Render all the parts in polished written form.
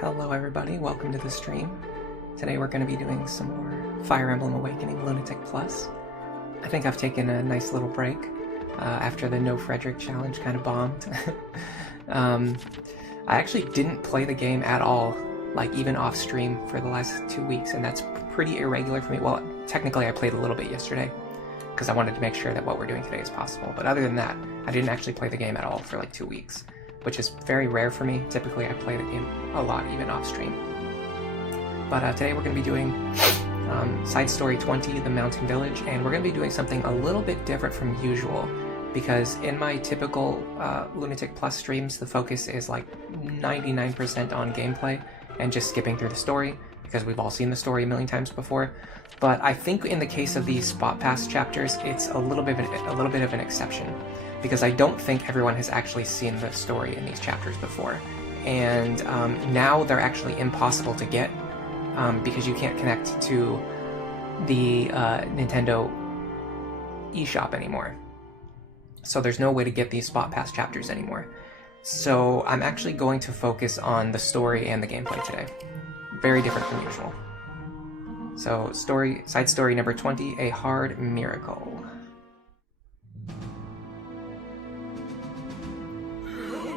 Hello everybody, welcome to the stream. Today we're going to be doing some more Fire Emblem Awakening Lunatic Plus. I think I've taken a nice little break after the No Frederick challenge kind of bombed. I actually didn't play the game at all, like even off stream for the last 2 weeks, and that's pretty irregular for me. Well, technically I played a little bit yesterday because I wanted to make sure that what we're doing today is possible, but other than that, I didn't actually play the game at all for like 2 weeks, which is very rare for me. Typically I play the game a lot, even off stream. But today we're going to be doing Sidestory 20, The Mountain Village, and we're going to be doing something a little bit different from usual, because in my typical Lunatic Plus streams, the focus is like 99% on gameplay and just skipping through the story, because we've all seen the story a million times before. But I think in the case of these spot pass chapters, it's a little bit of an exception, because I don't think everyone has actually seen the story in these chapters before. And now they're actually impossible to get, because you can't connect to the Nintendo eShop anymore. So there's no way to get these spot pass chapters anymore. So I'm actually going to focus on the story and the gameplay today. Very different from usual. So side story number 20, A Hard Miracle.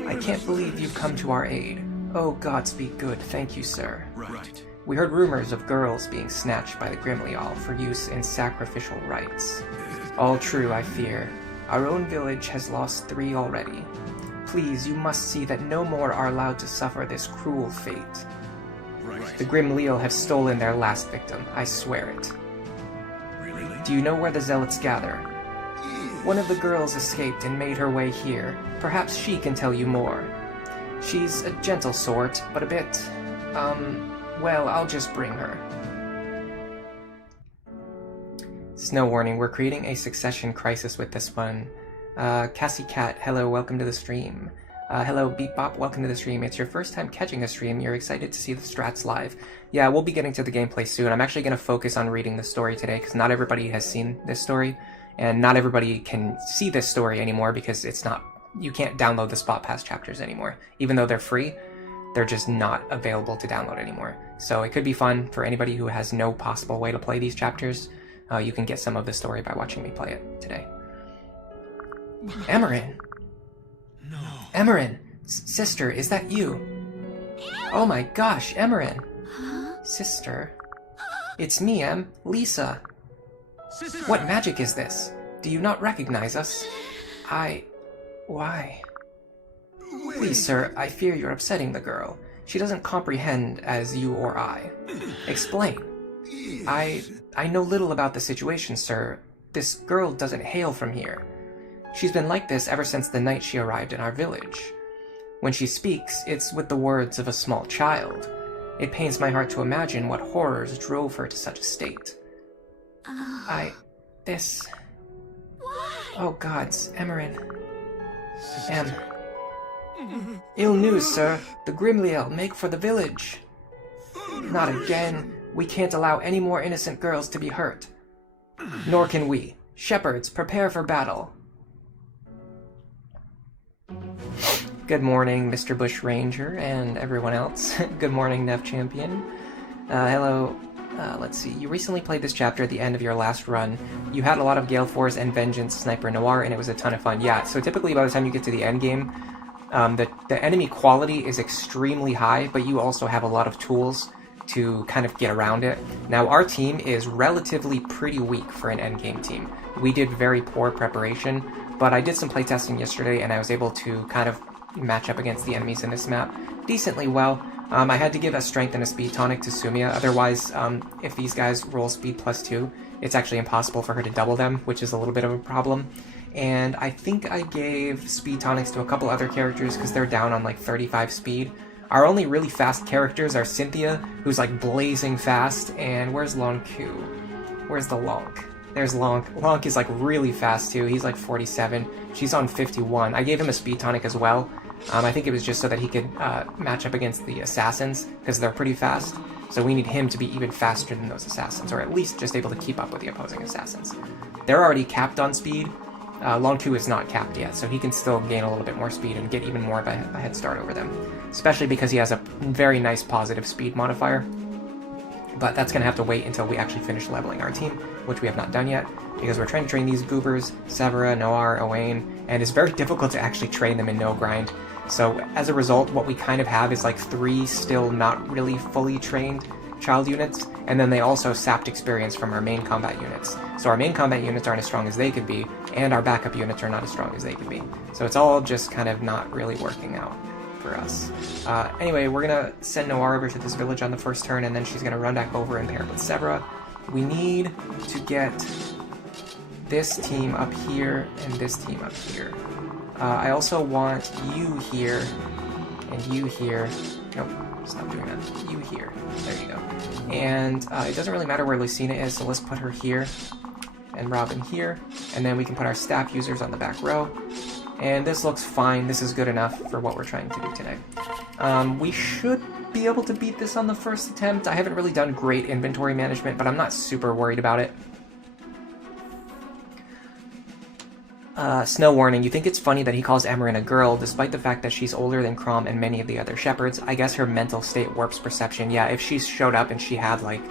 I can't believe you've come to our aid. Oh, gods be good, thank you, sir. Right. We heard rumors of girls being snatched by the Grimleal for use in sacrificial rites. All true, I fear. Our own village has lost 3 already. Please, you must see that no more are allowed to suffer this cruel fate. Right. The Grimleal have stolen their last victim, I swear it. Really? Do you know where the zealots gather? One of the girls escaped and made her way here. Perhaps she can tell you more. She's a gentle sort, but a bit, well, I'll just bring her. Snow warning, we're creating a succession crisis with this one. Cassie Cat, hello, welcome to the stream. Hello, Beep Bop, welcome to the stream. It's your first time catching a stream. You're excited to see the strats live. Yeah, we'll be getting to the gameplay soon. I'm actually going to focus on reading the story today, because not everybody has seen this story, and not everybody can see this story anymore, because it's not, you can't download the spot pass chapters anymore. Even though they're free, they're just not available to download anymore. So it could be fun for anybody who has no possible way to play these chapters. You can get some of the story by watching me play it today. Emmeryn! No. Emmeryn! Sister, is that you? Oh my gosh, Emmeryn! Sister? It's me, Lisa! Sister. What magic is this? Do you not recognize us? Why? Please, sir, I fear you're upsetting the girl. She doesn't comprehend as you or I. Explain. I know little about the situation, sir. This girl doesn't hail from here. She's been like this ever since the night she arrived in our village. When she speaks, it's with the words of a small child. It pains my heart to imagine what horrors drove her to such a state. Oh gods, Emmeryn. Ill news, sir. The Grimleal make for the village. Not again. We can't allow any more innocent girls to be hurt. Nor can we. Shepherds, prepare for battle. Good morning, Mr. Bush Ranger and everyone else. Good morning, Nev Champion. Hello. Let's see. You recently played this chapter at the end of your last run. You had a lot of Gale Force and Vengeance Sniper Noir, and it was a ton of fun. Yeah, so typically by the time you get to the end game, the enemy quality is extremely high, but you also have a lot of tools to kind of get around it. Now, our team is relatively pretty weak for an endgame team. We did very poor preparation, but I did some playtesting yesterday, and I was able to kind of match up against the enemies in this map decently well. I had to give a strength and a speed tonic to Sumia, otherwise, if these guys roll speed +2, it's actually impossible for her to double them, which is a little bit of a problem. And I think I gave speed tonics to a couple other characters because they're down on like 35 speed. Our only really fast characters are Cynthia, who's like blazing fast, and where's Lonku? Where's the Lonk? There's Lonk. Lonk is like really fast too, he's like 47, she's on 51. I gave him a speed tonic as well. I think it was just so that he could match up against the assassins, because they're pretty fast. So we need him to be even faster than those assassins, or at least just able to keep up with the opposing assassins. They're already capped on speed, Long 2 is not capped yet, so he can still gain a little bit more speed and get even more of a head start over them. Especially because he has a very nice positive speed modifier. But that's going to have to wait until we actually finish leveling our team, which we have not done yet, because we're trying to train these goobers, Severa, Noir, Owain, and it's very difficult to actually train them in no grind. So as a result, what we kind of have is like 3 still not really fully trained child units, and then they also sapped experience from our main combat units. So our main combat units aren't as strong as they could be, and our backup units are not as strong as they could be. So it's all just kind of not really working out for us. Anyway, we're gonna send Noir over to this village on the first turn, and then she's gonna run back over and pair with Severa. We need to get this team up here and this team up here. I also want you here and you here. Nope, stop doing that. You here. There you go. And it doesn't really matter where Lucina is, so let's put her here and Robin here, and then we can put our staff users on the back row. And this looks fine. This is good enough for what we're trying to do today. We should be able to beat this on the first attempt. I haven't really done great inventory management, but I'm not super worried about it. Snow warning, you think it's funny that he calls Emmeryn a girl, despite the fact that she's older than Crom and many of the other shepherds. I guess her mental state warps perception. Yeah, if she showed up and she had, like,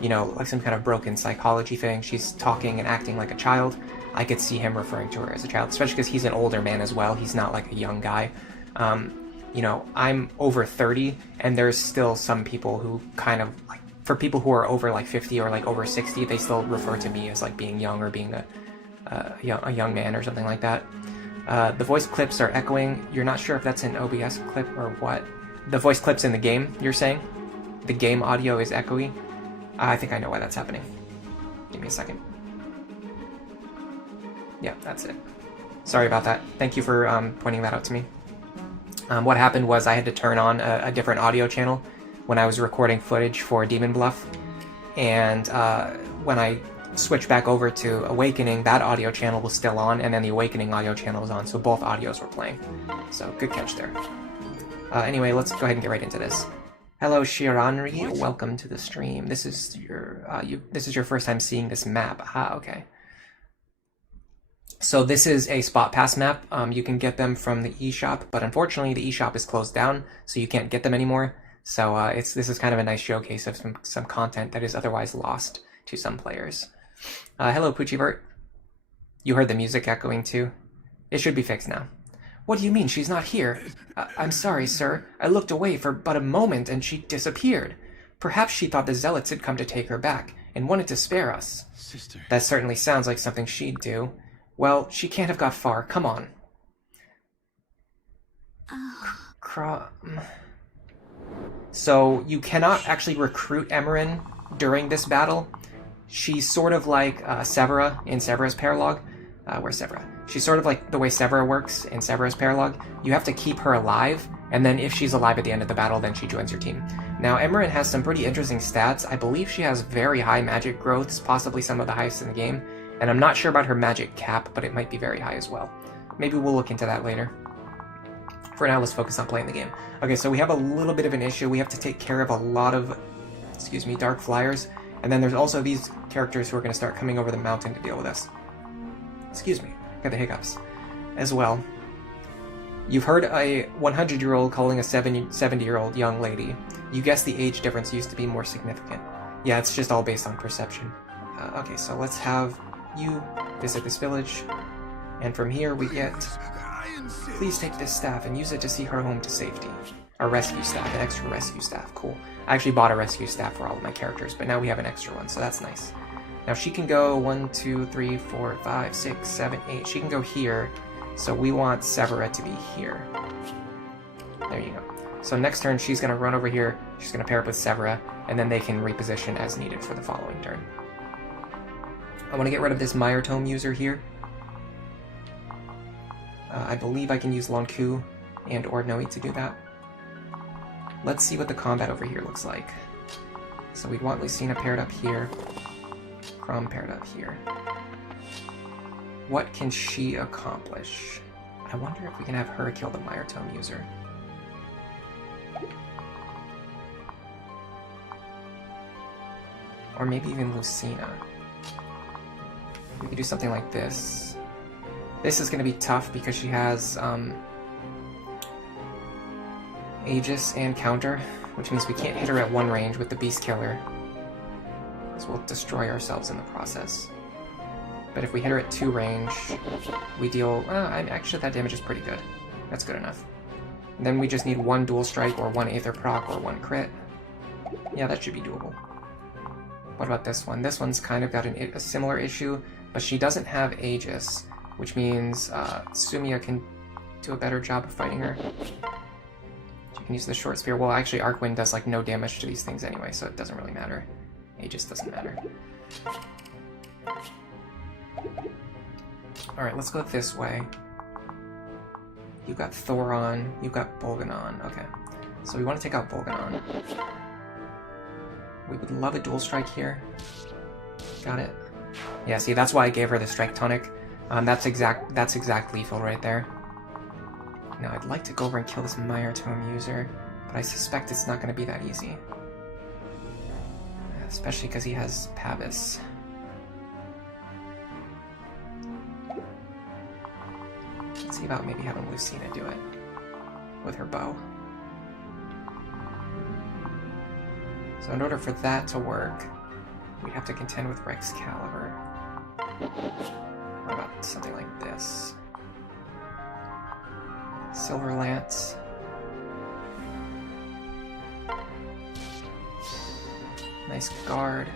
you know, like some kind of broken psychology thing, she's talking and acting like a child, I could see him referring to her as a child, especially because he's an older man as well. He's not like a young guy. You know, I'm over 30, and there's still some people who kind of, like, for people who are over, like, 50 or, like, over 60, they still refer to me as, like, being young or being a young man or something like that. The voice clips are echoing. You're not sure if that's an OBS clip or what. The voice clips in the game, you're saying? The game audio is echoey? I think I know why that's happening. Give me a second. Yeah, that's it. Sorry about that. Thank you for pointing that out to me. What happened was I had to turn on a different audio channel when I was recording footage for Demon Bluff. And when I switched back over to Awakening, that audio channel was still on, and then the Awakening audio channel was on, so both audios were playing. So, good catch there. Anyway, let's go ahead and get right into this. Hello, Shiranri. Welcome to the stream. This is your first time seeing this map. Ah, okay. So this is a spot pass map. You can get them from the eShop, but unfortunately the eShop is closed down, so you can't get them anymore. So this is kind of a nice showcase of some content that is otherwise lost to some players. Hello, Poochievert. You heard the music echoing too? It should be fixed now. What do you mean she's not here? I'm sorry, sir. I looked away for but a moment and she disappeared. Perhaps she thought the zealots had come to take her back and wanted to spare us. Sister. That certainly sounds like something she'd do. Well, she can't have got far. Come on. So you cannot actually recruit Emmeryn during this battle. She's sort of like Severa in Severa's Paralogue. Where's Severa? She's sort of like the way Severa works in Severa's Paralogue. You have to keep her alive, and then if she's alive at the end of the battle, then she joins your team. Now, Emmeryn has some pretty interesting stats. I believe she has very high magic growths, possibly some of the highest in the game. And I'm not sure about her magic cap, but it might be very high as well. Maybe we'll look into that later. For now, let's focus on playing the game. Okay, so we have a little bit of an issue. We have to take care of a lot of, dark flyers. And then there's also these characters who are going to start coming over the mountain to deal with us. Excuse me, got the hiccups. As well. You've heard a 100-year-old calling a 70-year-old young lady. You guess the age difference used to be more significant. Yeah, it's just all based on perception. Okay, so let's have you visit this village. And from here we get... Please take this staff and use it to see her home to safety. Our rescue staff, an extra rescue staff, cool. I actually bought a rescue staff for all of my characters, but now we have an extra one, so that's nice. Now she can go 1, 2, 3, 4, 5, 6, 7, 8. She can go here, so we want Severa to be here. There you go. So next turn she's going to run over here, she's going to pair up with Severa, and then they can reposition as needed for the following turn. I want to get rid of this Meyer Tome user here. I believe I can use Lonku and Ordinary to do that. Let's see what the combat over here looks like. So we'd want Lucina paired up here. Crom paired up here. What can she accomplish? I wonder if we can have her kill the Meyer Tome user. Or maybe even Lucina. We could do something like this. This is going to be tough because she has Aegis and Counter, which means we can't hit her at one range with the Beast Killer, because we'll destroy ourselves in the process. But if we hit her at 2 range, we deal... actually, that damage is pretty good. That's good enough. And then we just need 1 Dual Strike, or 1 Aether Proc, or 1 Crit. Yeah, that should be doable. What about this one? This one's kind of got a similar issue, but she doesn't have Aegis, which means Sumia can do a better job of fighting her. She can use the Short Spear. Well, actually, Arcwind does like no damage to these things anyway, so it doesn't really matter. Aegis doesn't matter. Alright, let's go this way. You've got Thoron, you've got Bolganon. Okay, so we want to take out Bolganon. We would love a Dual Strike here. Got it. Yeah, see, that's why I gave her the Strike Tonic. That's exact lethal right there. Now, I'd like to go over and kill this Mire Tome user, but I suspect it's not going to be that easy. Especially because he has Pavis. Let's see about maybe having Lucina do it with her bow. So in order for that to work, we have to contend with Rexcalibur. What about something like this? Silver Lance. Nice guard.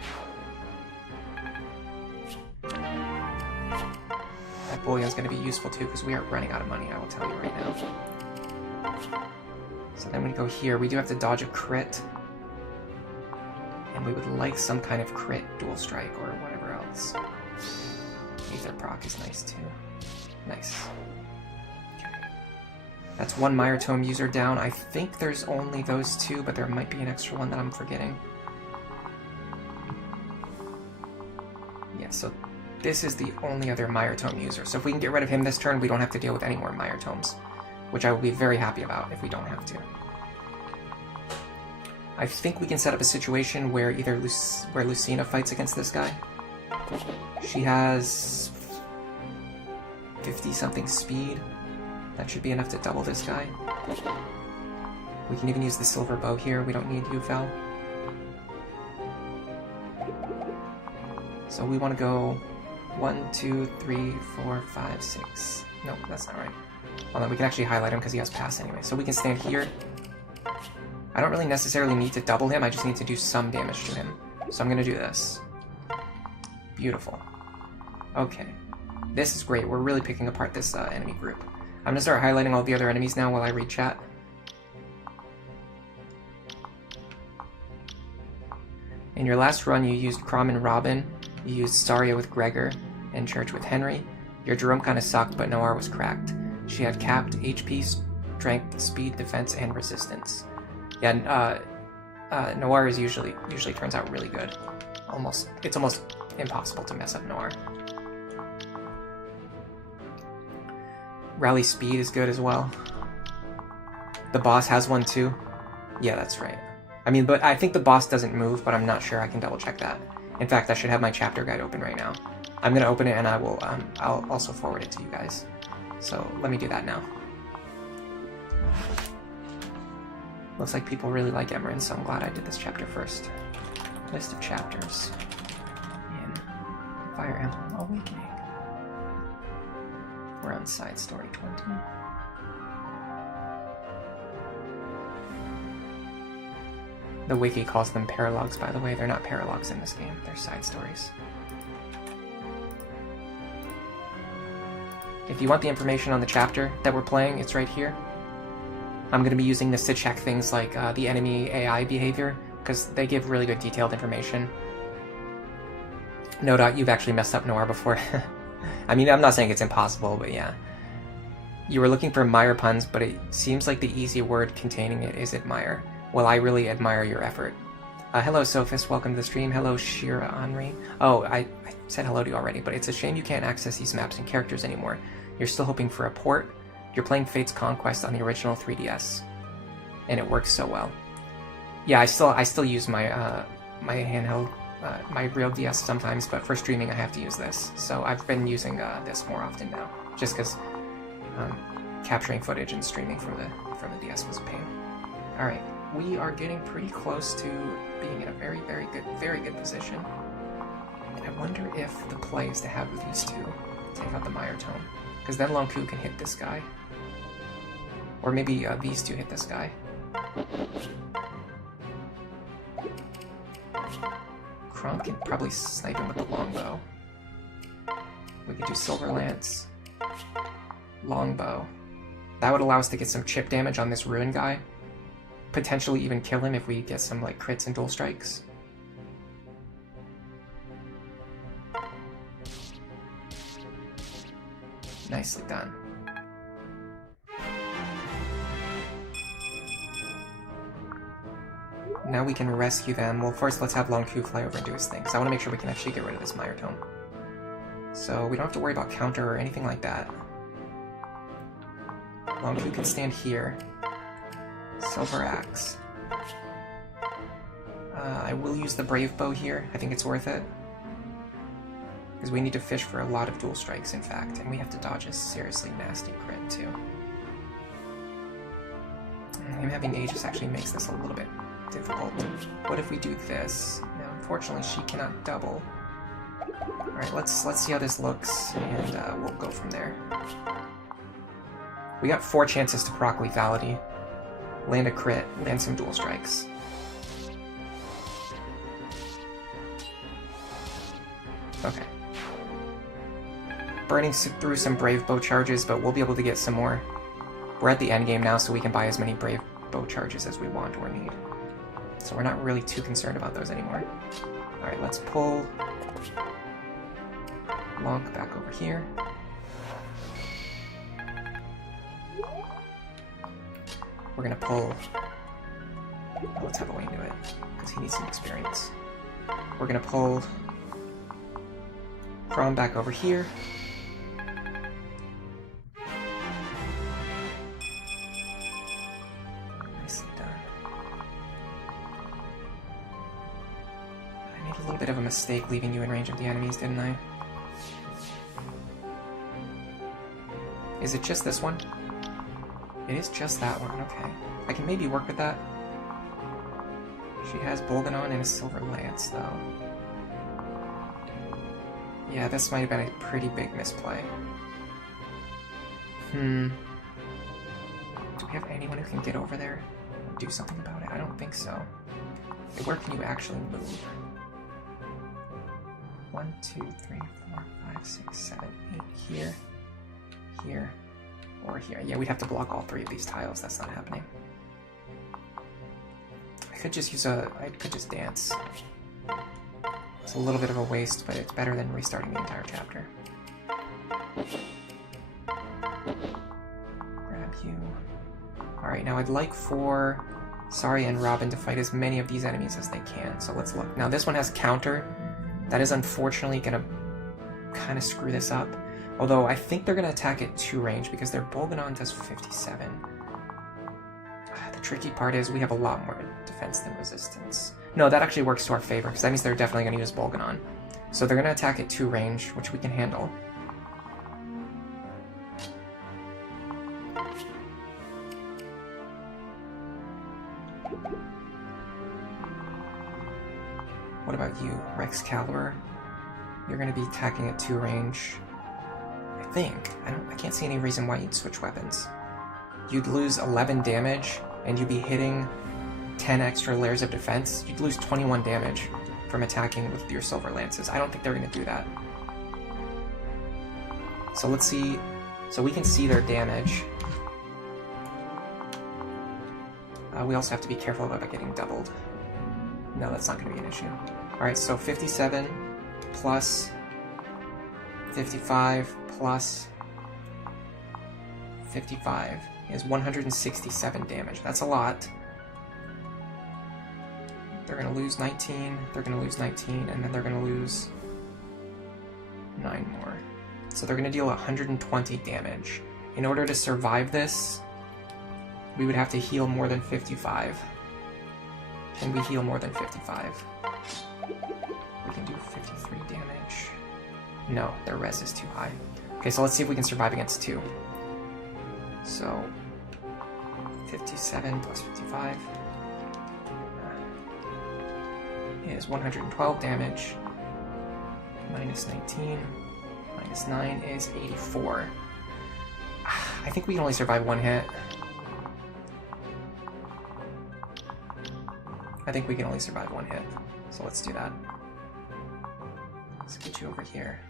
That bullion's going to be useful too because we are running out of money, I will tell you right now. So then we go here. We do have to dodge a crit. And we would like some kind of crit dual strike or whatever else. Aether Proc is nice too. Nice. Okay. That's 1 Mire Tome user down. I think there's only those 2, but there might be an extra one that I'm forgetting. Yeah, so this is the only other Mire Tome user. So if we can get rid of him this turn, we don't have to deal with any more Mire Tomes, which I will be very happy about if we don't have to. I think we can set up a situation where either where Lucina fights against this guy. She has 50-something speed. That should be enough to double this guy. We can even use the silver bow here. We don't need Ufel. So we want to go 1, 2, 3, 4, 5, 6. Nope, that's not right. Well, then we can actually highlight him because he has pass anyway. So we can stand here. I don't really necessarily need to double him, I just need to do some damage to him. So I'm going to do this. Beautiful. Okay. This is great, we're really picking apart this enemy group. I'm going to start highlighting all the other enemies now while I read chat. In your last run you used Crom and Robin, you used Saria with Gregor, and Church with Henry. Your Jerome kind of sucked, but Noir was cracked. She had capped HP, strength, speed, defense, and resistance. Yeah, Noir is usually turns out really good. It's almost impossible to mess up Noir. Rally speed is good as well. The boss has one too. Yeah, that's right. I mean, but I think the boss doesn't move, but I'm not sure. I can double check that. In fact, I should have my chapter guide open right now. I'm gonna open it and I'll also forward it to you guys. So let me do that now. Looks like people really like Emmeryn, so I'm glad I did this chapter first. List of chapters in Fire Emblem Awakening. We're on Sidestory 20. The wiki calls them paralogs, by the way. They're not paralogs in this game, they're side stories. If you want the information on the chapter that we're playing, it's right here. I'm going to be using this to check things like the enemy AI behavior, because they give really good detailed information. No doubt you've actually messed up Noir before. I mean, I'm not saying it's impossible, but yeah. You were looking for Mire puns, but it seems like the easy word containing it is admire. Well, I really admire your effort. Hello, Sophist. Welcome to the stream. Hello, Shira Henri. Oh, I said hello to you already, but it's a shame you can't access these maps and characters anymore. You're still hoping for a port? You're playing Fate's Conquest on the original 3DS, and it works so well. Yeah, I still use my my handheld, my real DS sometimes, but for streaming I have to use this. So I've been using this more often now, just because capturing footage and streaming from the DS was a pain. All right, we are getting pretty close to being in a very good position. And I wonder if the play is to have these two take out the Meyer Tome, because then Long Ku can hit this guy, or maybe these two hit this guy. Kronk can probably snipe him with the longbow. We could do Silver Lance, longbow. That would allow us to get some chip damage on this Ruin guy. Potentially even kill him if we get some like crits and dual strikes. Nicely done. Now we can rescue them. Well, first let's have Long Ku fly over and do his thing, because I want to make sure we can actually get rid of this Meyer Tome. So we don't have to worry about counter or anything like that. Long Ku can stand here. Silver Axe. I will use the Brave Bow here. I think it's worth it. Because we need to fish for a lot of dual strikes, in fact, and we have to dodge a seriously nasty crit, too. Him having Aegis actually makes this a little bit difficult. What if we do this? Now, unfortunately, she cannot double. Alright, let's see how this looks, and we'll go from there. We got 4 chances to proc lethality. Land a crit, land some dual strikes. Okay. Burning through some Brave Bow charges, but we'll be able to get some more. We're at the end game now, so we can buy as many Brave Bow charges as we want or need. So we're not really too concerned about those anymore. Alright, let's pull Lonk back over here. We're gonna pull... Let's have a way into it, because he needs some experience. We're gonna pull Crom back over here. Nicely done. I made a little bit of a mistake leaving you in range of the enemies, didn't I? Is it just this one? It is just that one, okay. I can maybe work with that. She has Bolganon and a Silver Lance, though. Yeah, this might have been a pretty big misplay. Do we have anyone who can get over there and do something about it? I don't think so. Okay, where can you actually move? 1, 2, 3, 4, 5, 6, 7, 8. Here. Here. Or here. Yeah, we'd have to block all 3 of these tiles. That's not happening. I could just use I could just dance. It's a little bit of a waste, but it's better than restarting the entire chapter. Grab you. Alright, now I'd like for Sari and Robin to fight as many of these enemies as they can. So let's look. Now this one has counter. That is unfortunately going to kind of screw this up. Although I think they're going to attack at 2 range because their Bolganon does 57. The tricky part is we have a lot more defense than resistance. No, that actually works to our favor because that means they're definitely going to use Bolganon. So they're going to attack at 2 range, which we can handle. What about you, Rex Calibur? You're going to be attacking at 2 range. I think. I can't see any reason why you'd switch weapons. You'd lose 11 damage, and you'd be hitting 10 extra layers of defense. You'd lose 21 damage from attacking with your Silver Lances. I don't think they're going to do that. So let's see. So we can see their damage. We also have to be careful about getting doubled. No, that's not going to be an issue. Alright, so 57 plus 55 plus 55 is 167 damage. That's a lot. They're going to lose 19, they're going to lose 19, and then they're going to lose 9 more. So they're going to deal 120 damage. In order to survive this, we would have to heal more than 55. Can we heal more than 55? We can do 53 damage. No, their res is too high. Okay, so let's see if we can survive against 2. So, 57 plus 55 is 112 damage. Minus 19. Minus 9 is 84. I think we can only survive 1 hit. I think we can only survive 1 hit. So let's do that. Let's get you over here.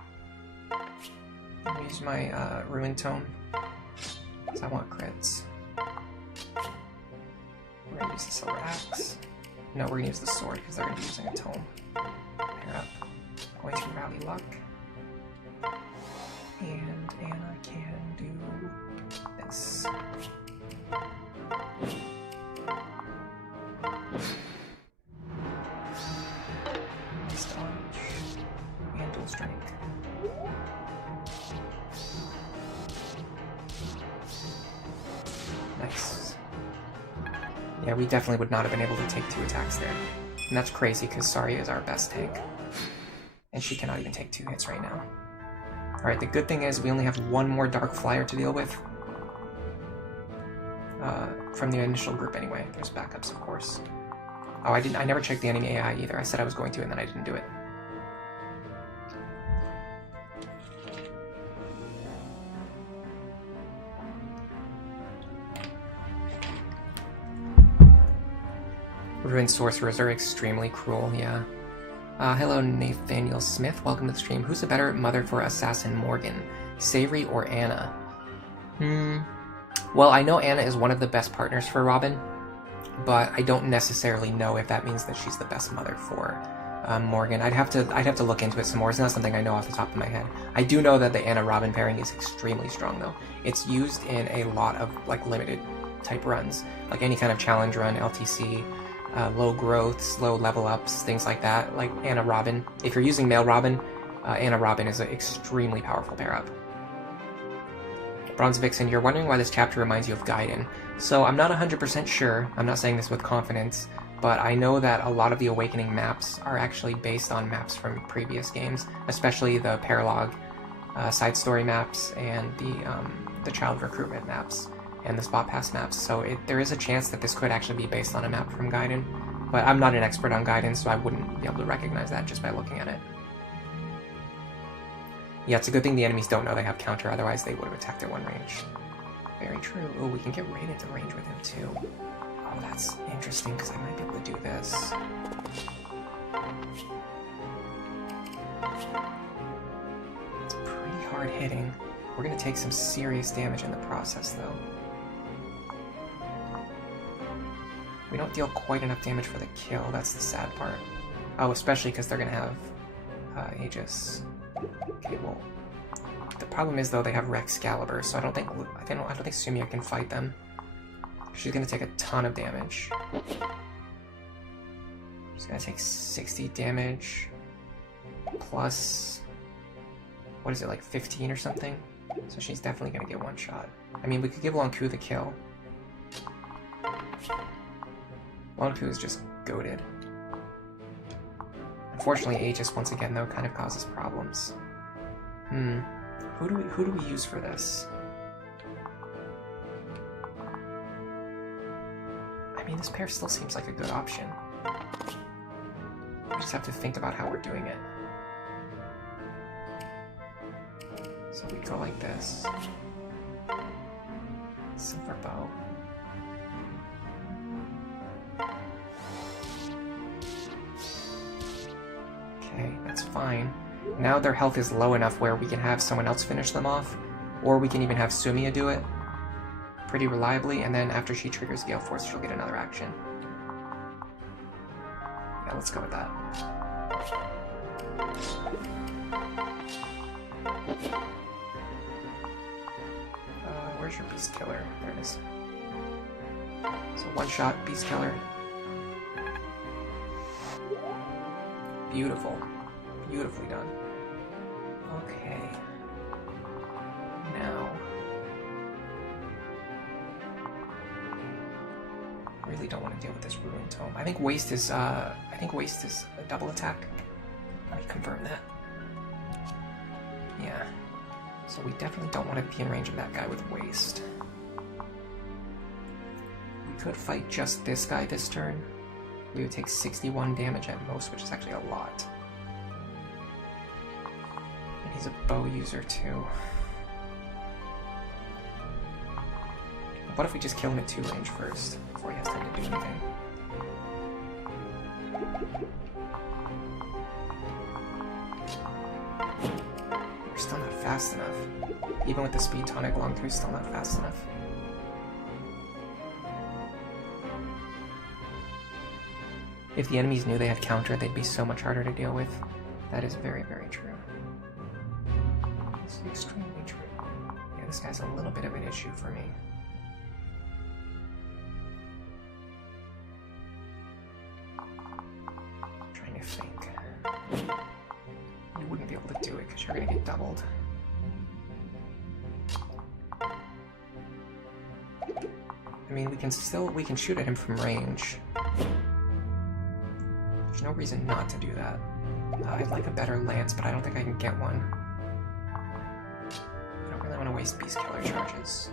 I'll use my Ruin Tome, because I want crits. We're going to use the Silver Axe. No, we're going to use the Sword, because they're going to be using a Tome. Pair up. Going to Rally Luck. And Anna can do this. Nice dodge. And dual strike. Nice. Yeah, we definitely would not have been able to take 2 attacks there. And that's crazy, because Sari is our best tank. And she cannot even take 2 hits right now. Alright, the good thing is we only have 1 more Dark Flyer to deal with. From the initial group anyway. There's backups, of course. Oh, I never checked the enemy AI either. I said I was going to, and then I didn't do it. Ruined sorcerers are extremely cruel, yeah. Hello, Nathaniel Smith. Welcome to the stream. Who's a better mother for Assassin Morgan? Savory or Anna? Well, I know Anna is one of the best partners for Robin, but I don't necessarily know if that means that she's the best mother for Morgan. I'd have to look into it some more. It's not something I know off the top of my head. I do know that the Anna-Robin pairing is extremely strong, though. It's used in a lot of like limited type runs, like any kind of challenge run, LTC. Low growths, low level ups, things like that, like Anna Robin. If you're using male Robin, Anna Robin is an extremely powerful pair up. Bronze Vixen, you're wondering why this chapter reminds you of Gaiden. So I'm not 100% sure, I'm not saying this with confidence, but I know that a lot of the Awakening maps are actually based on maps from previous games, especially the Paralogue Sidestory maps and the Child Recruitment maps. And the Spot Pass maps, so there is a chance that this could actually be based on a map from Gaiden, but I'm not an expert on Gaiden, so I wouldn't be able to recognize that just by looking at it. Yeah, it's a good thing the enemies don't know they have counter, otherwise they would have attacked at 1 range. Very true. Oh, we can get right into range with him too. Oh, that's interesting, because I might be able to do this. It's pretty hard hitting. We're going to take some serious damage in the process, though. We don't deal quite enough damage for the kill, that's the sad part. Oh, especially because they're going to have Aegis. Okay, well, the problem is, though, they have Rexcalibur, so I don't think Sumia can fight them. She's going to take a ton of damage. She's going to take 60 damage, plus, what is it, like 15 or something? So she's definitely going to get 1 shot. I mean, we could give Lonku the kill. Lonku is just goated. Unfortunately, Aegis, once again, though, kind of causes problems. Who do we use for this? I mean, this pair still seems like a good option. We just have to think about how we're doing it. So we go like this. Silver bow. Okay, that's fine. Now their health is low enough where we can have someone else finish them off, or we can even have Sumia do it pretty reliably, and then after she triggers Gale Force, she'll get another action. Yeah, let's go with that. Where's your Beast Killer? There it is. So 1-shot Beast Killer. Beautiful. Beautifully done. Okay. Now. I really don't want to deal with this Ruin Tome. I think Waste is a double attack. Let me confirm that. Yeah. So we definitely don't want to be in range of that guy with waste. We could fight just this guy this turn. We would take 61 damage at most, which is actually a lot. And he's a bow user too. What if we just kill him at 2 range first, before he has time to do anything? We're still not fast enough. Even with the speed tonic, long through, still not fast enough. If the enemies knew they had counter, they'd be so much harder to deal with. That is very, very true. It's extremely true. Yeah, this guy's a little bit of an issue for me. I'm trying to think. You wouldn't be able to do it because you're going to get doubled. I mean, we can shoot at him from range. There's no reason not to do that. I'd like a better lance, but I don't think I can get one. I don't really want to waste beast killer charges.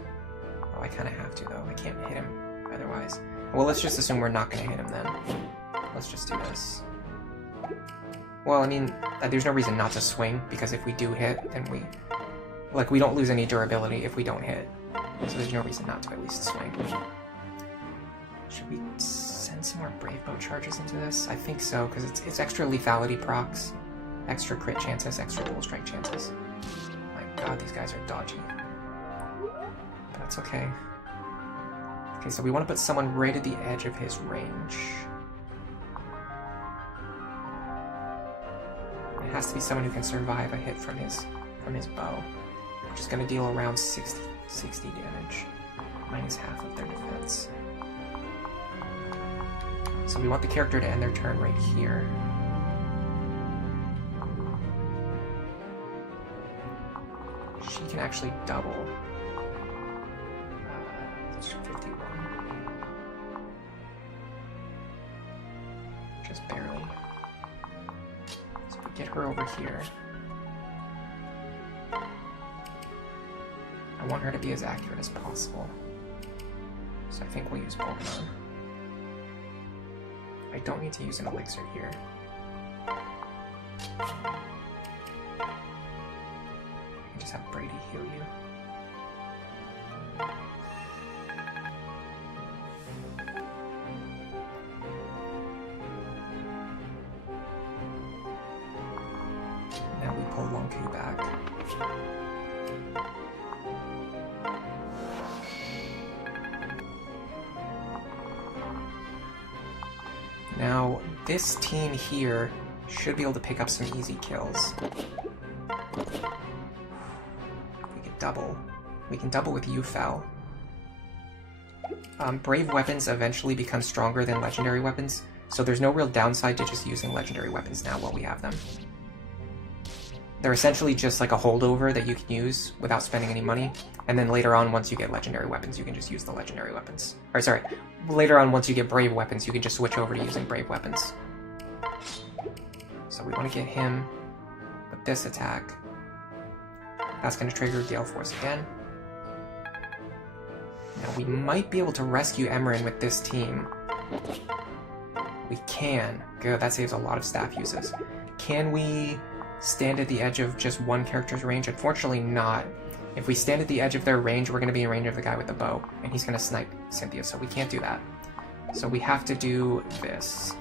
Oh, I kind of have to, though. I can't hit him otherwise. Well, let's just assume we're not going to hit him then. Let's just do this. Well, I mean, there's no reason not to swing, because if we do hit, then we don't lose any durability if we don't hit. So there's no reason not to at least swing. Should we send some more Brave Bow charges into this? I think so, because it's extra lethality procs, extra crit chances, extra dual strike chances. My god, these guys are dodgy. But that's okay. Okay, so we want to put someone right at the edge of his range. It has to be someone who can survive a hit from his bow, which is going to deal around 60 damage, minus half of their defense. So we want the character to end their turn right here. She can actually double. That's 51. Just barely. So we get her over here. I want her to be as accurate as possible. So I think we'll use Pokemon. I don't need to use an elixir here. I can just have Brady heal you. Now we pull Lonku back. Now, this team here should be able to pick up some easy kills. We can double. We can double with Ufel. Brave weapons eventually become stronger than legendary weapons, so there's no real downside to just using legendary weapons now while we have them. They're essentially just like a holdover that you can use without spending any money, and then later on, once you get legendary weapons, you can just use the legendary weapons. Or sorry, later on, once you get brave weapons, you can just switch over to using brave weapons. So we want to get him with this attack. That's going to trigger Gale Force again. Now we might be able to rescue Emmeryn with this team. We can. Good, that saves a lot of staff uses. Can we stand at the edge of just one character's range? Unfortunately not. If we stand at the edge of their range, we're going to be in range of the guy with the bow, and he's going to snipe Cynthia, so we can't do that. So we have to do this.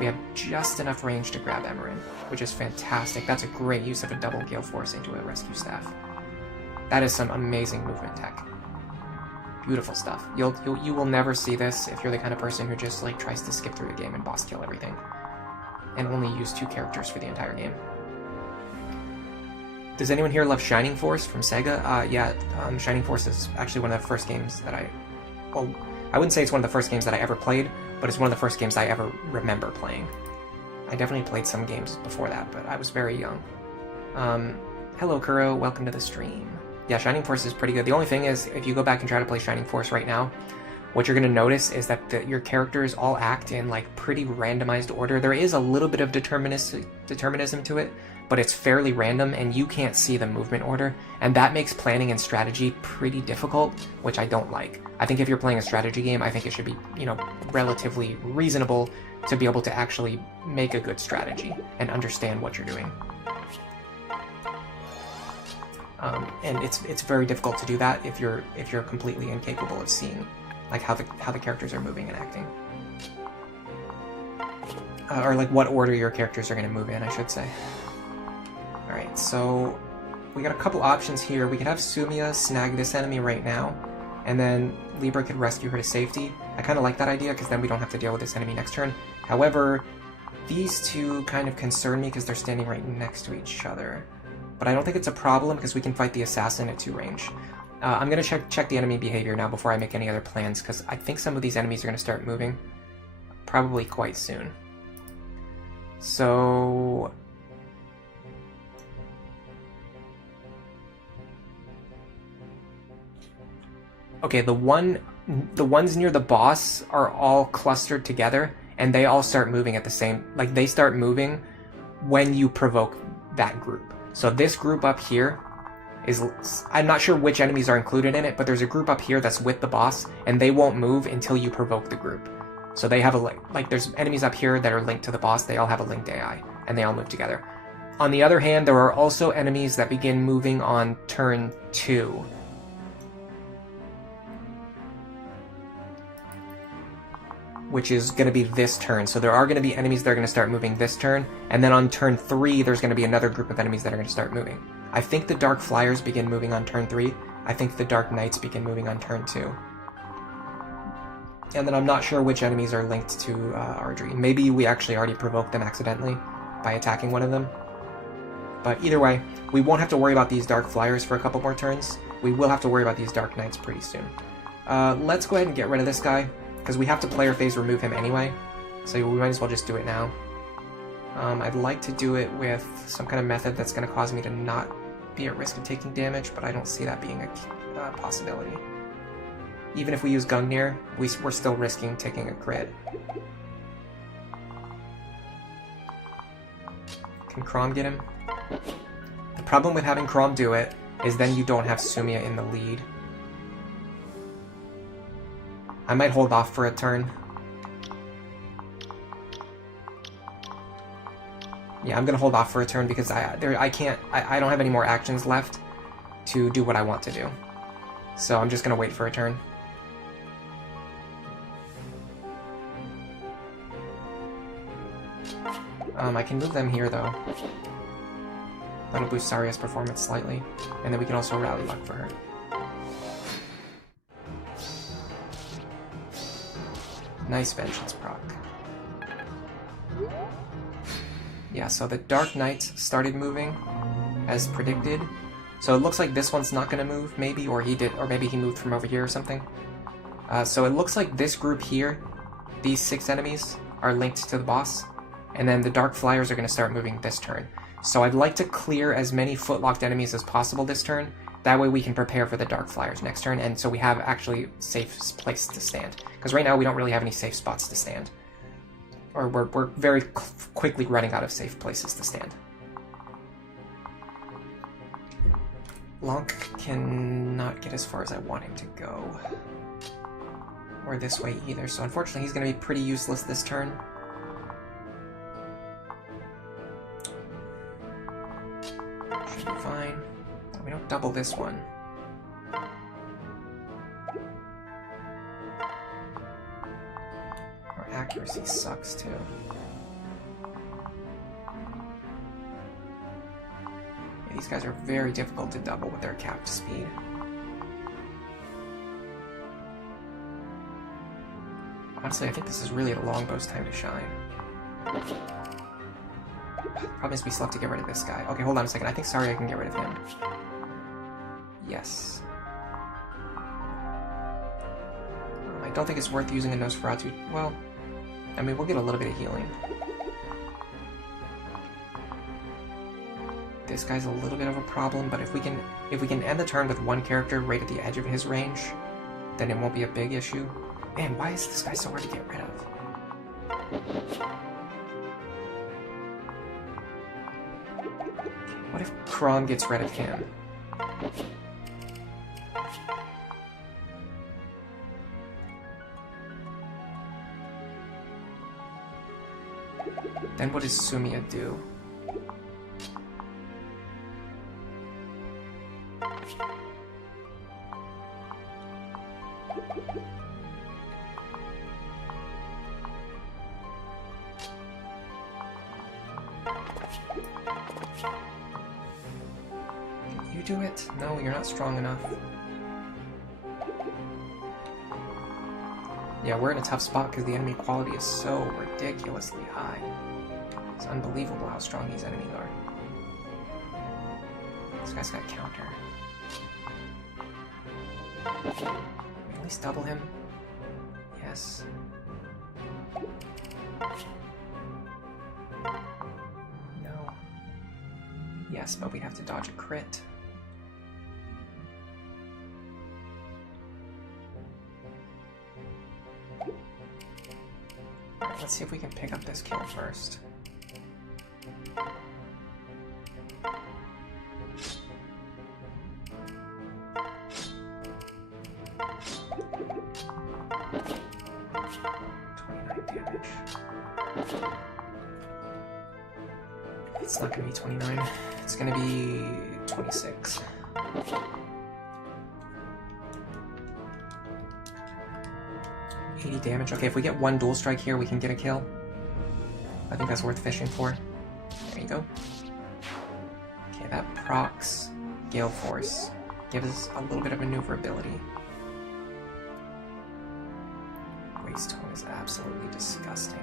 We have just enough range to grab Emmeryn, which is fantastic. That's a great use of a double Gale Force into a rescue staff. That is some amazing movement tech. Beautiful stuff. You will never see this if you're the kind of person who just like tries to skip through the game and boss kill everything, and only use 2 characters for the entire game. Does anyone here love Shining Force from Sega? Yeah, Shining Force is actually one of the first games that well, I wouldn't say it's one of the first games that I ever played, but it's one of the first games I ever remember playing. I definitely played some games before that, but I was very young. Hello, Kuro, welcome to the stream. Yeah, Shining Force is pretty good. The only thing is, if you go back and try to play Shining Force right now, what you're going to notice is that your characters all act in like pretty randomized order. There is a little bit of determinism to it, but it's fairly random and you can't see the movement order, and that makes planning and strategy pretty difficult, which I don't like. I think if you're playing a strategy game, I think it should be, you know, relatively reasonable to be able to actually make a good strategy and understand what you're doing. And it's very difficult to do that if you're completely incapable of seeing like how the characters are moving and acting, or like what order your characters are going to move in, I should say. All right, so we got a couple options here. We could have Sumia snag this enemy right now, and then Libra could rescue her to safety. I kind of like that idea because then we don't have to deal with this enemy next turn. However, these two kind of concern me because they're standing right next to each other. But I don't think it's a problem because we can fight the assassin at 2 range. I'm going to check the enemy behavior now before I make any other plans, because I think some of these enemies are going to start moving probably quite soon. So... okay, the ones near the boss are all clustered together, and they all start moving at the same... like, they start moving when you provoke that group. So this group up here is... I'm not sure which enemies are included in it, but there's a group up here that's with the boss, and they won't move until you provoke the group. So they have a... like, there's enemies up here that are linked to the boss, they all have a linked AI, and they all move together. On the other hand, there are also enemies that begin moving on turn 2. Which is going to be this turn. So there are going to be enemies that are going to start moving this turn, and then on turn 3 there's going to be another group of enemies that are going to start moving. I think the Dark Flyers begin moving on turn 3. I think the Dark Knights begin moving on turn 2. And then I'm not sure which enemies are linked to Ardry. Maybe we actually already provoked them accidentally by attacking one of them. But either way, we won't have to worry about these Dark Flyers for a couple more turns. We will have to worry about these Dark Knights pretty soon. Let's go ahead and get rid of this guy, because we have to player phase remove him anyway, so we might as well just do it now. I'd like to do it with some kind of method that's going to cause me to not be at risk of taking damage, but I don't see that being a possibility. Even if we use Gungnir, we're still risking taking a crit. Can Chrom get him? The problem with having Chrom do it is then you don't have Sumia in the lead. I might hold off for a turn. Yeah, I'm gonna hold off for a turn because I don't have any more actions left to do what I want to do. So I'm just gonna wait for a turn. I can move them here though. That'll boost Saria's performance slightly, and then we can also rally luck for her. Nice Vengeance proc. Yeah, so the Dark Knights started moving, as predicted. So it looks like this one's not going to move, maybe, or maybe he moved from over here or something. So it looks like this group here, these 6 enemies, are linked to the boss, and then the Dark Flyers are going to start moving this turn. So I'd like to clear as many footlocked enemies as possible this turn. That way we can prepare for the Dark Flyers next turn, and so we have actually safe place to stand. Because right now we don't really have any safe spots to stand. Or we're very quickly running out of safe places to stand. Lonk cannot get as far as I want him to go. Or this way either, so unfortunately he's going to be pretty useless this turn. Should be fine. We don't double this one. Our accuracy sucks too. Yeah, these guys are very difficult to double with their capped speed. Honestly, I think this is really a longbow's time to shine. Problem is we still have to get rid of this guy. Okay, hold on a second. I think Saria can get rid of him. Yes. I don't think it's worth using a Nosferatu. Well, I mean, we'll get a little bit of healing. This guy's a little bit of a problem, but if we can end the turn with one character right at the edge of his range, then it won't be a big issue. Man, why is this guy so hard to get rid of? What if Krom gets rid of him? Then what does Sumia do? Can you do it? No, you're not strong enough. Yeah, we're in a tough spot because the enemy quality is so ridiculously high. It's unbelievable how strong these enemies are. This guy's got counter. Can we at least double him? Yes. No. Yes, but we have to dodge a crit. Alright, let's see if we can pick up this kill first. It's not gonna be 29, it's gonna be 26. Damage. Okay, if we get one dual strike here, we can get a kill. I think that's worth fishing for. There you go. Okay, that procs Gale Force. Gives us a little bit of maneuverability. Waste Tone is absolutely disgusting.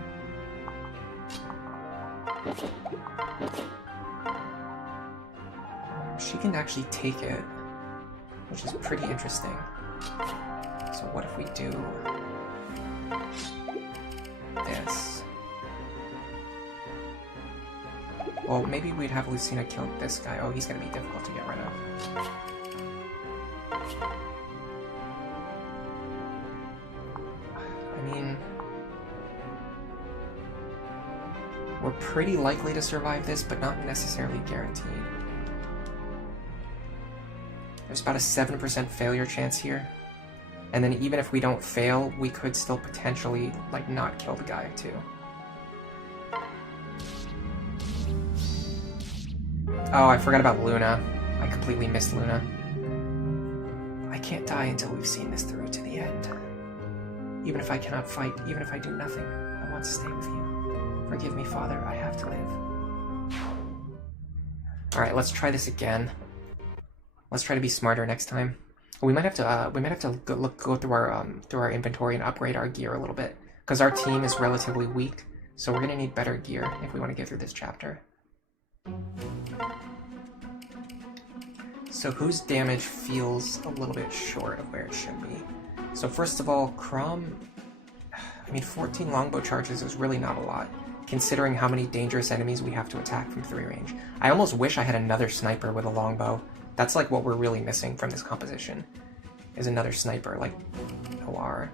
She can actually take it, which is pretty interesting. So what if we do this? Well, maybe we'd have Lucina kill this guy. Oh, he's gonna be difficult to get rid of. I mean, we're pretty likely to survive this, but not necessarily guaranteed. There's about a 7% failure chance here. And then even if we don't fail, we could still potentially, like, not kill the guy, too. Oh, I forgot about Luna. I completely missed Luna. I can't die until we've seen this through to the end. Even if I cannot fight, even if I do nothing, I want to stay with you. Forgive me, Father, I have to live. Alright, let's try this again. Let's try to be smarter next time. We might have to go through our inventory and upgrade our gear a little bit, because our team is relatively weak, so we're gonna need better gear if we want to get through this chapter. So whose damage feels a little bit short of where it should be? So first of all, Krom, I mean 14 longbow charges is really not a lot, considering how many dangerous enemies we have to attack from 3 range. I almost wish I had another sniper with a longbow. That's like what we're really missing from this composition, is another sniper, like OR.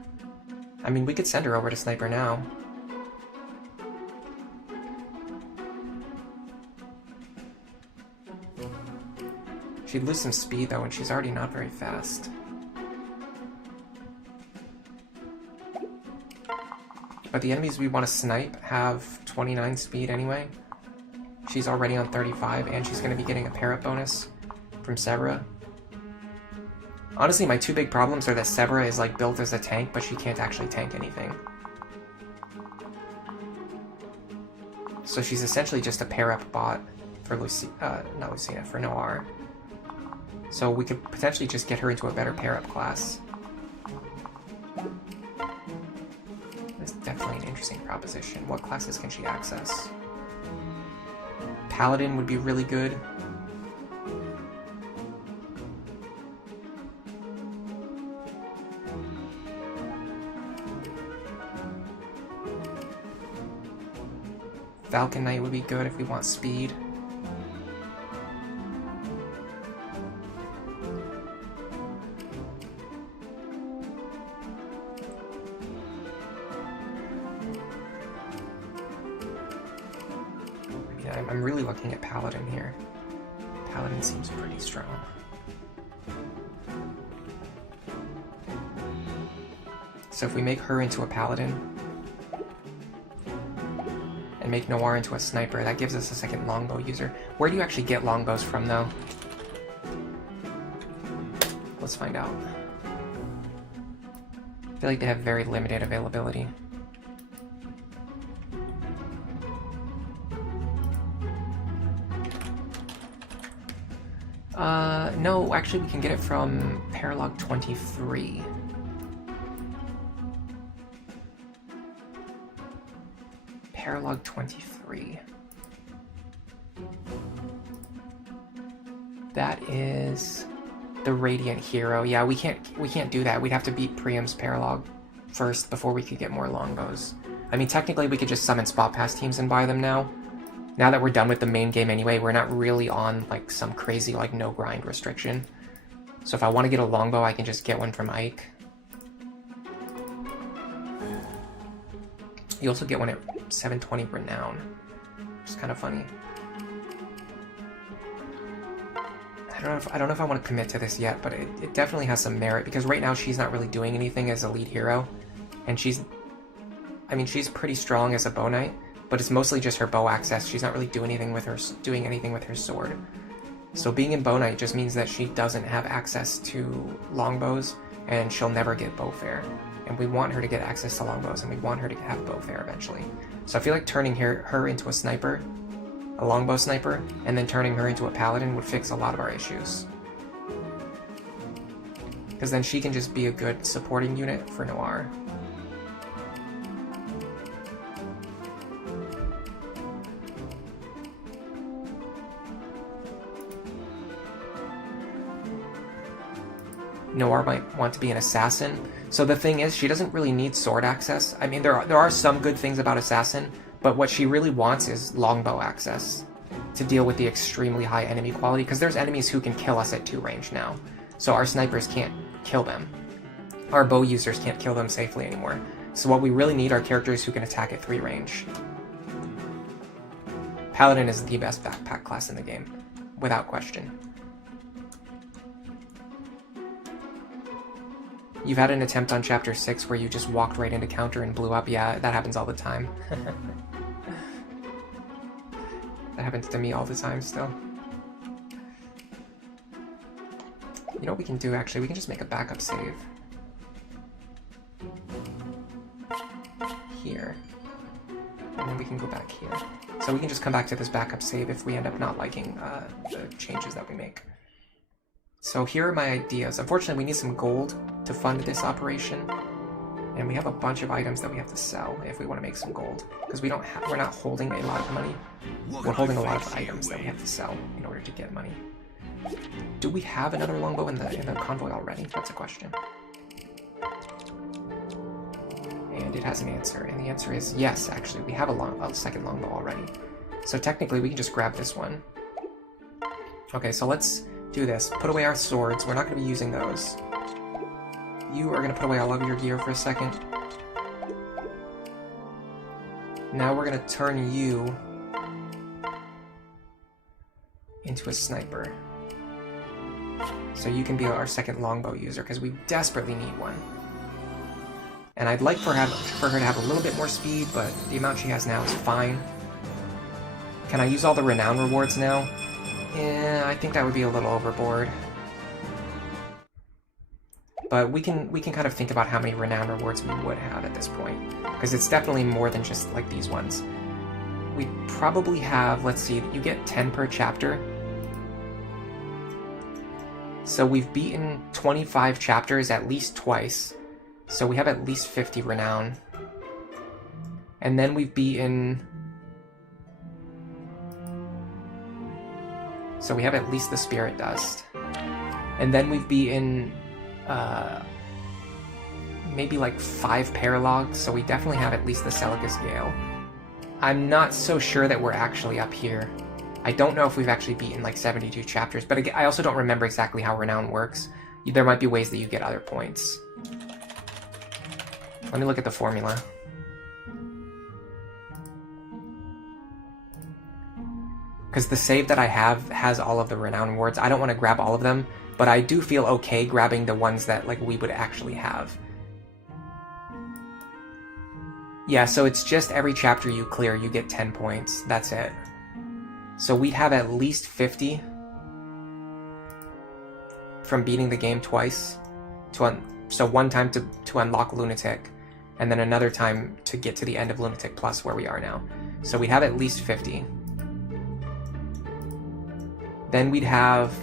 I mean, we could send her over to sniper now. She'd lose some speed though, and she's already not very fast. But the enemies we want to snipe have 29 speed anyway. She's already on 35, and she's going to be getting a pair-up bonus from Severa. Honestly, my 2 big problems are that Severa is like built as a tank, but she can't actually tank anything. So she's essentially just a pair-up bot for not Lucina, for Noir. So we could potentially just get her into a better pair-up class. That's definitely an interesting proposition. What classes can she access? Paladin would be really good. Falcon Knight would be good if we want speed. I'm really looking at Paladin here. Paladin seems pretty strong. So if we make her into a Paladin, and make Noir into a Sniper, that gives us a second longbow user. Where do you actually get longbows from, though? Let's find out. I feel like they have very limited availability. No, actually we can get it from Paralogue 23. Paralogue 23. That is the Radiant Hero. Yeah, we can't do that. We'd have to beat Priam's Paralogue first before we could get more longbows. I mean, technically we could just summon spot pass teams and buy them now. Now that we're done with the main game anyway, we're not really on like some crazy like no grind restriction. So if I want to get a longbow, I can just get one from Ike. You also get one at 720 Renown, which is kind of funny. I don't know if I want to commit to this yet, but it definitely has some merit, because right now she's not really doing anything as a lead hero, and she's pretty strong as a bow knight, but it's mostly just her bow access. She's not really doing anything with her sword. So being in bow knight just means that she doesn't have access to longbows, and she'll never get bow fair. And we want her to get access to longbows, and we want her to have bow fair eventually. So I feel like turning her into a sniper, a longbow sniper, and then turning her into a paladin would fix a lot of our issues. Because then she can just be a good supporting unit for Noir. Noir might want to be an assassin. So the thing is, she doesn't really need sword access. I mean, there are some good things about assassin, but what she really wants is longbow access to deal with the extremely high enemy quality, because there's enemies who can kill us at 2 range now. So our snipers can't kill them. Our bow users can't kill them safely anymore. So what we really need are characters who can attack at 3 range. Paladin is the best backpack class in the game, without question. You've had an attempt on Chapter 6 where you just walked right into counter and blew up. Yeah, that happens all the time. That happens to me all the time still. You know what we can do, actually? We can just make a backup save. Here. And then we can go back here. So we can just come back to this backup save if we end up not liking the changes that we make. So here are my ideas. Unfortunately, we need some gold to fund this operation, and we have a bunch of items that we have to sell if we want to make some gold, because we're not holding a lot of money. We're holding a lot of items that we have to sell in order to get money. Do we have another longbow in the convoy already? That's a question. And it has an answer, and the answer is yes. Actually, we have a second longbow already. So technically, we can just grab this one. Okay, so let's do this. Put away our swords. We're not going to be using those. You are going to put away all of your gear for a second. Now we're going to turn you into a sniper. So you can be our second longbow user, because we desperately need one. And I'd like for her to have a little bit more speed, but the amount she has now is fine. Can I use all the renown rewards now? Yeah, I think that would be a little overboard. But we can kind of think about how many renown rewards we would have at this point, because it's definitely more than just like these ones. We probably have, let's see, you get 10 per chapter. So we've beaten 25 chapters at least twice. So we have at least 50 renown. And then we've beaten... So we have at least the Spirit Dust. And then we've beaten maybe like 5 Paralogues, so we definitely have at least the Celicus Gale. I'm not so sure that we're actually up here. I don't know if we've actually beaten like 72 chapters, but again, I also don't remember exactly how Renown works. There might be ways that you get other points. Let me look at the formula. because the save that I have has all of the renown rewards. I don't want to grab all of them, but I do feel okay grabbing the ones that like we would actually have. Yeah, so it's just every chapter you clear, you get 10 points. That's it. So we'd have at least 50 from beating the game twice. So one time to unlock Lunatic, and then another time to get to the end of Lunatic Plus where we are now. So we'd have at least 50. Then we'd have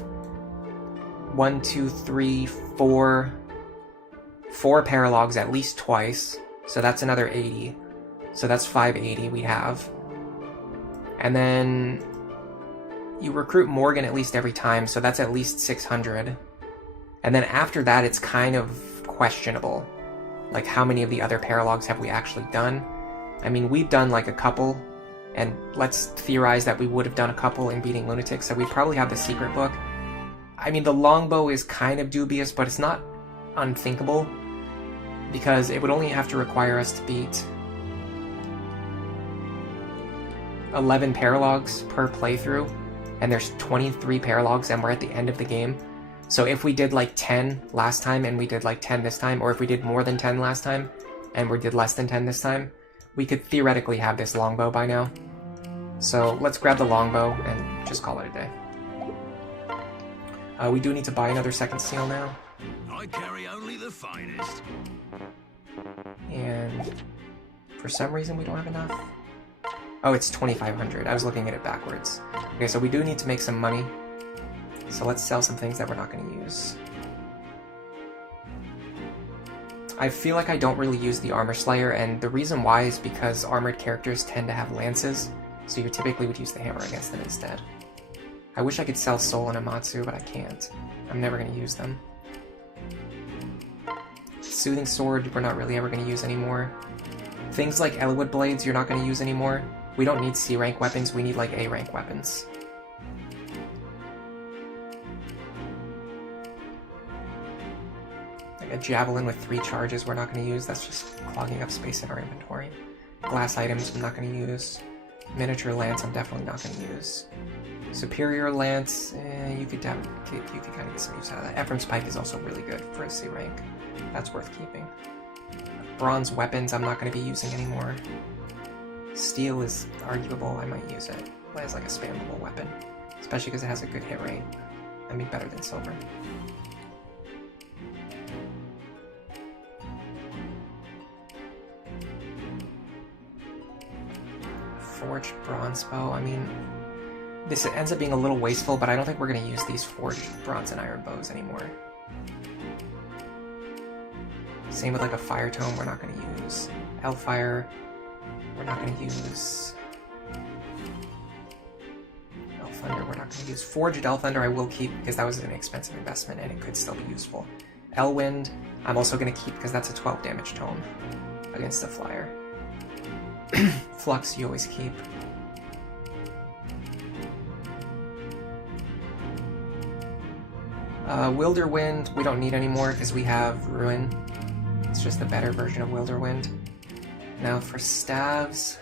1, 2, 3, 4 Paralogues at least twice. So that's another 80. So that's 580 we have. And then you recruit Morgan at least every time, so that's at least 600. And then after that, it's kind of questionable. Like, how many of the other Paralogues have we actually done? I mean, we've done like a couple, and let's theorize that we would have done a couple in beating Lunatic, so we probably have the secret book. I mean, the longbow is kind of dubious, but it's not unthinkable, because it would only have to require us to beat 11 Paralogues per playthrough, and there's 23 Paralogues, and we're at the end of the game. So if we did like 10 last time and we did like 10 this time, or if we did more than 10 last time and we did less than 10 this time, we could theoretically have this longbow by now. So let's grab the longbow and just call it a day. We do need to buy another second seal now. I carry only the finest. And for some reason we don't have enough. Oh, it's 2,500. I was looking at it backwards. Okay, so we do need to make some money. So let's sell some things that we're not going to use. I feel like I don't really use the Armor Slayer, and the reason why is because armored characters tend to have lances, so you typically would use the hammer against them instead. I wish I could sell Soul and Amatsu, but I can't. I'm never going to use them. Soothing Sword, we're not really ever going to use anymore. Things like Eliwood Blades, you're not going to use anymore. We don't need C rank weapons, we need like A rank weapons. Like a Javelin with 3 charges we're not going to use, that's just clogging up space in our inventory. Glass items I'm not going to use. Miniature Lance I'm definitely not going to use. Superior Lance, you could kind of get some use out of that. Ephraim's Pike is also really good for a C rank. That's worth keeping. Bronze weapons I'm not going to be using anymore. Steel is arguable, I might use it as like a spammable weapon. Especially because it has a good hit rate. I mean, better than silver. Forged bronze bow, I mean, this ends up being a little wasteful, but I don't think we're going to use these forged bronze and iron bows anymore. Same with like a fire tome, we're not going to use. Hellfire, we're not going to use. Elthunder, we're not going to use. Forged Elthunder I will keep because that was an expensive investment and it could still be useful. Elwind, I'm also going to keep because that's a 12 damage tome against the flyer. Flux you always keep. Wilderwind we don't need anymore because we have Ruin. It's just a better version of Wilderwind. Now for staves,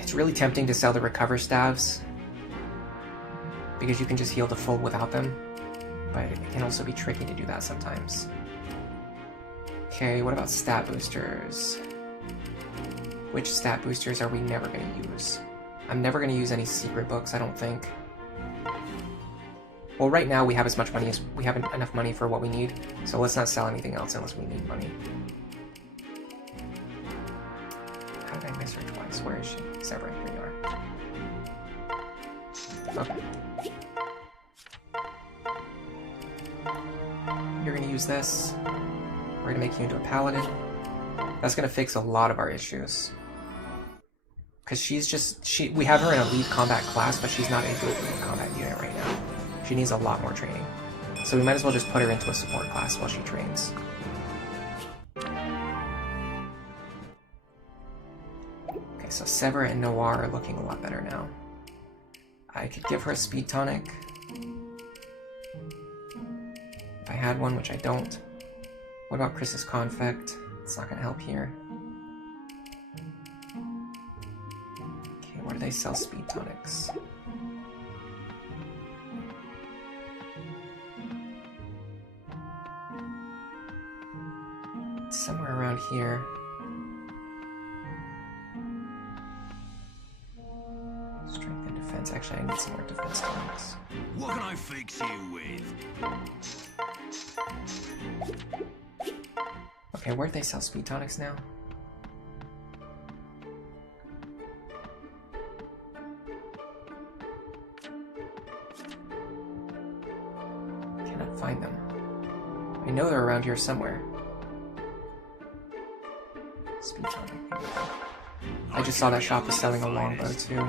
it's really tempting to sell the recover staves because you can just heal to full without them, but it can also be tricky to do that sometimes. Okay, what about stat boosters? Which stat boosters are we never going to use? I'm never going to use any secret books, I don't think. Well, right now we have as much money as we have enough money for what we need, so let's not sell anything else unless we need money. How did I miss her twice? Where is she? Severin, here you are. Okay. You're gonna use this. We're gonna make you into a paladin. That's gonna fix a lot of our issues. Because we have her in a lead combat class, but she's not a good lead combat unit right now. She needs a lot more training. So we might as well just put her into a support class while she trains. Okay, so Sever and Noir are looking a lot better now. I could give her a speed tonic. If I had one, which I don't. What about Chris's Confect? It's not going to help here. Okay, Where do they sell speed tonics? It's somewhere around here. Strength and defense. Actually, I need some more defense tonics. What can I fix you with? Okay, where'd they sell speed tonics now? Cannot find them. I know they're around here somewhere. Speed tonic. Here we go. I just saw that shop was selling a longbow too.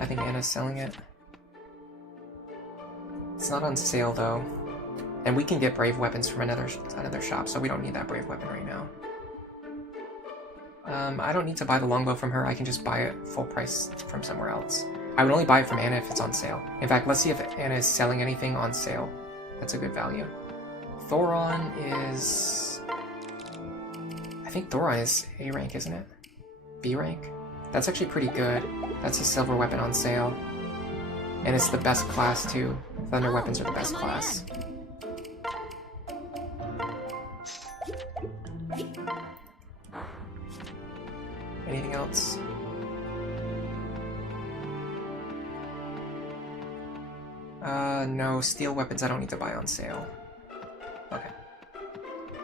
I think Anna's selling it. It's not on sale though. And we can get brave weapons from another shop, so we don't need that brave weapon right now. I don't need to buy the longbow from her, I can just buy it full price from somewhere else. I would only buy it from Anna if it's on sale. In fact, let's see if Anna is selling anything on sale. That's a good value. Thoron is... I think Thoron is A rank, isn't it? B rank? That's actually pretty good. That's a silver weapon on sale. And it's the best class too. Thunder weapons are the best class. Anything else? No, steel weapons I don't need to buy on sale. Okay.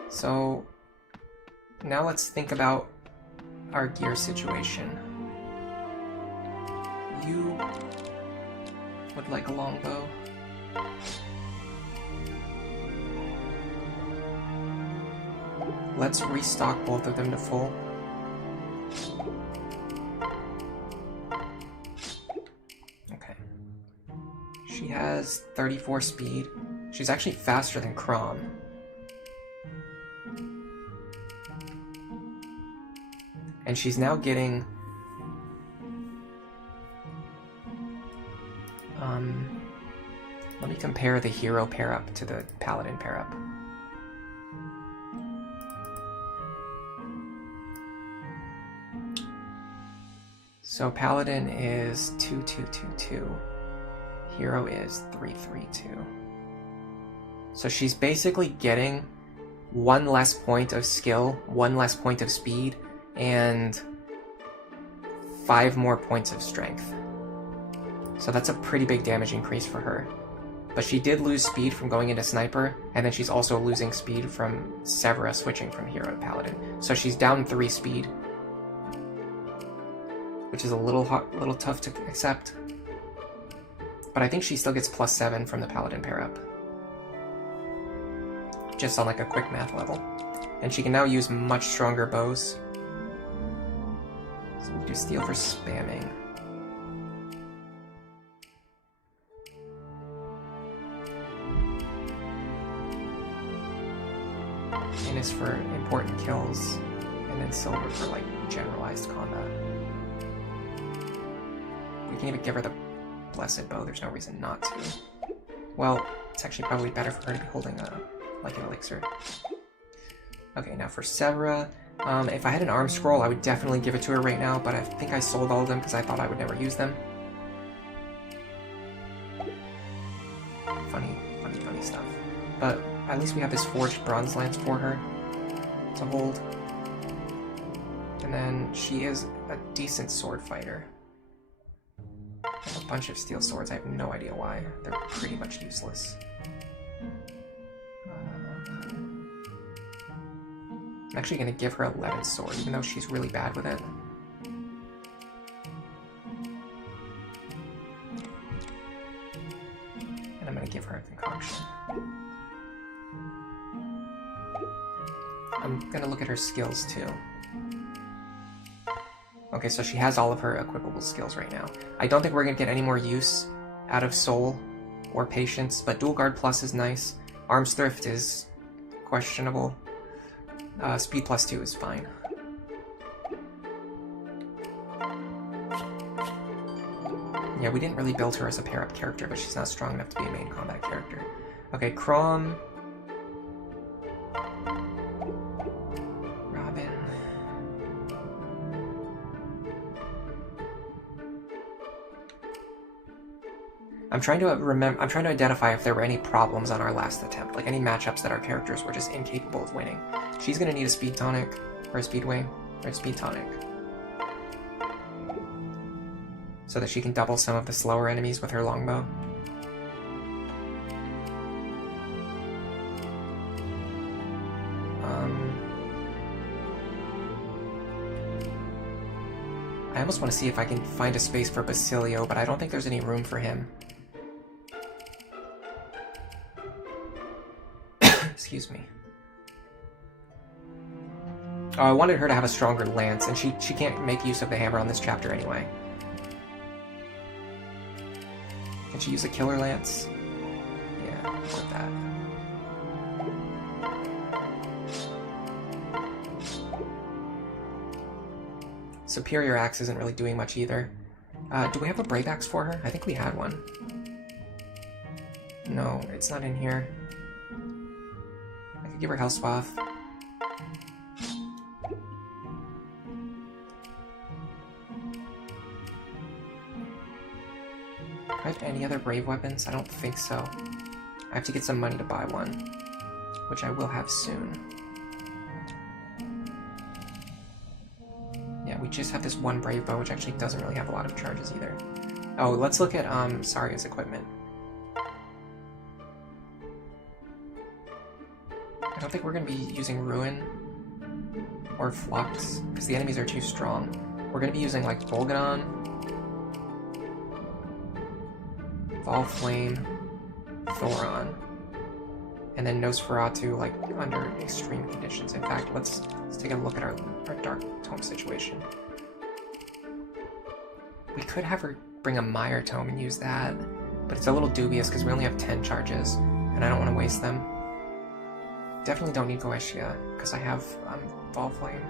So, now let's think about our gear situation. You would like a longbow. Let's restock both of them to full. Okay. She has 34 speed. She's actually faster than Crom. And she's now getting... let me compare the hero pair-up to the paladin pair-up. So paladin is 2222. Hero is 332. So she's basically getting 1 less point of skill, 1 less point of speed, and 5 more points of strength. So that's a pretty big damage increase for her. But she did lose speed from going into Sniper, and then she's also losing speed from Severa switching from Hero to Paladin. So she's down 3 speed, which is a little tough to accept. But I think she still gets +7 from the Paladin pair-up. Just on like a quick math level. And she can now use much stronger bows. So we do steel for spamming. And is for important kills, and then silver for like generalized combat. We can even give her the blessed bow, there's no reason not to. Well, it's actually probably better for her to be holding like an elixir. Okay, now for Severa, if I had an arm scroll, I would definitely give it to her right now, but I think I sold all of them because I thought I would never use them. Funny stuff. But at least we have this forged bronze lance for her to hold. And then she is a decent sword fighter. I have a bunch of steel swords, I have no idea why. They're pretty much useless. I'm actually going to give her 11 sword, even though she's really bad with it. And I'm going to give her a concoction. I'm going to look at her skills too. Okay, so she has all of her equipable skills right now. I don't think we're going to get any more use out of Soul or Patience, but Dual Guard Plus is nice. Arms Thrift is questionable. Speed +2 is fine. Yeah, we didn't really build her as a pair-up character, but she's not strong enough to be a main combat character. Okay, Crom... Robin... I'm trying to remember. I'm trying to identify if there were any problems on our last attempt, like any matchups that our characters were just incapable of winning. She's gonna need a speed tonic, or a speed wing, or a speed tonic, so that she can double some of the slower enemies with her longbow. I almost want to see if I can find a space for Basilio, but I don't think there's any room for him. Excuse me. Oh, I wanted her to have a stronger lance, and she can't make use of the hammer on this chapter anyway. Can she use a killer lance? Yeah, with that. Superior Axe isn't really doing much either. Do we have a Brave Axe for her? I think we had one. No, it's not in here. I could give her Hellswath. Do I have any other Brave weapons? I don't think so. I have to get some money to buy one, which I will have soon. Yeah, we just have this one Brave Bow, which actually doesn't really have a lot of charges either. Oh, let's look at Saria's equipment. I don't think we're going to be using Ruin or Flux, because the enemies are too strong. We're going to be using, like, Volgadon, Vol Flame, Thoron, and then Nosferatu, like, under extreme conditions. In fact, let's take a look at our Dark Tome situation. We could have her bring a Mire Tome and use that, but it's a little dubious because we only have 10 charges, and I don't want to waste them. Definitely don't need Goetia, because I have Vol Flame.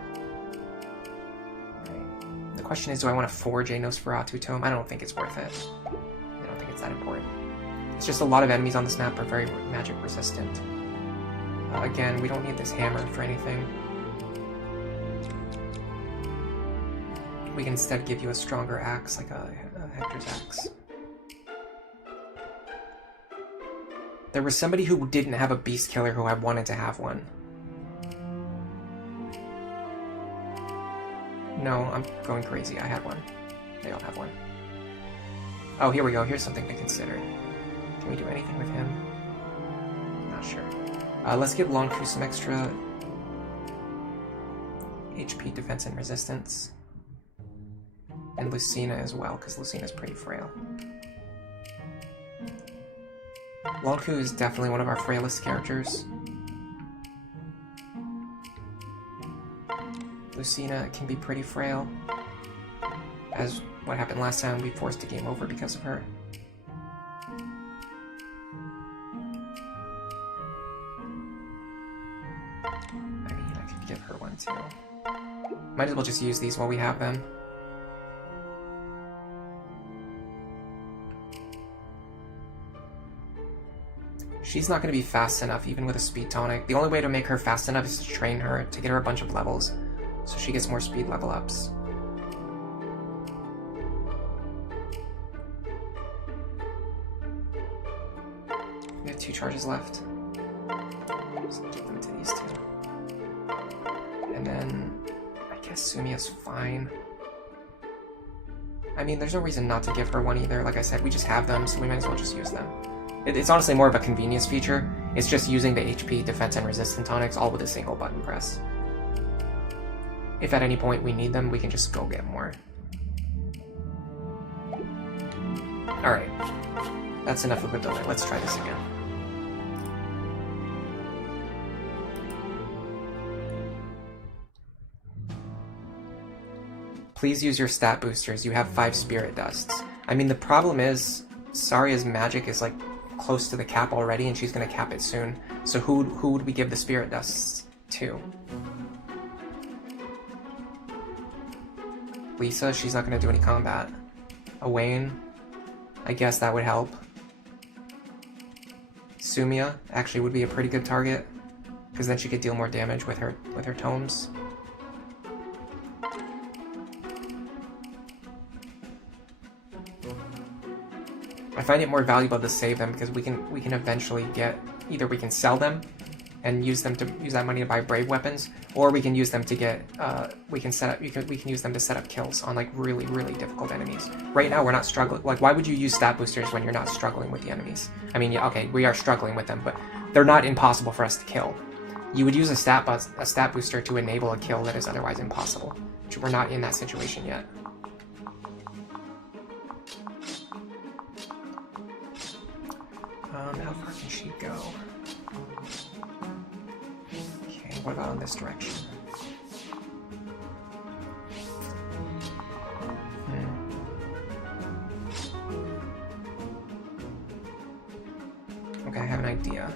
Right. The question is, do I want to forge a Nosferatu Tome? I don't think it's worth it. I don't think it's that important. It's just a lot of enemies on this map are very magic resistant. Again, we don't need this hammer for anything. We can instead give you a stronger axe, like a Hector's axe. There was somebody who didn't have a beast killer who I wanted to have one. No, I'm going crazy. I had one. They all have one. Oh, here we go. Here's something to consider. Can we do anything with him? Not sure. Let's give Longfu some extra HP, defense, and resistance. And Lucina as well, because Lucina's pretty frail. Longfu is definitely one of our frailest characters. Lucina can be pretty frail, as what happened last time, we forced a game over because of her. I mean, I could give her one too. Might as well just use these while we have them. She's not going to be fast enough, even with a speed tonic. The only way to make her fast enough is to train her, to get her a bunch of levels, so she gets more speed level ups. We have 2 charges left. Just give them to these 2. And then, I guess Sumia's fine. I mean, there's no reason not to give her one either. Like I said, we just have them, so we might as well just use them. It's honestly more of a convenience feature. It's just using the HP, defense, and resistance tonics all with a single button press. If at any point we need them, we can just go get more. Alright. That's enough of a delay. Let's try this again. Please use your stat boosters. You have 5 spirit dusts. I mean, the problem is, Saria's magic is like close to the cap already, and she's gonna cap it soon. So who would we give the spirit dusts to? Lisa, she's not gonna do any combat. Owain, I guess that would help. Sumia actually would be a pretty good target, because then she could deal more damage with her tomes. I find it more valuable to save them because we can eventually get, either we can sell them and use that money to buy brave weapons, or we can use them to get we can use them to set up kills on like really difficult enemies. Right now we're not struggling. Like, why would you use stat boosters when you're not struggling with the enemies? I mean, yeah, okay, we are struggling with them, but they're not impossible for us to kill. You would use a stat booster to enable a kill that is otherwise impossible. Which we're not in that situation yet. How far can she go? Okay, what about in this direction? Okay, I have an idea.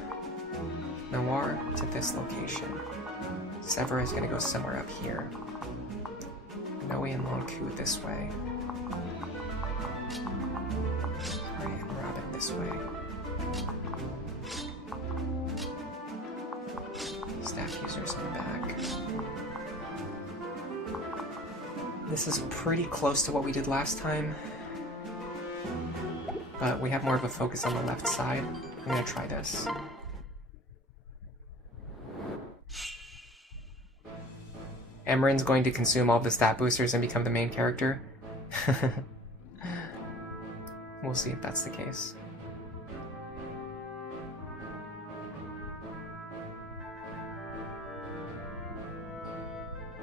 Noir to this location. Severa is going to go somewhere up here. Noe and Lonku this way. Ray and Robin this way. Staff users in the back. This is pretty close to what we did last time, but we have more of a focus on the left side. I'm going to try this. Emmeryn's going to consume all the stat boosters and become the main character. We'll see if that's the case.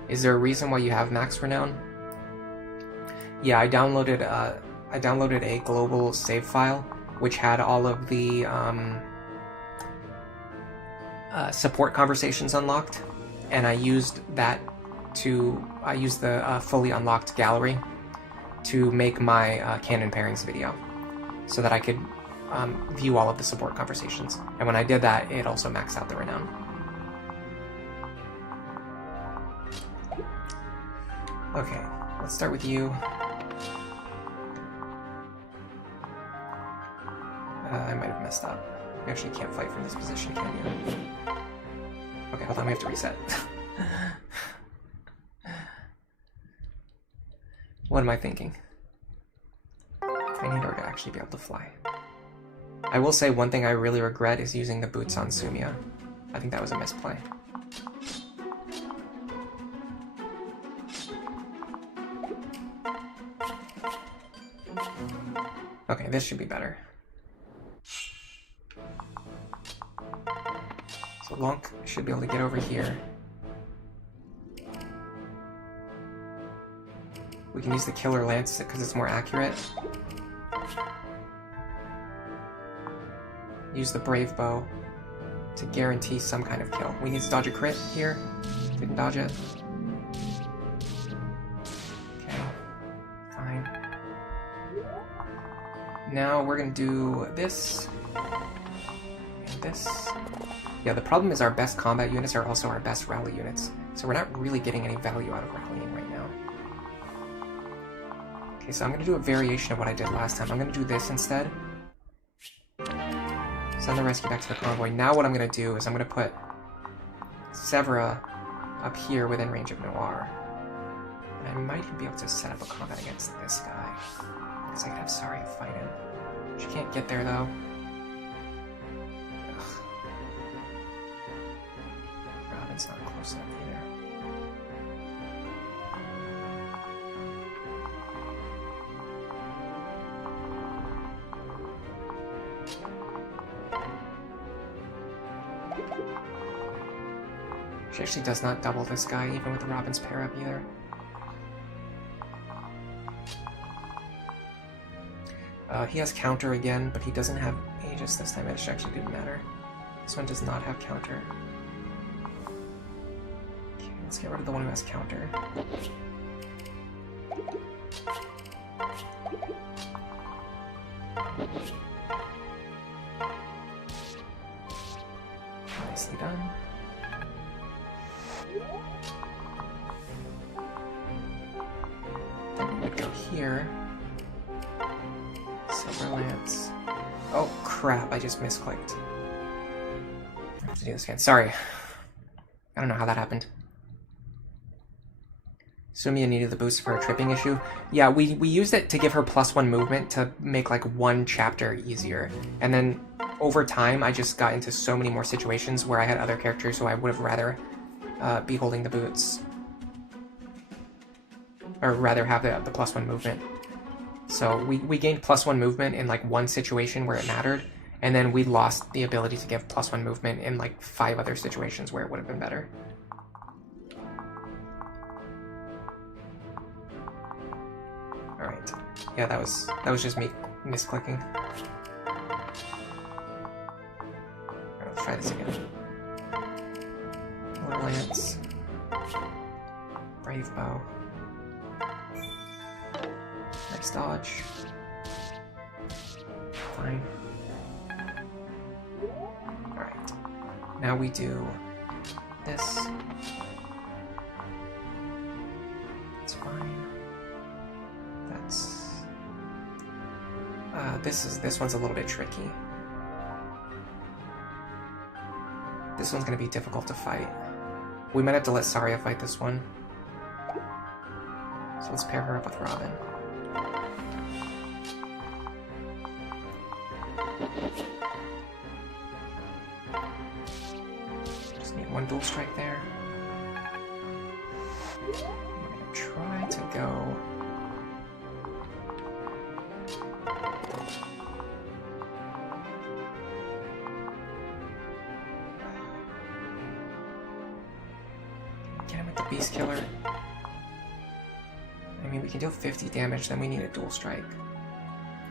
Is there a reason why you have max renown? Yeah, I downloaded a global save file which had all of the support conversations unlocked, and I used that I used the fully unlocked gallery to make my canon pairings video so that I could view all of the support conversations. And when I did that, it also maxed out the renown. Okay, let's start with you. I might have messed up. You actually can't fight from this position, can you? Okay, hold on, we have to reset. What am I thinking? I need her to actually be able to fly. I will say one thing I really regret is using the boots on Sumia. I think that was a misplay. Okay, this should be better. So Lonk should be able to get over here. We can use the Killer Lance because it's more accurate. Use the Brave Bow to guarantee some kind of kill. We need to dodge a crit here. Didn't dodge it. Okay, fine. Now we're gonna do this and this. Yeah, the problem is our best combat units are also our best rally units, so we're not really getting any value out of rallying right now. Okay, so I'm going to do a variation of what I did last time. I'm going to do this instead. Send the rescue back to the convoy. Now what I'm going to do is I'm going to put Severa up here within range of Noir. And I might even be able to set up a combat against this guy, because I could have Saria fight him. She can't get there, though. Ugh. Robin's not close enough either. She actually does not double this guy, even with the Robin's pair up either. He has counter again, but he doesn't have Aegis this time. It actually didn't matter. This one does not have counter. Okay, let's get rid of the one who has counter. Nicely done. Then we would go here. Silver Lance. Oh crap, I just misclicked. I have to do this again. Sorry. I don't know how that happened. Sumia needed the boost for a tripping issue. Yeah, we used it to give her +1 movement to make like one chapter easier. And then over time, I just got into so many more situations where I had other characters who I would have rather be holding the boots. Or rather have the +1 movement. So we gained +1 movement in like one situation where it mattered, and then we lost the ability to give +1 movement in like 5 other situations where it would have been better. Alright. Yeah, that was just me misclicking. Alright, let's try this again. Little Lance. Brave Bow. Nice dodge. Fine. Alright. Now we do this. That's fine. That's... this one's a little bit tricky. This one's gonna be difficult to fight. We might have to let Saria fight this one. So let's pair her up with Robin. Just need one dual strike there. I'm gonna try to go... Get him with the Beast Killer. I mean, we can deal 50 damage, then we need a dual strike.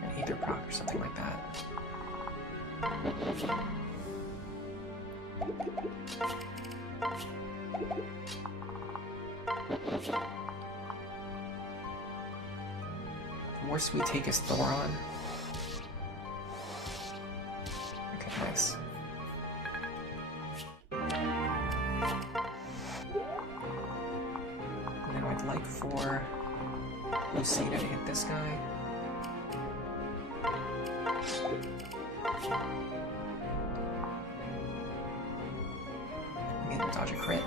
An Aether proc or something like that. The worst we take is Thoron. Okay, nice. And then I'd like for Lucina to hit this guy. I'm gonna dodge a crit.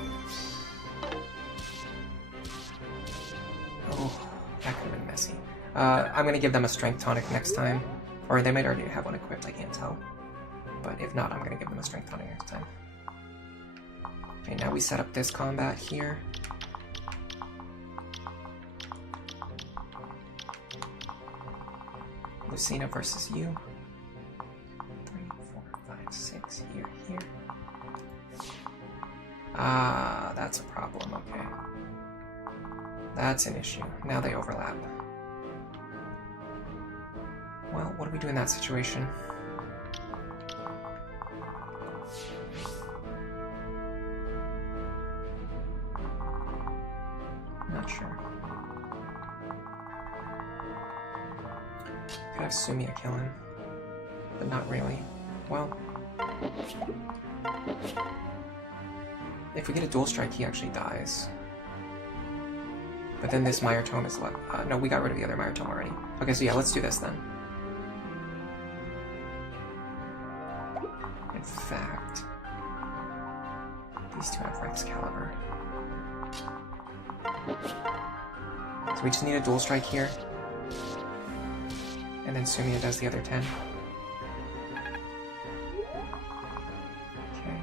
Oh, that could have been messy. I'm gonna give them a strength tonic next time. Or they might already have one equipped, I can't tell. But if not, I'm gonna give them a strength tonic next time. Okay, now we set up this combat here. Lucina versus you. 3, 4, 5, 6, here. Ah, that's a problem, okay. That's an issue. Now they overlap. Well, what do we do in that situation? Not sure. Could have Sumia kill him, but not really. Well, if we get a dual strike, he actually dies. But then this Mire Tome is left. No, we got rid of the other Mire Tome already. Okay, so yeah, let's do this then. In fact, these two have Excalibur. So we just need a dual strike here. And then Sumia does the other 10. Okay.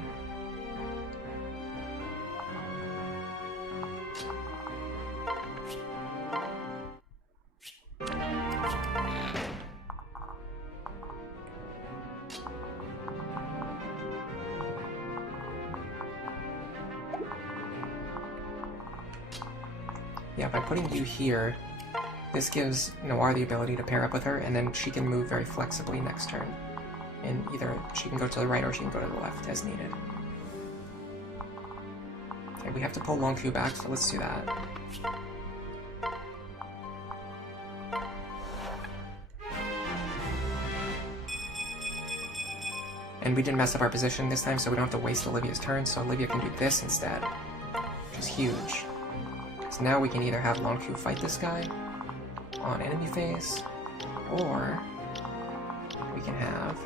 Yeah, by putting you here, this gives Noir the ability to pair up with her, and then she can move very flexibly next turn. And either she can go to the right or she can go to the left as needed. Okay, we have to pull Long Q back, so let's do that. And we didn't mess up our position this time, so we don't have to waste Olivia's turn, so Olivia can do this instead. Which is huge. So now we can either have Long Q fight this guy on enemy phase, or we can have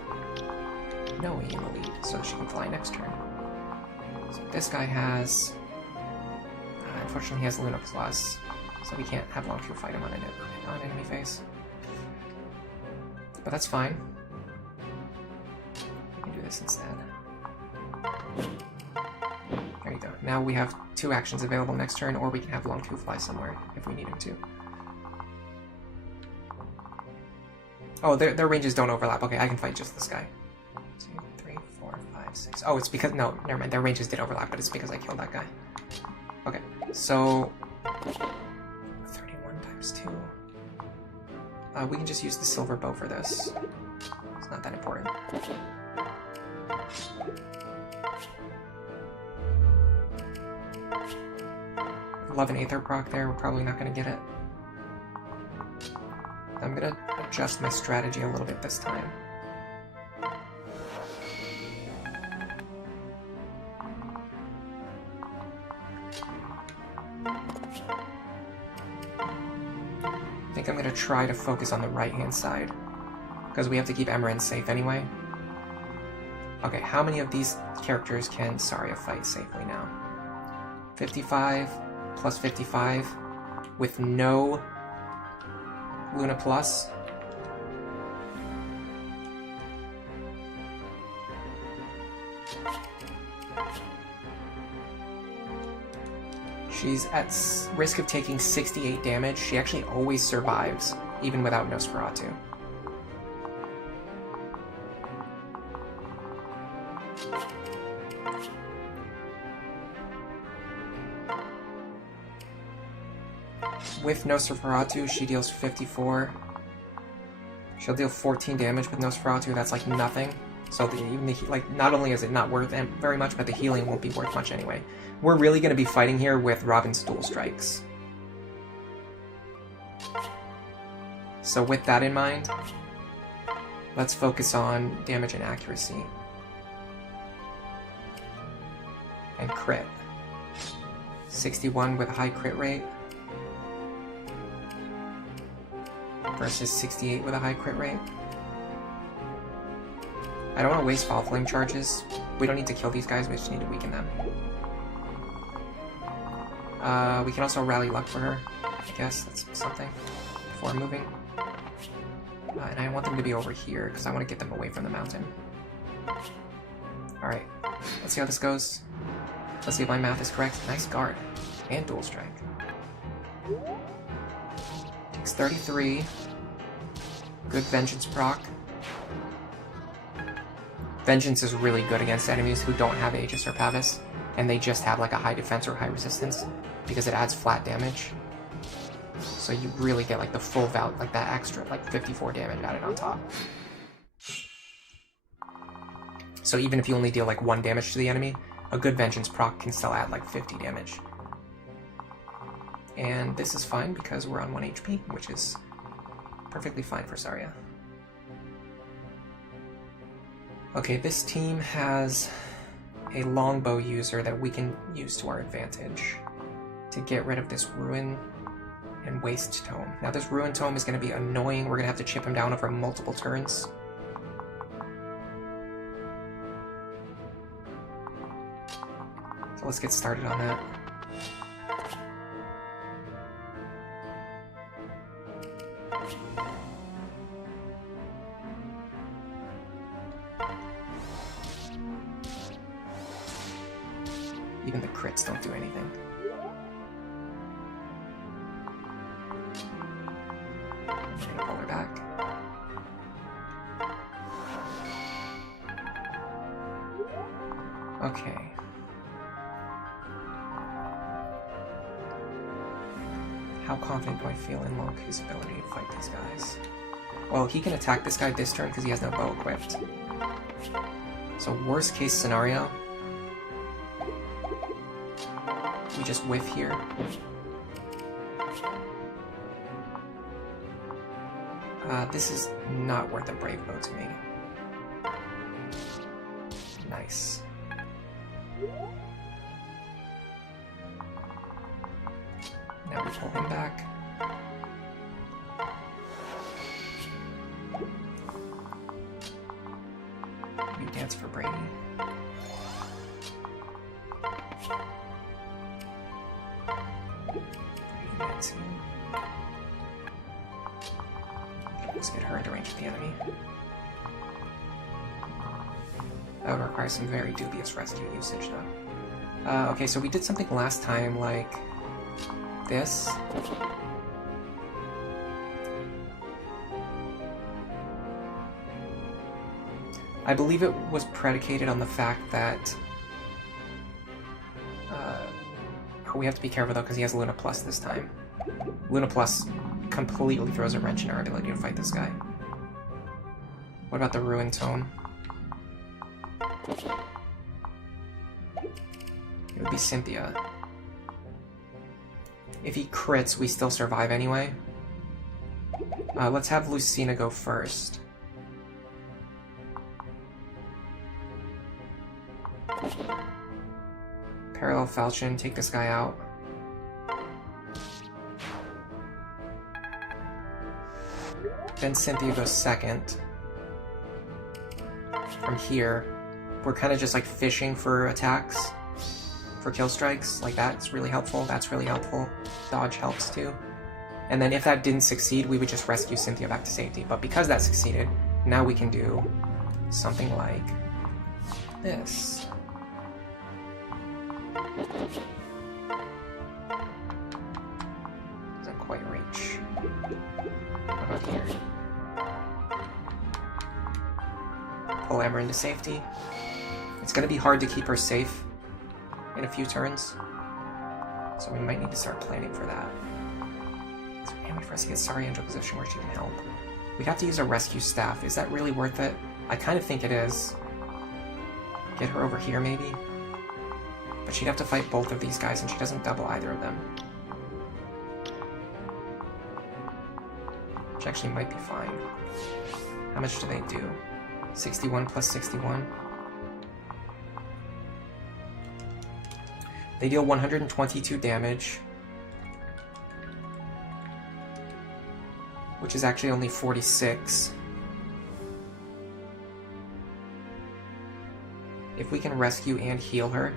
Noe in the lead, so she can fly next turn. So this guy has... unfortunately he has Luna Plus. So we can't have Long Q fight him on enemy phase. But that's fine. We can do this instead. There you go. Now we have 2 actions available next turn, or we can have Long Q fly somewhere if we need him to. Oh, their ranges don't overlap. Okay, I can fight just this guy. 2, 3, 4, 5, 6. Oh, it's because... No, never mind. Their ranges did overlap, but it's because I killed that guy. Okay, so... 31 times 2. We can just use the silver bow for this. It's not that important. 11 Aether proc there, we're probably not going to get it. I'm going to adjust my strategy a little bit this time. I think I'm going to try to focus on the right-hand side, because we have to keep Emmeryn safe anyway. Okay, how many of these characters can Saria fight safely now? 55 plus 55 with no Luna Plus. She's at risk of taking 68 damage. She actually always survives, even without Nosferatu. With Nosferatu, she deals 54. She'll deal 14 damage with Nosferatu. That's like nothing. So not only is it not worth very much, but the healing won't be worth much anyway. We're really going to be fighting here with Robin's dual strikes. So with that in mind, let's focus on damage and accuracy. And crit. 61 with a high crit rate. Versus 68 with a high crit rate. I don't want to waste Fall Flame charges. We don't need to kill these guys, we just need to weaken them. We can also rally luck for her. I guess that's something before moving. And I want them to be over here, because I want to get them away from the mountain. Alright, let's see how this goes. Let's see if my math is correct. Nice guard. And dual strike. Takes 33. Good Vengeance proc. Vengeance is really good against enemies who don't have Aegis or Pavis, and they just have like a high defense or high resistance, because it adds flat damage. So you really get like the full like that extra, like 54 damage added on top. So even if you only deal like 1 damage to the enemy, a good Vengeance proc can still add like 50 damage. And this is fine because we're on 1 HP, which is perfectly fine for Saria. Okay, this team has a longbow user that we can use to our advantage to get rid of this Ruin and Waste Tome. Now this Ruin Tome is going to be annoying. We're going to have to chip him down over multiple turns. So let's get started on that. Even the crits don't do anything. I'm gonna pull her back. Okay. How confident do I feel in Lonku's ability to fight these guys? Well, he can attack this guy this turn because he has no bow equipped. So worst case scenario, we just whiff here. This is not worth a brave bow to me. Nice. Now we pull him back. We dance for Brady. And let's get her into range of the enemy. That would require some very dubious rescue usage, though. Okay, so we did something last time, like this. I believe it was predicated on the fact that... we have to be careful, though, because he has Luna Plus this time. Luna Plus completely throws a wrench in our ability to fight this guy. What about the Ruin Tome? It would be Cynthia. If he crits, we still survive anyway. Let's have Lucina go first. Parallel Falchion, take this guy out. Then Cynthia goes second. From here, we're kind of just like fishing for attacks, for kill strikes, like that's really helpful, that's really helpful. Dodge helps too. And then if that didn't succeed, we would just rescue Cynthia back to safety. But because that succeeded, now we can do something like this. Doesn't quite reach. What about here? Pull Emmeryn to safety. It's going to be hard to keep her safe in a few turns, so we might need to start planning for that. Is there any way for us to get Sari into a position where she can help? We'd have to use a rescue staff. Is that really worth it? I kind of think it is. Get her over here, maybe? But she'd have to fight both of these guys, and she doesn't double either of them. Which actually might be fine. How much do they do? 61 plus 61. They deal 122 damage, which is actually only 46. If we can rescue and heal her...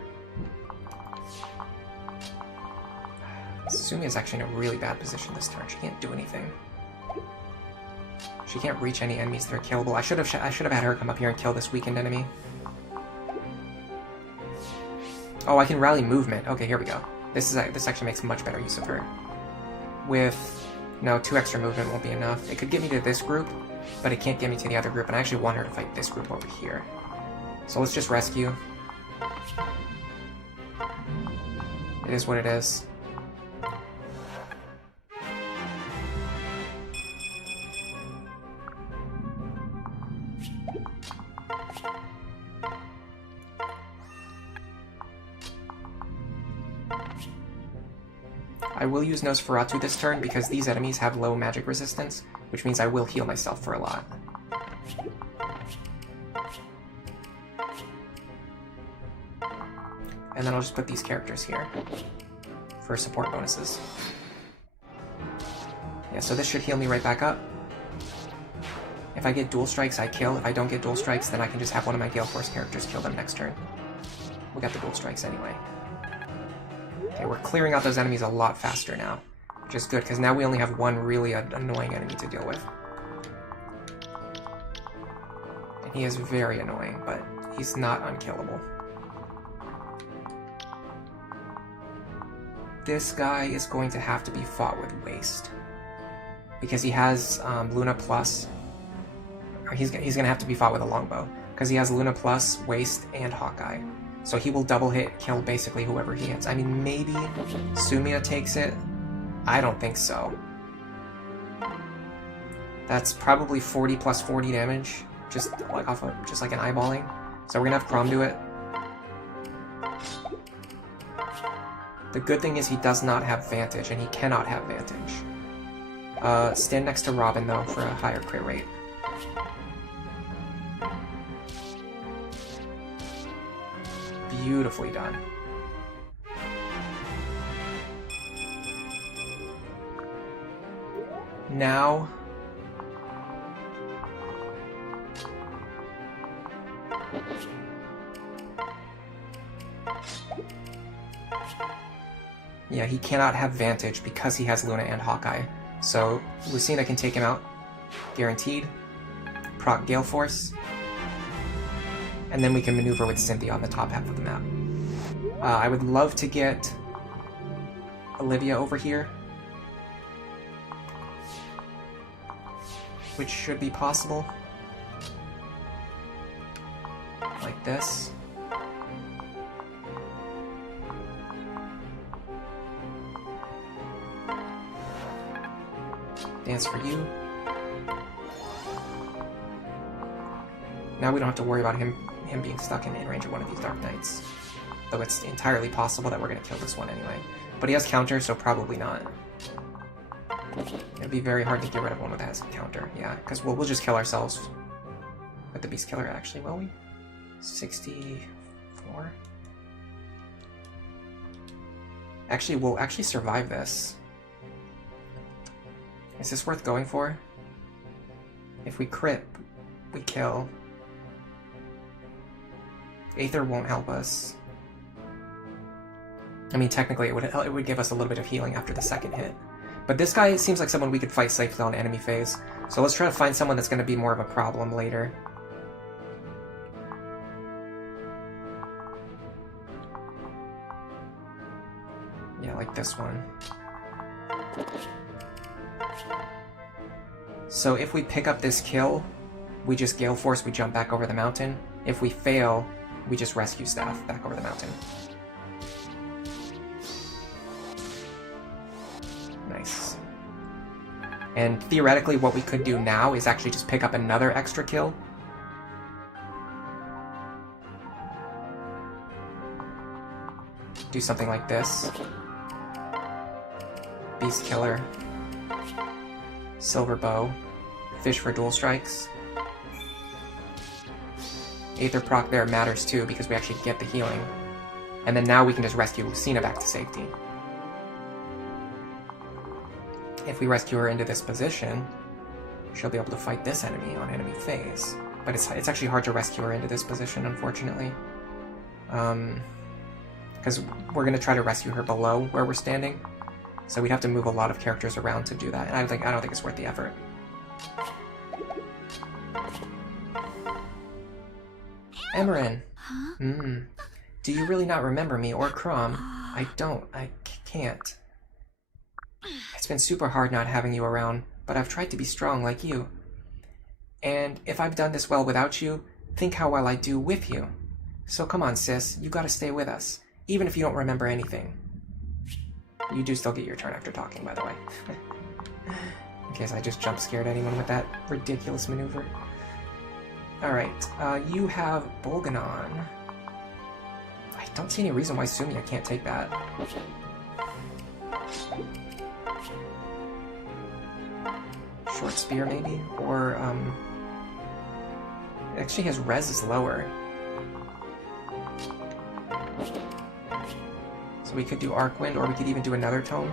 Sumi is actually in a really bad position this turn. She can't do anything. She can't reach any enemies that are killable. I should have had her come up here and kill this weakened enemy. Oh, I can rally movement. Okay, here we go. This actually makes much better use of her. With... No, 2 extra movement won't be enough. It could get me to this group, but it can't get me to the other group, and I actually want her to fight this group over here. So let's just rescue. It is what it is. I will use Nosferatu this turn because these enemies have low magic resistance, which means I will heal myself for a lot. And then I'll just put these characters here for support bonuses. Yeah, so this should heal me right back up. If I get dual strikes, I kill. If I don't get dual strikes, then I can just have one of my Gale Force characters kill them next turn. We got the dual strikes anyway. Okay, we're clearing out those enemies a lot faster now, which is good, because now we only have one really annoying enemy to deal with. And he is very annoying, but he's not unkillable. This guy is going to have to be fought with Waste, because he has Luna Plus. Or he's going to have to be fought with a Longbow, because he has Luna Plus, Waste, and Hawkeye. So he will double hit, kill basically whoever he hits. I mean, maybe Sumia takes it. I don't think so. That's probably 40 plus 40 damage, just like off of just like an eyeballing. So we're gonna have Crom do it. The good thing is he does not have Vantage, and he cannot have Vantage. Stand next to Robin though for a higher crit rate. Beautifully done. Now... Yeah, he cannot have Vantage because he has Luna and Hawkeye. So Lucina can take him out, guaranteed. Proc Gale Force. And then we can maneuver with Cynthia on the top half of the map. I would love to get Olivia over here, which should be possible. Like this. Dance for you. Now we don't have to worry about him being stuck in range of one of these Dark Knights. Though it's entirely possible that we're going to kill this one anyway. But he has counter, so probably not. It'd be very hard to get rid of one that has counter, yeah. Because we'll just kill ourselves with the Beast Killer, actually, will we? 64? Actually, we'll actually survive this. Is this worth going for? If we crit, we kill. Aether won't help us. I mean, technically, it would give us a little bit of healing after the second hit. But this guy seems like someone we could fight safely on enemy phase. So let's try to find someone that's going to be more of a problem later. Yeah, like this one. So if we pick up this kill, we just Gale Force, we jump back over the mountain. If we fail, we just Rescue Staff back over the mountain. Nice. And theoretically, what we could do now is actually just pick up another extra kill. Do something like this. Beast Killer. Silver Bow. Fish for dual strikes. Aether proc there matters too because we actually get the healing. And then now we can just rescue Lucina back to safety. If we rescue her into this position, she'll be able to fight this enemy on enemy phase. But it's actually hard to rescue her into this position, unfortunately. Because we're going to try to rescue her below where we're standing. So we'd have to move a lot of characters around to do that, and I don't think it's worth the effort. Emmeryn! Huh? Do you really not remember me or Crom? I don't. I can't. It's been super hard not having you around, but I've tried to be strong like you. And if I've done this well without you, think how well I do with you. So come on, sis, you gotta stay with us, even if you don't remember anything. You do still get your turn after talking, by the way. In case I just jump scared anyone with that ridiculous maneuver. Alright, you have Bolganon. I don't see any reason why Sumia can't take that. Short Spear, maybe? Or, actually his res is lower. So we could do Arc Wind, or we could even do another tome.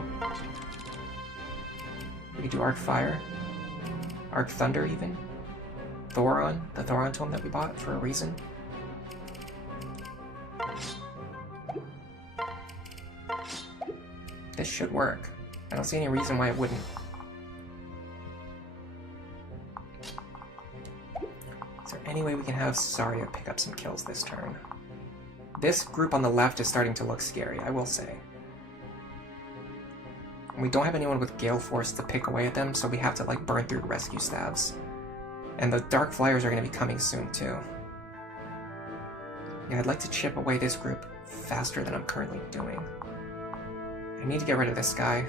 We could do Arc Fire. Arc Thunder, even. Thoron, the Thoron tome that we bought for a reason. This should work. I don't see any reason why it wouldn't. Is there any way we can have Saria pick up some kills this turn? This group on the left is starting to look scary, I will say. We don't have anyone with Gale Force to pick away at them, so we have to like burn through rescue stabs. And the Dark Flyers are going to be coming soon too. Yeah, I'd like to chip away this group faster than I'm currently doing. I need to get rid of this guy.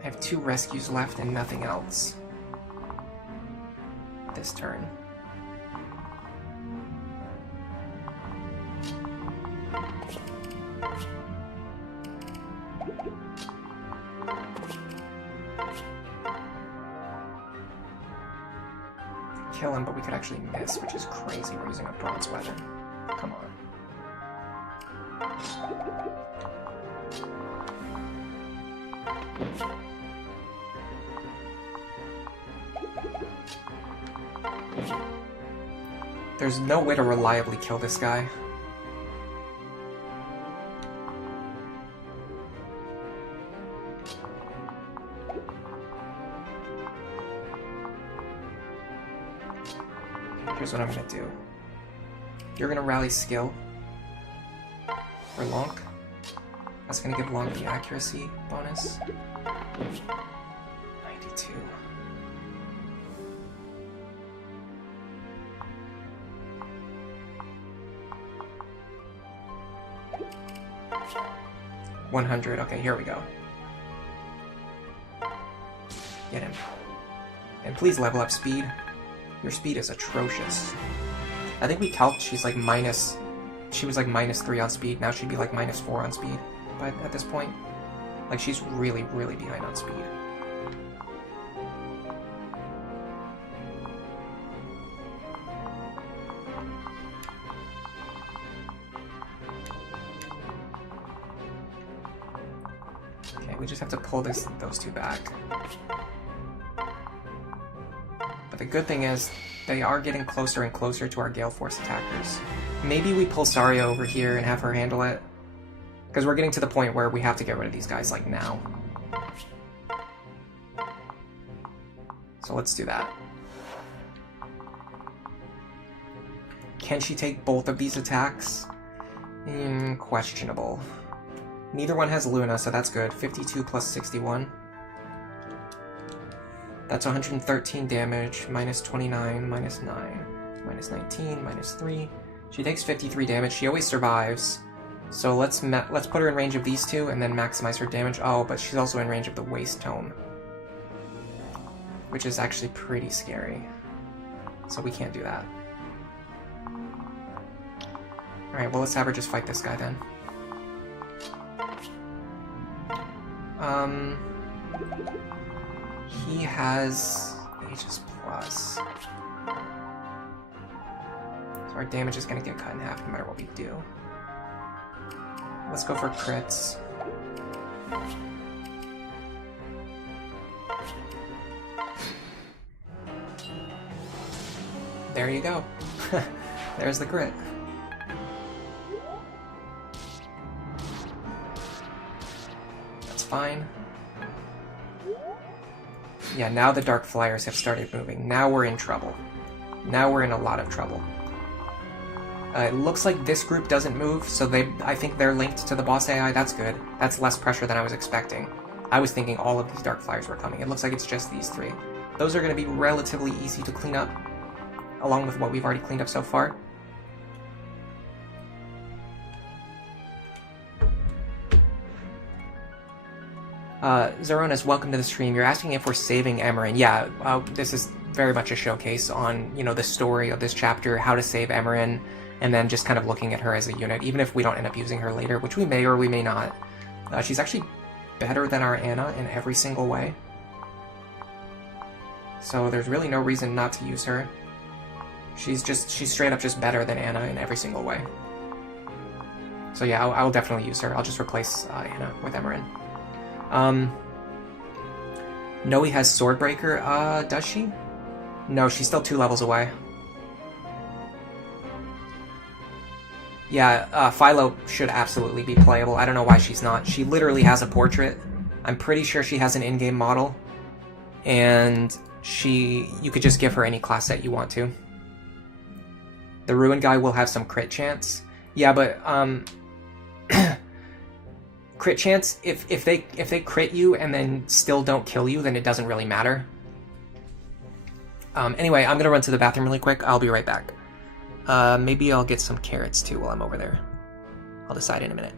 I have 2 rescues left and nothing else this turn. Kill him, but we could actually miss, which is crazy. We're using a bronze weapon. Come on. There's no way to reliably kill this guy. Here's what I'm gonna do. You're gonna rally skill for Lonk. That's gonna give Lonk the accuracy bonus. 92. $100. Okay, here we go. Get him. And please level up speed. Your speed is atrocious. I think we calced she's like minus... She was like -3 on speed. Now she'd be like -4 on speed. But at this point, like she's really, really behind on speed. Okay, we just have to pull those two back. But the good thing is, they are getting closer and closer to our Gale Force attackers. Maybe we pull Saria over here and have her handle it. Because we're getting to the point where we have to get rid of these guys, like, now. So let's do that. Can she take both of these attacks? Questionable. Neither one has Luna, so that's good. 52 plus 61. That's 113 damage, minus 29, minus 9, minus 19, minus 3. She takes 53 damage. She always survives. So let's put her in range of these two and then maximize her damage. Oh, but she's also in range of the Waste Tome, which is actually pretty scary. So we can't do that. Alright, well, let's have her just fight this guy then. He has Aegis Plus. So our damage is going to get cut in half no matter what we do. Let's go for crits. There you go. There's the crit. That's fine. Yeah, now the Dark Flyers have started moving. Now we're in trouble. Now we're in a lot of trouble. It looks like this group doesn't move, so I think they're linked to the boss AI. That's good. That's less pressure than I was expecting. I was thinking all of these Dark Flyers were coming. It looks like it's just these three. Those are going to be relatively easy to clean up, along with what we've already cleaned up so far. Zeronas, welcome to the stream. You're asking if we're saving Emmeryn. Yeah, this is very much a showcase on, you know, the story of this chapter, how to save Emmeryn, and then just kind of looking at her as a unit, even if we don't end up using her later, which we may or we may not. She's actually better than our Anna in every single way. So there's really no reason not to use her. She's straight up just better than Anna in every single way. So yeah, I'll definitely use her. I'll just replace Anna with Emmeryn. Noe has Swordbreaker, does she? No, she's still 2 levels away. Yeah, Philo should absolutely be playable. I don't know why she's not. She literally has a portrait. I'm pretty sure she has an in-game model. And you could just give her any class set you want to. The Ruin guy will have some crit chance. Yeah, but, crit chance, if they crit you and then still don't kill you, then it doesn't really matter. Anyway, I'm gonna run to the bathroom really quick. I'll be right back. Maybe I'll get some carrots too while I'm over there. I'll decide in a minute.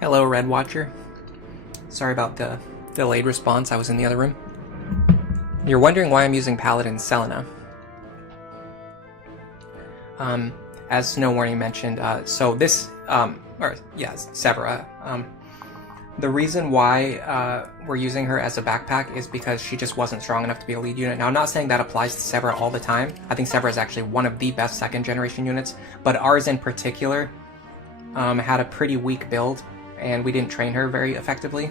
Hello, Red Watcher. Sorry about the delayed response, I was in the other room. You're wondering why I'm using Paladin Selena. As Snow Warning mentioned, so this, Severa. The reason why we're using her as a backpack is because she just wasn't strong enough to be a lead unit. Now, I'm not saying that applies to Severa all the time. I think Severa is actually one of the best second generation units, but ours in particular had a pretty weak build, and we didn't train her very effectively.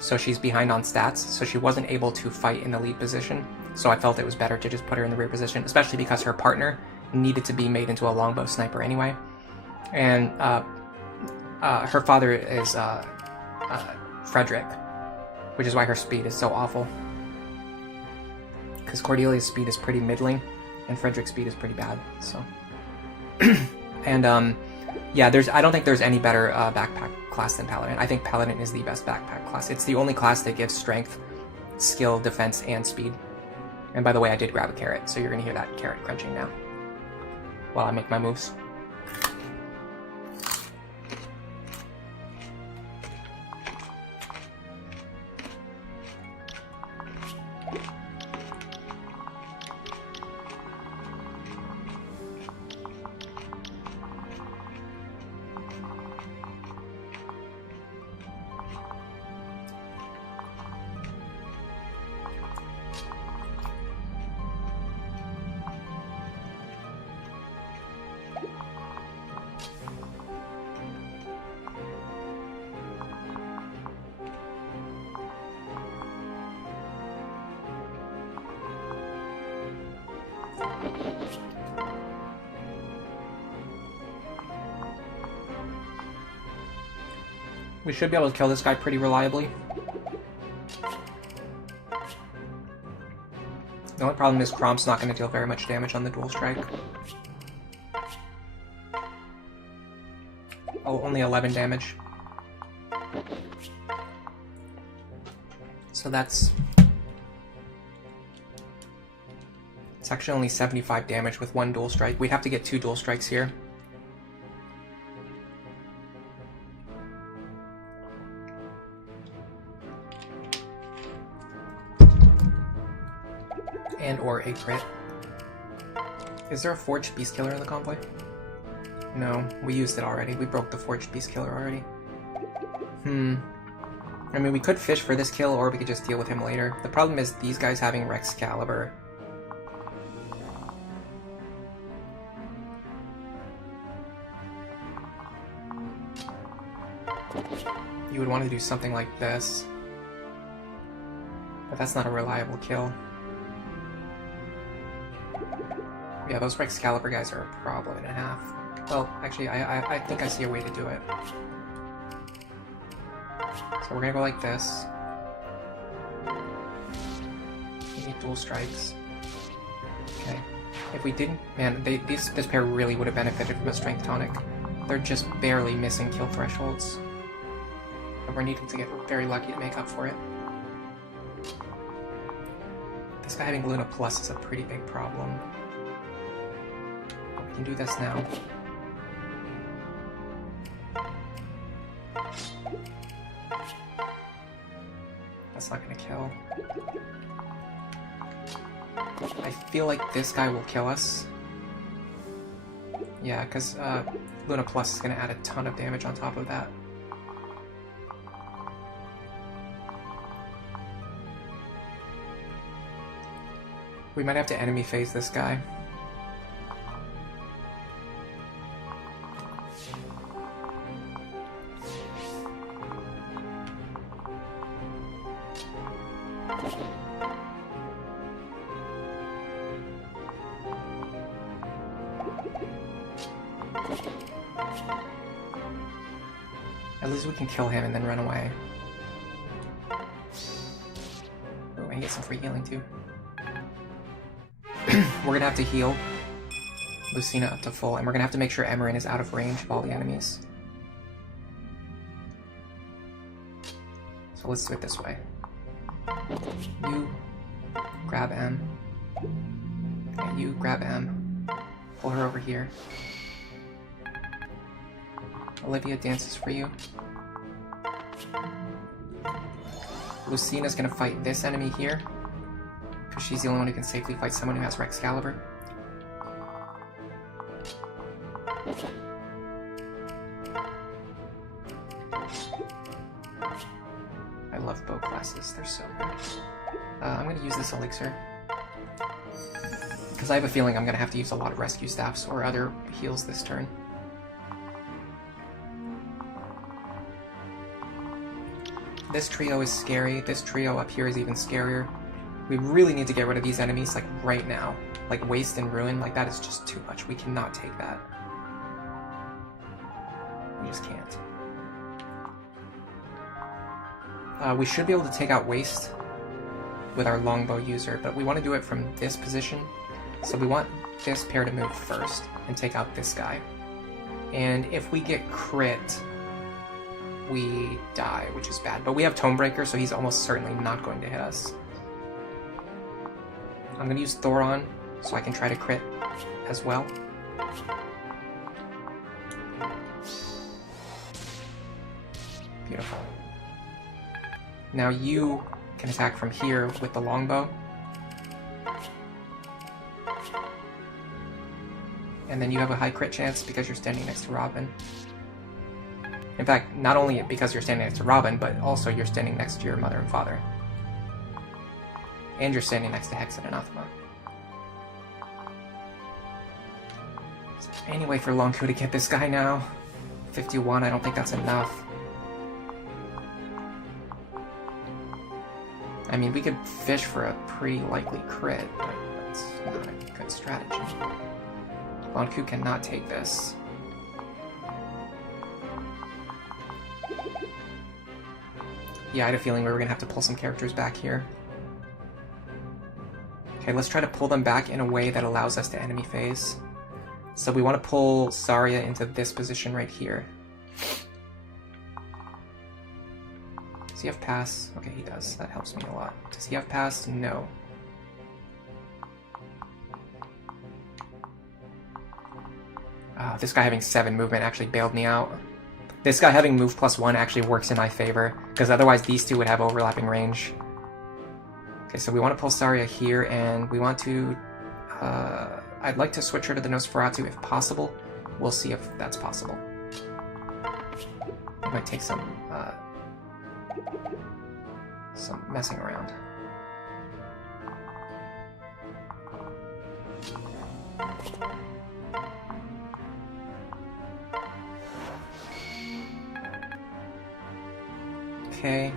So she's behind on stats, so she wasn't able to fight in the lead position. So I felt it was better to just put her in the rear position, especially because her partner needed to be made into a longbow sniper anyway. And her father is Frederick, which is why her speed is so awful. Because Cordelia's speed is pretty middling, and Frederick's speed is pretty bad. So, and yeah, I don't think there's any better backpack class than Paladin. I think Paladin is the best backpack class. It's the only class that gives strength, skill, defense, and speed. And by the way, I did grab a carrot, so you're gonna hear that carrot crunching now while I make my moves. We should be able to kill this guy pretty reliably. The only problem is Cromp's not going to deal very much damage on the dual strike. Oh, only 11 damage. So that's... It's actually only 75 damage with one dual strike. We'd have to get 2 dual strikes here. And or a crit. Is there a Forged Beast Killer in the convoy? No, we used it already. We broke the Forged Beast Killer already. I mean, we could fish for this kill, or we could just deal with him later. The problem is these guys having Rex Caliber. You would want to do something like this. But that's not a reliable kill. Yeah, those Excalibur guys are a problem and a half. Well, actually, I think I see a way to do it. So we're gonna go like this. We need dual strikes. Okay. If we didn't... Man, this pair really would have benefited from a Strength Tonic. They're just barely missing kill thresholds. And we're needing to get very lucky to make up for it. This guy having Luna Plus is a pretty big problem. We can do this now. That's not gonna kill. I feel like this guy will kill us. Yeah, because Luna Plus is gonna add a ton of damage on top of that. We might have to enemy phase this guy. At least we can kill him and then run away. Oh, I get some free healing too. We're gonna have to heal Lucina up to full, and we're gonna have to make sure Emmeryn is out of range of all the enemies. So let's do it this way. You grab M. Okay, you grab M. Pull her over here. Olivia dances for you. Lucina's gonna fight this enemy here, because she's the only one who can safely fight someone who has Rexcalibur. I love bow classes, they're so good. I'm gonna use this elixir, because I have a feeling I'm gonna have to use a lot of rescue staffs or other heals this turn. This trio is scary. This trio up here is even scarier. We really need to get rid of these enemies, like, right now. Like, Waste and Ruin, like, that is just too much. We cannot take that. We just can't. We should be able to take out Waste with our longbow user, but we want to do it from this position. So we want this pair to move first and take out this guy. And if we get crit, we die, which is bad. But we have Tomebreaker, so he's almost certainly not going to hit us. I'm going to use Thoron, so I can try to crit as well. Beautiful. Now you can attack from here with the longbow. And then you have a high crit chance because you're standing next to Robin. In fact, not only because you're standing next to Robin, but also you're standing next to your mother and father. And you're standing next to Hex and Anathema. Is there any way for Longku to get this guy now? 51, I don't think that's enough. I mean, we could fish for a pretty likely crit, but that's not a good strategy. Longku cannot take this. Yeah, I had a feeling we were going to have to pull some characters back here. Okay, let's try to pull them back in a way that allows us to enemy phase. So we want to pull Zarya into this position right here. Does he have pass? Okay, he does. That helps me a lot. Does he have pass? No. This guy having 7 movement actually bailed me out. This guy having move +1 actually works in my favor, because otherwise these two would have overlapping range. Okay, so we want to pull Zarya here, and we want to... I'd like to switch her to the Nosferatu if possible. We'll see if that's possible. It might take some messing around. Okay.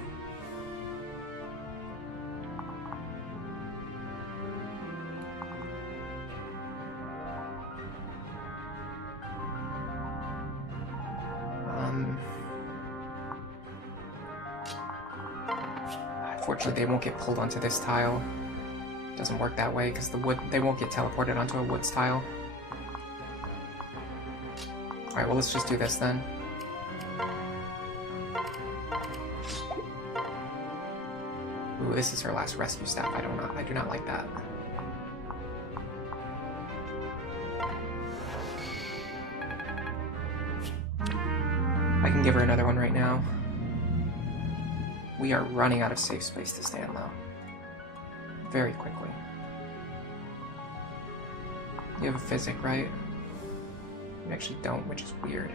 Unfortunately, they won't get pulled onto this tile. It doesn't work that way because they won't get teleported onto a woods tile. All right, well, let's just do this then. Ooh, this is her last rescue staff. I do not like that. I can give her another one right now. We are running out of safe space to stand, though. Very quickly. You have a physic, right? You actually don't, which is weird.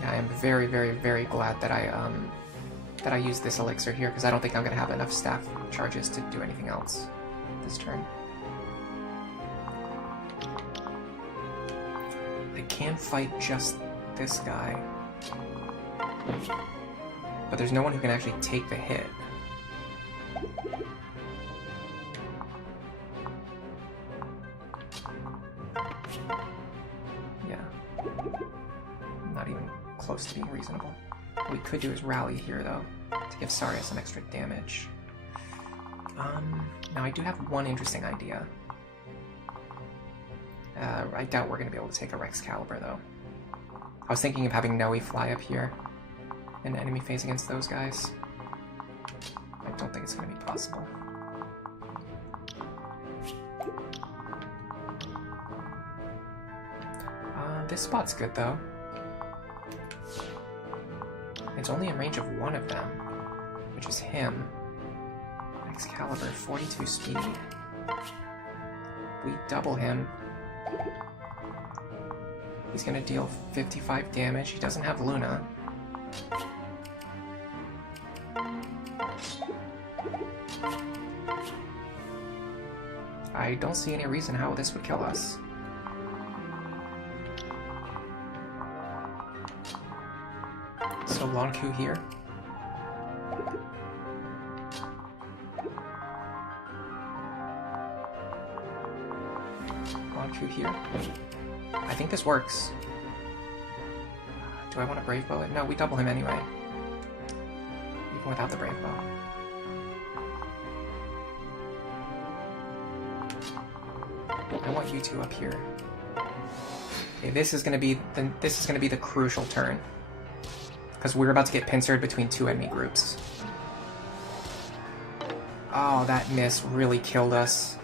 Yeah, I am very, very, very glad that I used this elixir here, because I don't think I'm going to have enough staff charges to do anything else this turn. I can fight just this guy, but there's no one who can actually take the hit. Yeah. Not even close to being reasonable. What we could do is rally here, though, to give Zarya some extra damage. Now I do have one interesting idea. I doubt we're going to be able to take a Rexcalibur, though. I was thinking of having Noe fly up here and enemy phase against those guys. I don't think it's going to be possible. This spot's good, though. It's only in range of one of them, which is him. Excalibur, 42 speed. We double him. He's gonna deal 55 damage. He doesn't have Luna. I don't see any reason how this would kill us. So long Q here. Long Q here. I think this works. Do I want to Brave Bow it? No, we double him anyway. Even without the Brave Bow. I want you two up here. Okay, this is gonna be the crucial turn. Because we're about to get pincered between two enemy groups. Oh, that miss really killed us.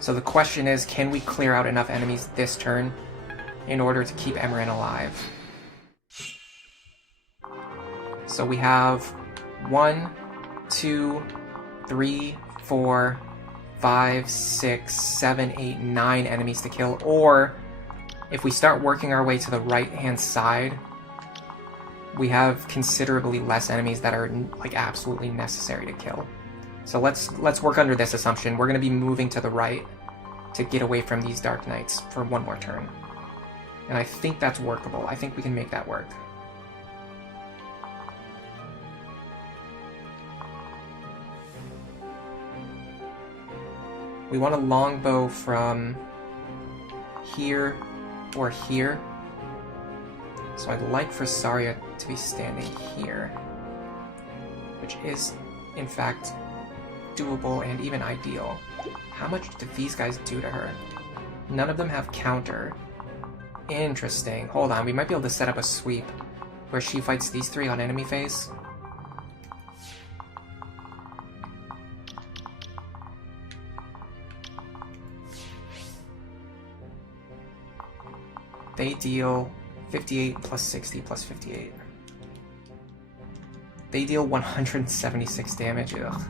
So the question is, can we clear out enough enemies this turn in order to keep Emmeryn alive? So we have 1, 2, 3, 4, 5, 6, 7, 8, 9 enemies to kill, or if we start working our way to the right-hand side, we have considerably less enemies that are like absolutely necessary to kill. So let's work under this assumption. We're going to be moving to the right to get away from these Dark Knights for one more turn. And I think that's workable. I think we can make that work. We want a longbow from here or here. So I'd like for Saria to be standing here, which is, in fact, doable and even ideal. How much did these guys do to her? None of them have counter. Interesting. Hold on, we might be able to set up a sweep where she fights these three on enemy phase. They deal 58 plus 60 plus 58. They deal 176 damage. Ugh.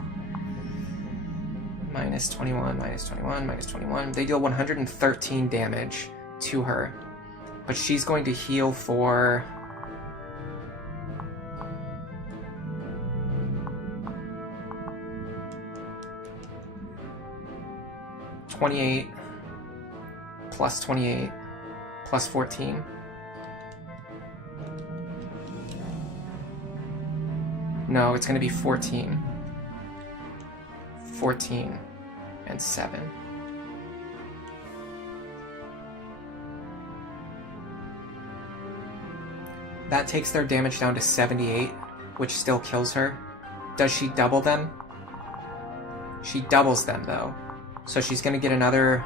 Minus 21, minus 21, minus 21. They deal 113 damage to her. But she's going to heal for... $28 plus 28 plus 14. No, it's going to be 14. 14 and 7. That takes their damage down to 78, which still kills her. Does she double them? She doubles them, though. So she's going to get another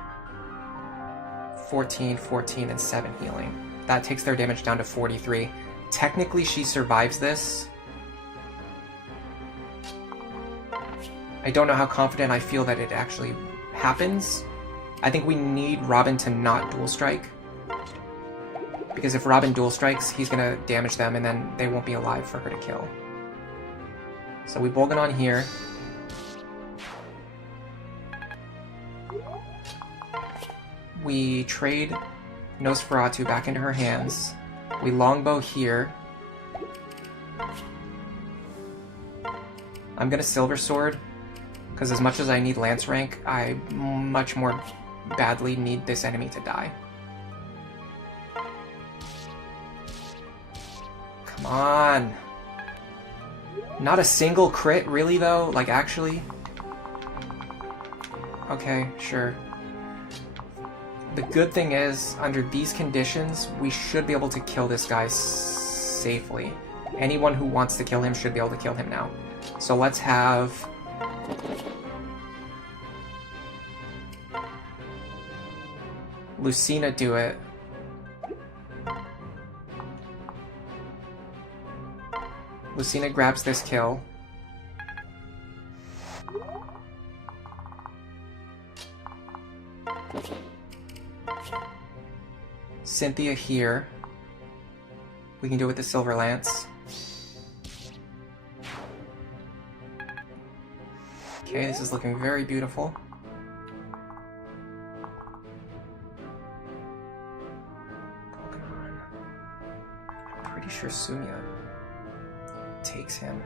14, 14, and 7 healing. That takes their damage down to 43. Technically, she survives this. I don't know how confident I feel that it actually happens. I think we need Robin to not dual strike. Because if Robin dual strikes, he's going to damage them, and then they won't be alive for her to kill. So we Bolgan on here. We trade Nosferatu back into her hands. We longbow here. I'm going to Silver Sword, because as much as I need Lance rank, I much more badly need this enemy to die. Come on. Not a single crit, really, though? Like, actually? Okay, sure. The good thing is, under these conditions, we should be able to kill this guy safely. Anyone who wants to kill him should be able to kill him now. So let's have... Lucina do it. Lucina grabs this kill. Cynthia here. We can do it with the Silver Lance. Okay, this is looking very beautiful. I'm pretty sure Sunya takes him.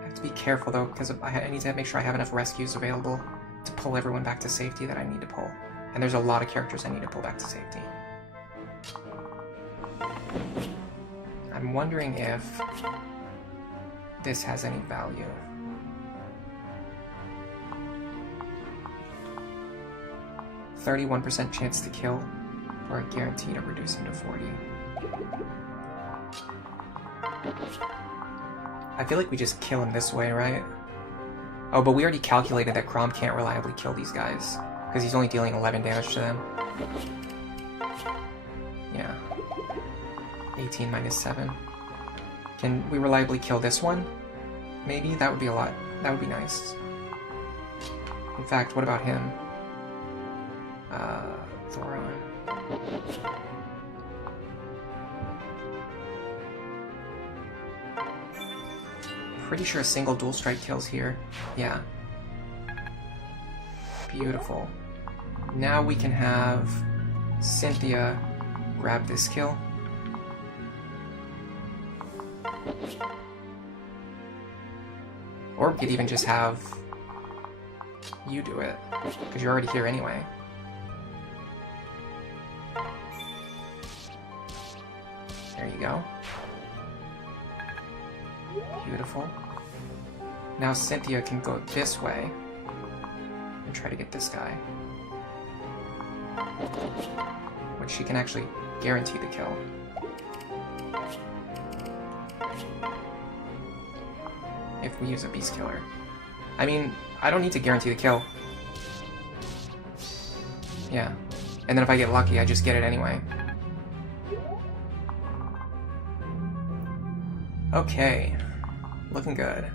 I have to be careful though, because I need to make sure I have enough rescues available to pull everyone back to safety that I need to pull. And there's a lot of characters I need to pull back to safety. I'm wondering if this has any value. %31% chance to kill, or a guarantee to reduce him to 40. I feel like we just kill him this way, right? Oh, but we already calculated that Crom can't reliably kill these guys, because he's only dealing 11 damage to them. Yeah. 18 minus 7. Can we reliably kill this one? Maybe? That would be a lot. That would be nice. In fact, what about him? Thoron. Pretty sure a single dual strike kills here. Yeah. Beautiful. Now we can have Cynthia grab this kill. Or we could even just have you do it, because you're already here anyway. There you go. Beautiful. Now Cynthia can go this way and try to get this guy. Which she can actually guarantee the kill. If we use a Beast Killer. I mean, I don't need to guarantee the kill. Yeah. And then if I get lucky, I just get it anyway. Okay. Looking good.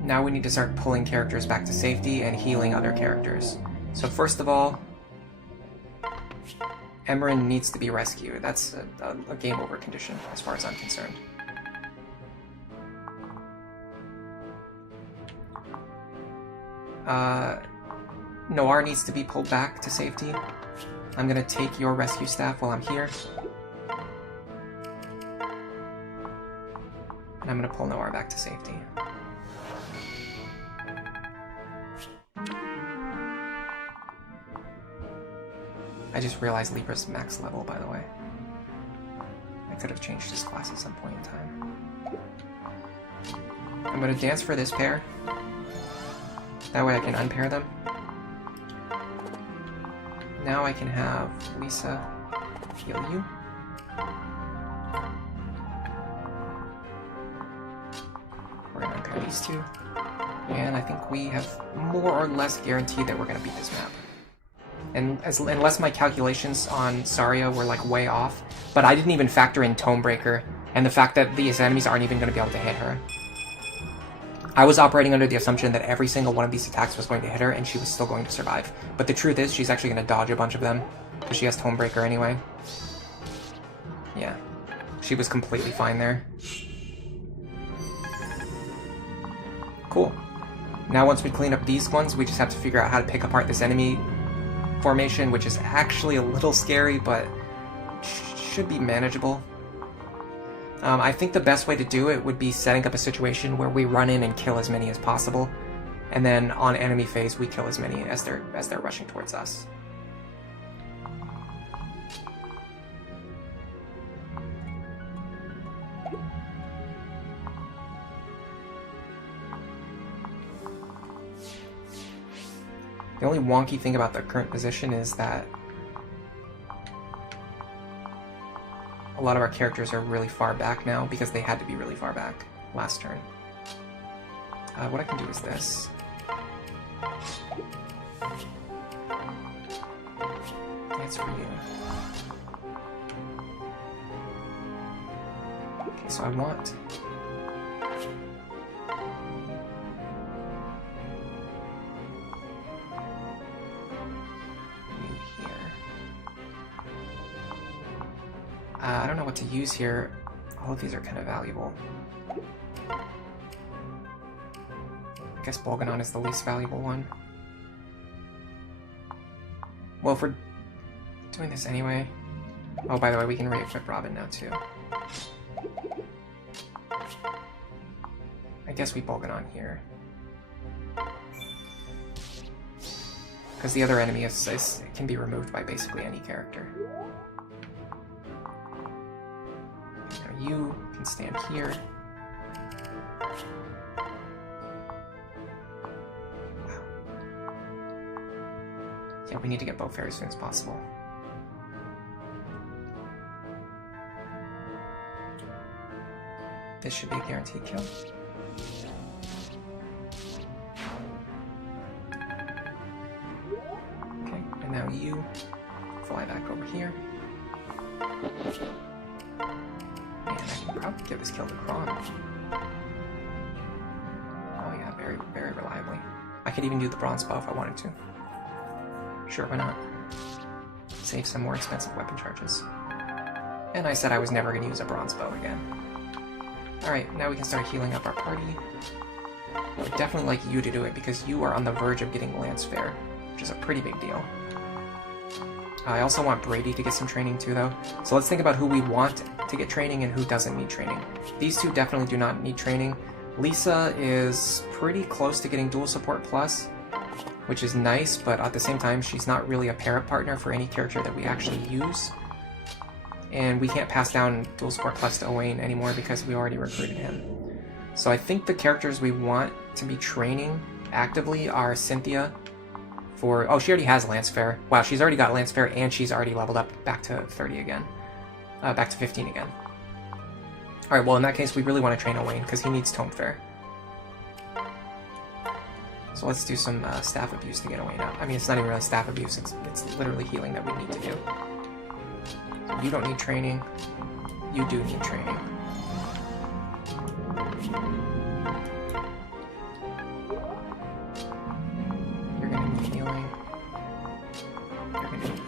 Now we need to start pulling characters back to safety and healing other characters. So first of all, Emmeryn needs to be rescued. That's a game over condition, as far as I'm concerned. Noir needs to be pulled back to safety. I'm gonna take your rescue staff while I'm here. And I'm gonna pull Noir back to safety. I just realized Libra's max level, by the way. I could have changed his class at some point in time. I'm gonna dance for this pair. That way I can unpair them. Now I can have Lisa heal you. We're gonna unpair these two. And I think we have more or less guaranteed that we're gonna beat this map. And unless my calculations on Saria were like way off, but I didn't even factor in Tomebreaker and the fact that these enemies aren't even going to be able to hit her. I was operating under the assumption that every single one of these attacks was going to hit her and she was still going to survive. But the truth is she's actually going to dodge a bunch of them because she has Tomebreaker anyway. Yeah, she was completely fine there. Cool. Now once we clean up these ones, we just have to figure out how to pick apart this enemy formation, which is actually a little scary, but should be manageable. I think the best way to do it would be setting up a situation where we run in and kill as many as possible, and then on enemy phase we kill as many as they're rushing towards us. The only wonky thing about the current position is that a lot of our characters are really far back now because they had to be really far back last turn. What I can do is this. That's for you. Okay, so I want... you here. I don't know what to use here. All of these are kind of valuable. I guess Bolganon is the least valuable one. Well, if we're doing this anyway... Oh, by the way, we can re-equip Robin now, too. I guess we Bolganon here. Because the other enemy can be removed by basically any character. Now you can stand here. Yeah, we need to get both fair as soon as possible. This should be a guaranteed kill. Okay, and now you fly back over here. And I can probably give this kill to Kron. Oh yeah, very, very reliably. I could even do the bronze bow if I wanted to. Sure, why not? Save some more expensive weapon charges. And I said I was never going to use a bronze bow again. Alright, now we can start healing up our party. I would definitely like you to do it because you are on the verge of getting Lance Fair, which is a pretty big deal. I also want Brady to get some training too, though. So let's think about who we want to get training and who doesn't need training. These two definitely do not need training. Lisa is pretty close to getting Dual Support Plus, which is nice, but at the same time, she's not really a pair-up partner for any character that we actually use. And we can't pass down Dual Support Plus to Owain anymore because we already recruited him. So I think the characters we want to be training actively are Cynthia for... Oh, she already has Lance Fair. Wow, she's already got Lance Fair and she's already leveled up back to 30 again. Back to 15 again. Alright, well in that case we really want to train Owain because he needs Tome Fair. So let's do some staff abuse to get Owain out. I mean, it's not even really staff abuse, it's literally healing that we need to do. So you don't need training. You do need training. You're gonna need healing. You're gonna need healing.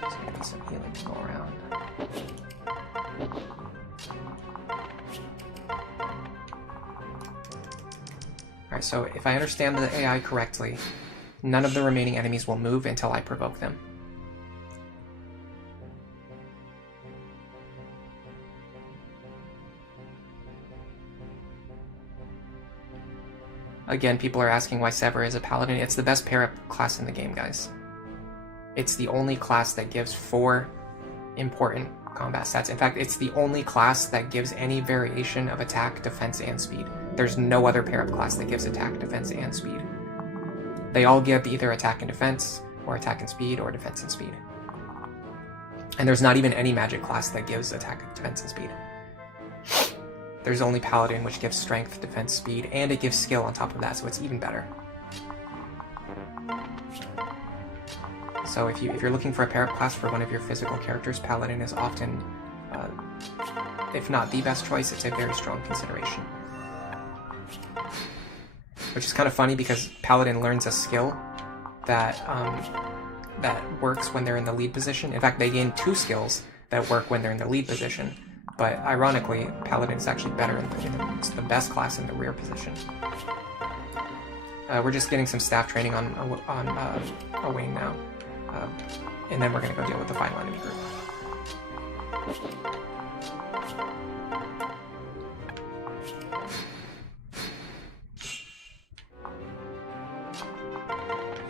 There's gonna be some healing to go around. Alright, so if I understand the AI correctly, none of the remaining enemies will move until I provoke them. Again, people are asking why Sever is a paladin. It's the best pair-up class in the game, guys. It's the only class that gives 4 important combat stats. In fact, it's the only class that gives any variation of attack, defense, and speed. There's no other pair-up class that gives attack, defense, and speed. They all give either attack and defense, or attack and speed, or defense and speed. And there's not even any magic class that gives attack, defense, and speed. There's only Paladin, which gives strength, defense, speed, and it gives skill on top of that, so it's even better. So if you're looking for a pair-up class for one of your physical characters, Paladin is often, if not the best choice, it's a very strong consideration. Which is kind of funny because Paladin learns a skill that that works when they're in the lead position. In fact, they gain 2 skills that work when they're in the lead position. But ironically, Paladin is actually better it's the best class in the rear position. We're just getting some staff training on Owain now. And then we're going to go deal with the final enemy group.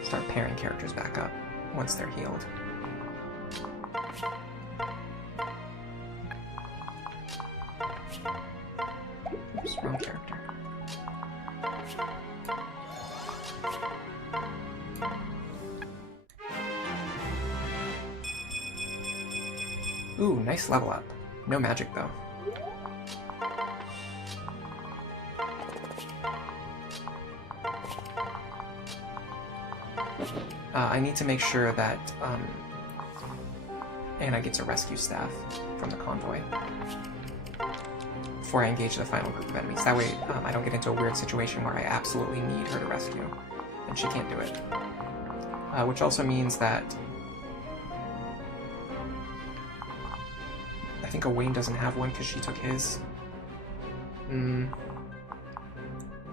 Start pairing characters back up once they're healed. Oops, wrong character. Ooh, nice level up. No magic though. I need to make sure that Anna gets a rescue staff from the convoy before I engage the final group of enemies. That way I don't get into a weird situation where I absolutely need her to rescue, and she can't do it. Which also means that I think Owain doesn't have one because she took his.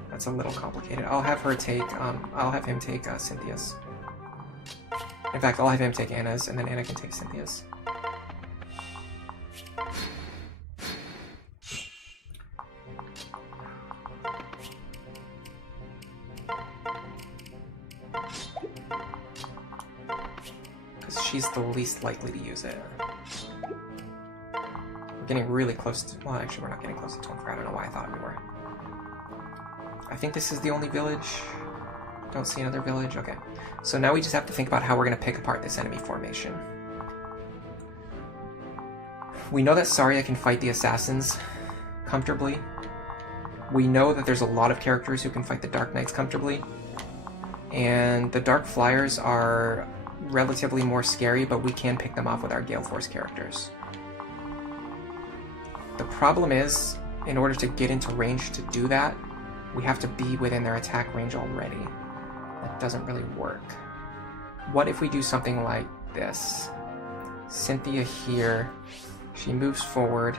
That's a little complicated. I'll have her take, I'll have him take Cynthia's. In fact, I'll have him take Anna's, and then Anna can take Cynthia's. Because she's the least likely to use it. We're getting really close to... Well, actually, we're not getting close to Tonfrey. I don't know why I thought we were. I think this is the only village. Don't see another village. Okay. So now we just have to think about how we're going to pick apart this enemy formation. We know that Saria can fight the assassins comfortably. We know that there's a lot of characters who can fight the Dark Knights comfortably. And the Dark Flyers are relatively more scary, but we can pick them off with our Gale Force characters. The problem is, in order to get into range to do that, we have to be within their attack range already. That doesn't really work. What if we do something like this? Cynthia here, she moves forward.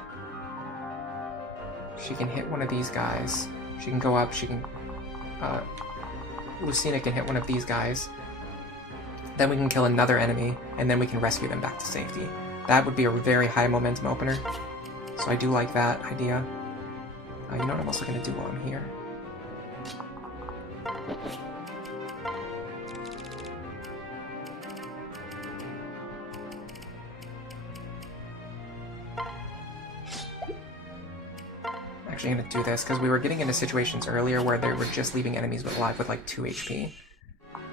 She can hit one of these guys. She can go up, she can... Lucina can hit one of these guys. Then we can kill another enemy, and then we can rescue them back to safety. That would be a very high momentum opener. So I do like that idea. You know what I'm also going to do while I'm here? I'm actually going to do this, because we were getting into situations earlier where they were just leaving enemies alive with like 2 HP.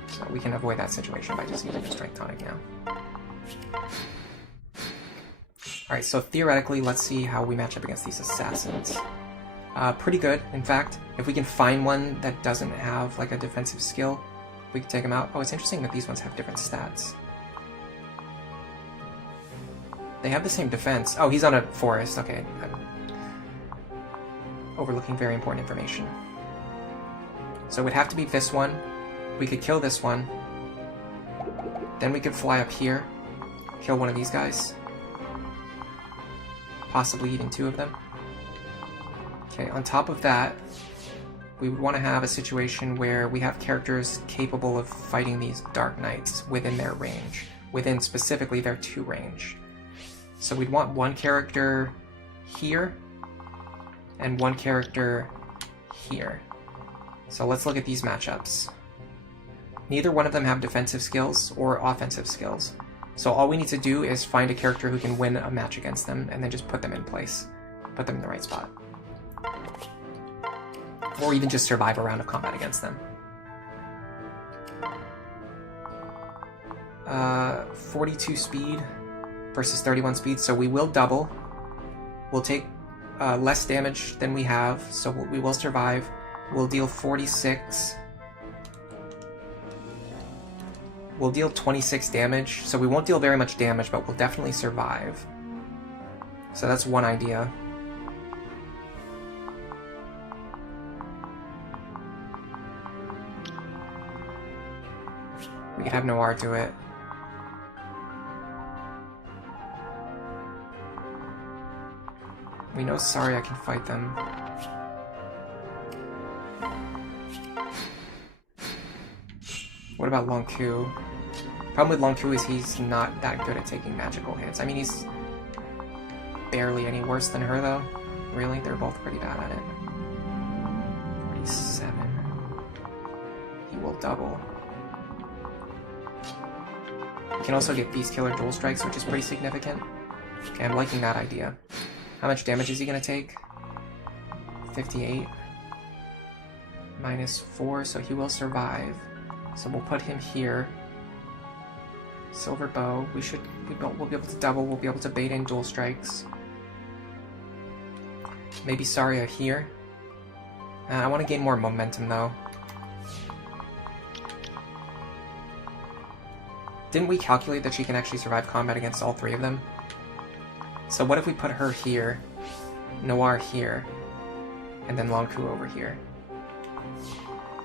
So we can avoid that situation by just using a Strength Tonic now. Alright, so theoretically, let's see how we match up against these assassins. Pretty good, in fact. If we can find one that doesn't have like a defensive skill, we can take them out. Oh, it's interesting that these ones have different stats. They have the same defense. Oh, he's on a forest. Okay. I'm overlooking very important information. So it would have to be this one. We could kill this one. Then we could fly up here, kill one of these guys. Possibly even 2 of them. Okay, on top of that, we would want to have a situation where we have characters capable of fighting these Dark Knights within their range. Within specifically their 2 range. So we'd want one character here, and one character here. So let's look at these matchups. Neither one of them have defensive skills or offensive skills. So all we need to do is find a character who can win a match against them, and then just put them in place. Put them in the right spot. Or even just survive a round of combat against them. 42 speed versus 31 speed, so we will double. We'll take less damage than we have, so we will survive. We'll deal 46. We'll deal 26 damage, so we won't deal very much damage, but we'll definitely survive. So that's one idea. We could have Noir do it. We know Saria can fight them. What about Lonku? Problem with Lonku is he's not that good at taking magical hits. I mean, he's barely any worse than her, though. Really, they're both pretty bad at it. 47. He will double. He can also get Beast Killer Dual Strikes, which is pretty significant. Okay, I'm liking that idea. How much damage is he going to take? 58. -4, so he will survive. So we'll put him here. Silver Bow. We'll be able to double. We'll be able to bait in Dual Strikes. Maybe Saria here. I want to gain more momentum, though. Didn't we calculate that she can actually survive combat against all three of them? So what if we put her here, Noir here, and then Lonku over here?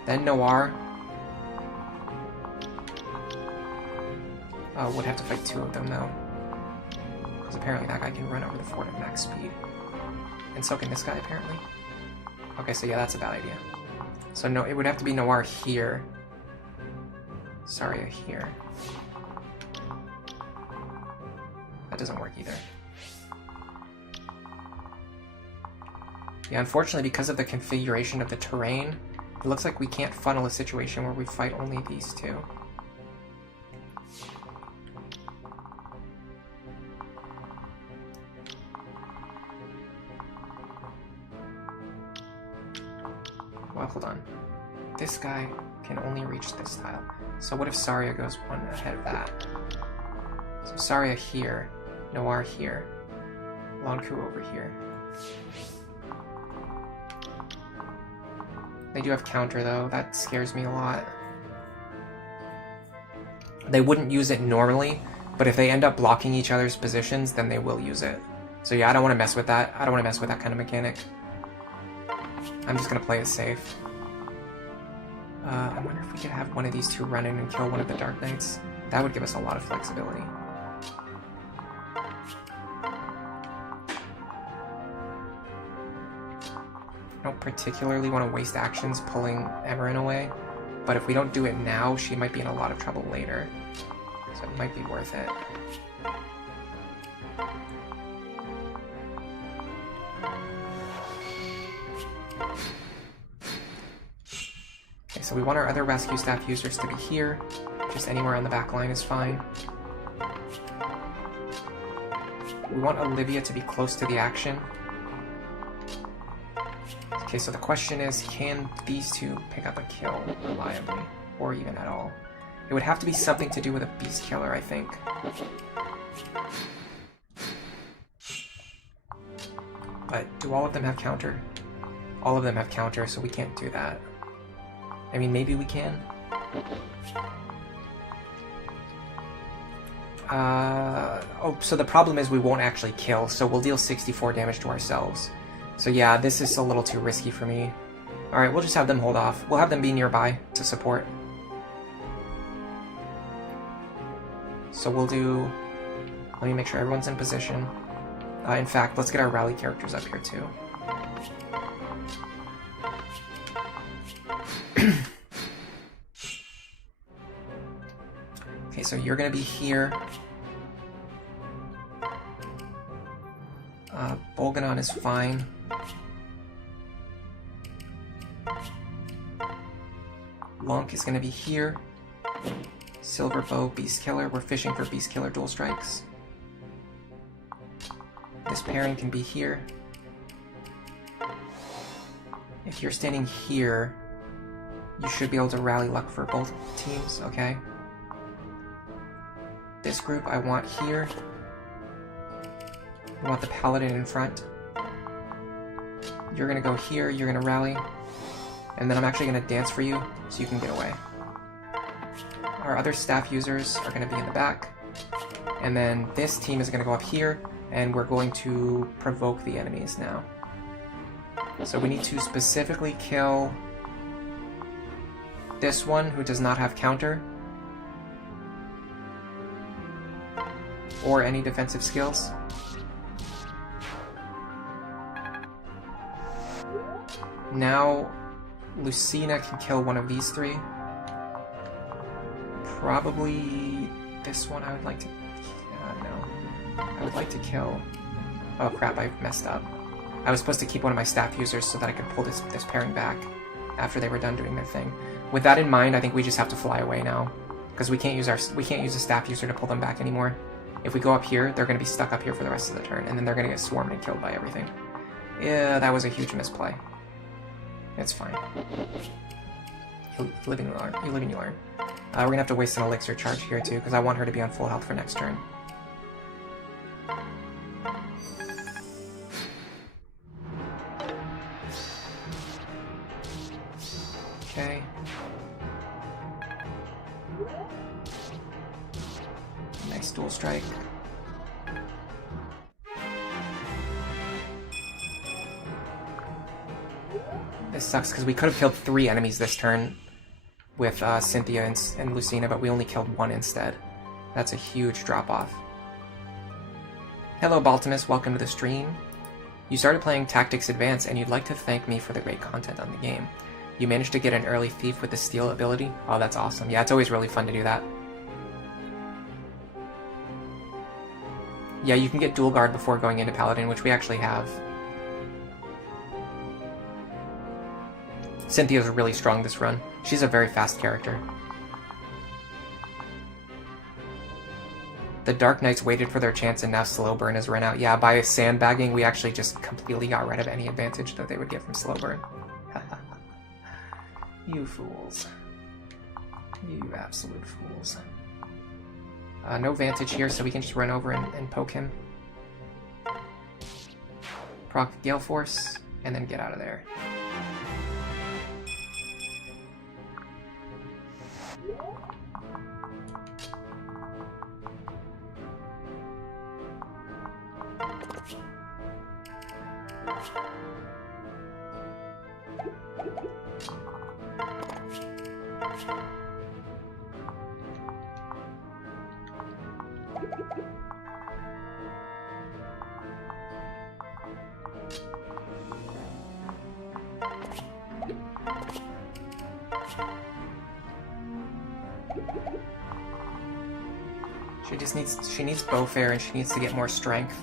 Then Noir would have to fight two of them though, because apparently that guy can run over the fort at max speed, and so can this guy apparently. Okay, so yeah, that's a bad idea. So no, it would have to be Noir here, Saria here. That doesn't work either. Yeah, unfortunately, because of the configuration of the terrain, it looks like we can't funnel a situation where we fight only these two. Well, hold on. This guy can only reach this tile. So what if Saria goes one ahead of that? So Saria here, Noir here, Lonku over here. They do have counter though, that scares me a lot. They wouldn't use it normally, but if they end up blocking each other's positions, then they will use it. So yeah, I don't want to mess with that. I don't want to mess with that kind of mechanic. I'm just going to play it safe. I wonder if we could have one of these two run in and kill one of the Dark Knights. That would give us a lot of flexibility. I don't particularly want to waste actions pulling Emmeryn away, but if we don't do it now, she might be in a lot of trouble later. So it might be worth it. Okay, so we want our other rescue staff users to be here. Just anywhere on the back line is fine. We want Olivia to be close to the action. Okay, so the question is, can these two pick up a kill reliably, or even at all? It would have to be something to do with a beast killer, I think. But do all of them have counter? All of them have counter, so we can't do that. I mean, maybe we can. Oh, so the problem is we won't actually kill, so we'll deal 64 damage to ourselves. So yeah, this is a little too risky for me. Alright, we'll just have them hold off. We'll have them be nearby to support. So we'll do... Let me make sure everyone's in position. In fact, let's get our rally characters up here too. Okay, so you're gonna be here. Bolganon is fine. Lonk is gonna be here. Silver Bow, Beast Killer. We're fishing for Beast Killer dual strikes. This pairing can be here. If you're standing here, you should be able to rally luck for both teams, okay? This group I want here. I want the Paladin in front. You're gonna go here, you're gonna rally. And then I'm actually gonna dance for you, so you can get away. Our other staff users are gonna be in the back. And then this team is gonna go up here, and we're going to provoke the enemies now. So we need to specifically kill this one who does not have counter. Or any defensive skills. Now, Lucina can kill one of these three. Probably this one I would like to... no. I would like to kill... Oh crap, I messed up. I was supposed to keep one of my staff users so that I could pull this pairing back after they were done doing their thing. With that in mind, I think we just have to fly away now. Because we can't use a staff user to pull them back anymore. If we go up here, they're going to be stuck up here for the rest of the turn, and then they're going to get swarmed and killed by everything. Yeah, that was a huge misplay. It's fine. You live and you learn. You live and you learn. We're going to have to waste an elixir charge here, too, because I want her to be on full health for next turn. Okay. Nice dual strike. This sucks because we could have killed 3 enemies this turn with Cynthia and Lucina, but we only killed 1 instead. That's a huge drop-off. Hello, Baltimus. Welcome to the stream. You started playing Tactics Advance, and you'd like to thank me for the great content on the game. You managed to get an early thief with the steal ability? Oh, that's awesome. Yeah, it's always really fun to do that. Yeah, you can get dual guard before going into Paladin, which we actually have. Cynthia's really strong this run. She's a very fast character. The Dark Knights waited for their chance and now slow burn has run out. Yeah, by sandbagging, we actually just completely got rid of any advantage that they would get from slow burn. You fools. You absolute fools. No Vantage here, so we can just run over and poke him. Proc Gale Force, and then get out of there. She needs Bowfair and she needs to get more strength,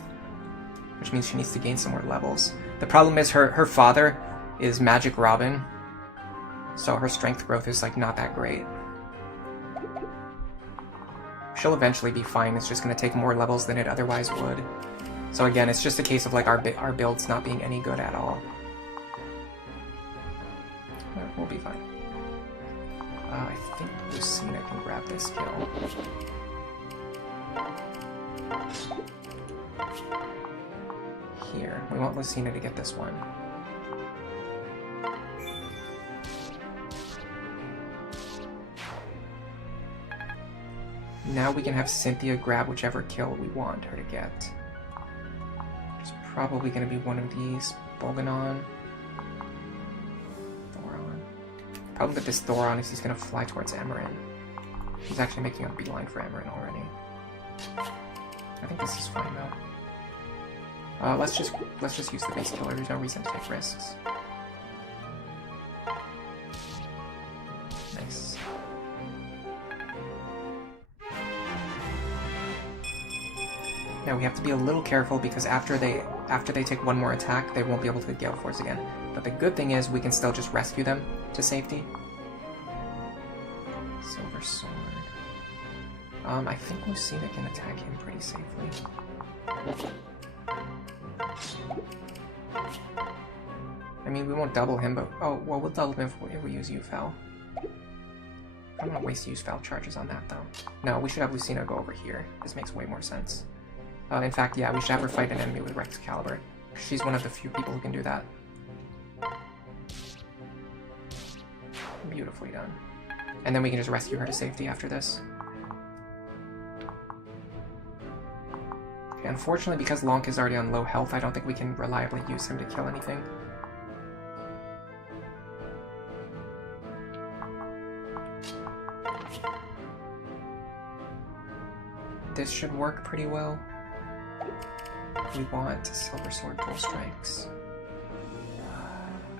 which means she needs to gain some more levels. The problem is her father is Magic Robin, so her strength growth is like not that great. She'll eventually be fine, it's just going to take more levels than it otherwise would. So again, it's just a case of like our builds not being any good at all. But we'll be fine. I think Lucina can grab this kill. Here. We want Lucina to get this one. Now we can have Cynthia grab whichever kill we want her to get. It's probably going to be one of these. Bolganon. Thoron. Problem with this Thoron is he's going to fly towards Emmeryn. He's actually making a beeline for Emmeryn already. I think this is fine though. Let's just use the base killer. There's no reason to take risks. Nice. Now we have to be a little careful because after they take one more attack, they won't be able to Gale Force again. But the good thing is we can still just rescue them to safety. Silver Sword. I think Lucina can attack him pretty safely. I mean, we won't double him, but... Oh, well, we'll double him if we use Ufal. I don't want to waste Ufal charges on that, though. No, we should have Lucina go over here. This makes way more sense. In fact, yeah, we should have her fight an enemy with Rexcalibur. She's one of the few people who can do that. Beautifully done. And then we can just rescue her to safety after this. Unfortunately, because Lonk is already on low health, I don't think we can reliably use him to kill anything. This should work pretty well. We want Silver Sword dual strikes.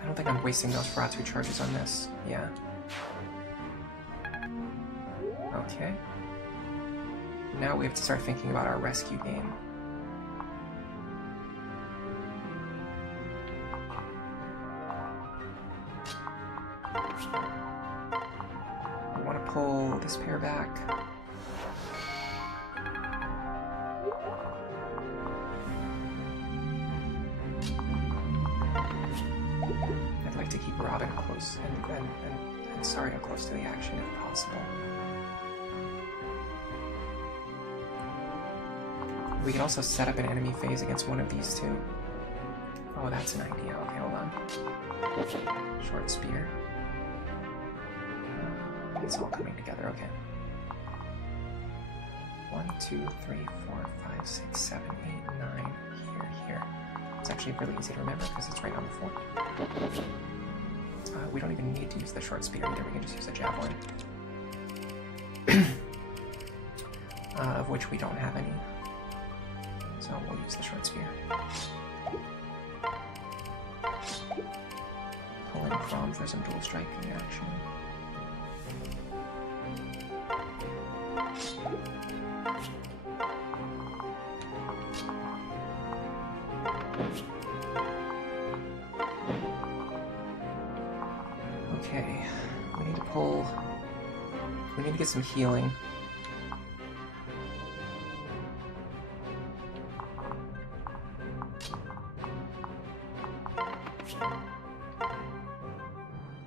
I don't think I'm wasting those Feratu charges on this. Yeah. Okay. Now we have to start thinking about our rescue game. We want to pull this pair back. I'd like to keep Robin close and Saria close to the action if possible. We can also set up an enemy phase against one of these two. Oh, that's an idea. Okay, hold on. Short spear. It's all coming together, okay. 1, 2, 3, 4, 5, 6, 7, 8, 9. Here. It's actually really easy to remember because it's right on the floor. We don't even need to use the short spear either, we can just use a javelin. Of which we don't have any. So we'll use the short spear. Pulling from for some dual striking action. Okay, we need to pull... We need to get some healing.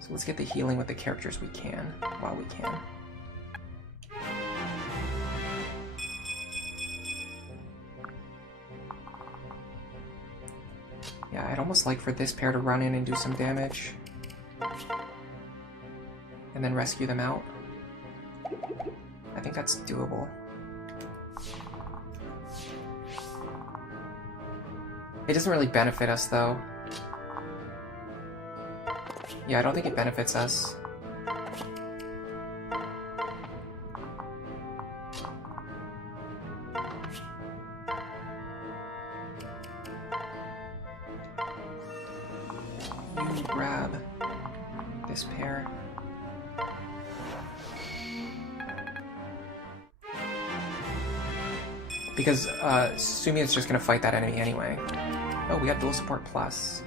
So let's get the healing with the characters we can, while we can. Yeah, I'd almost like for this pair to run in and do some damage. And then rescue them out. I think that's doable. It doesn't really benefit us, though. Yeah, I don't think it benefits us. You grab this pair. Because Sumia's just gonna fight that enemy anyway. Oh, we got dual support plus.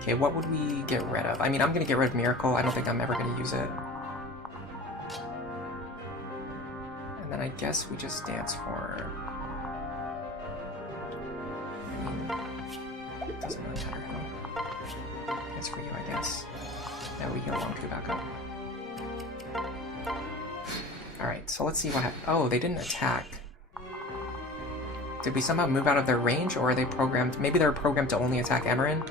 Okay, what would we get rid of? I mean, I'm gonna get rid of Miracle. I don't think I'm ever gonna use it. And then I guess we just dance for... I mean, it doesn't really matter who. It's for you, I guess. Now we heal Lonku back up. Alright, so let's see what happens. Oh, they didn't attack. Did we somehow move out of their range, or are they programmed? Maybe they're programmed to only attack Emmeryn?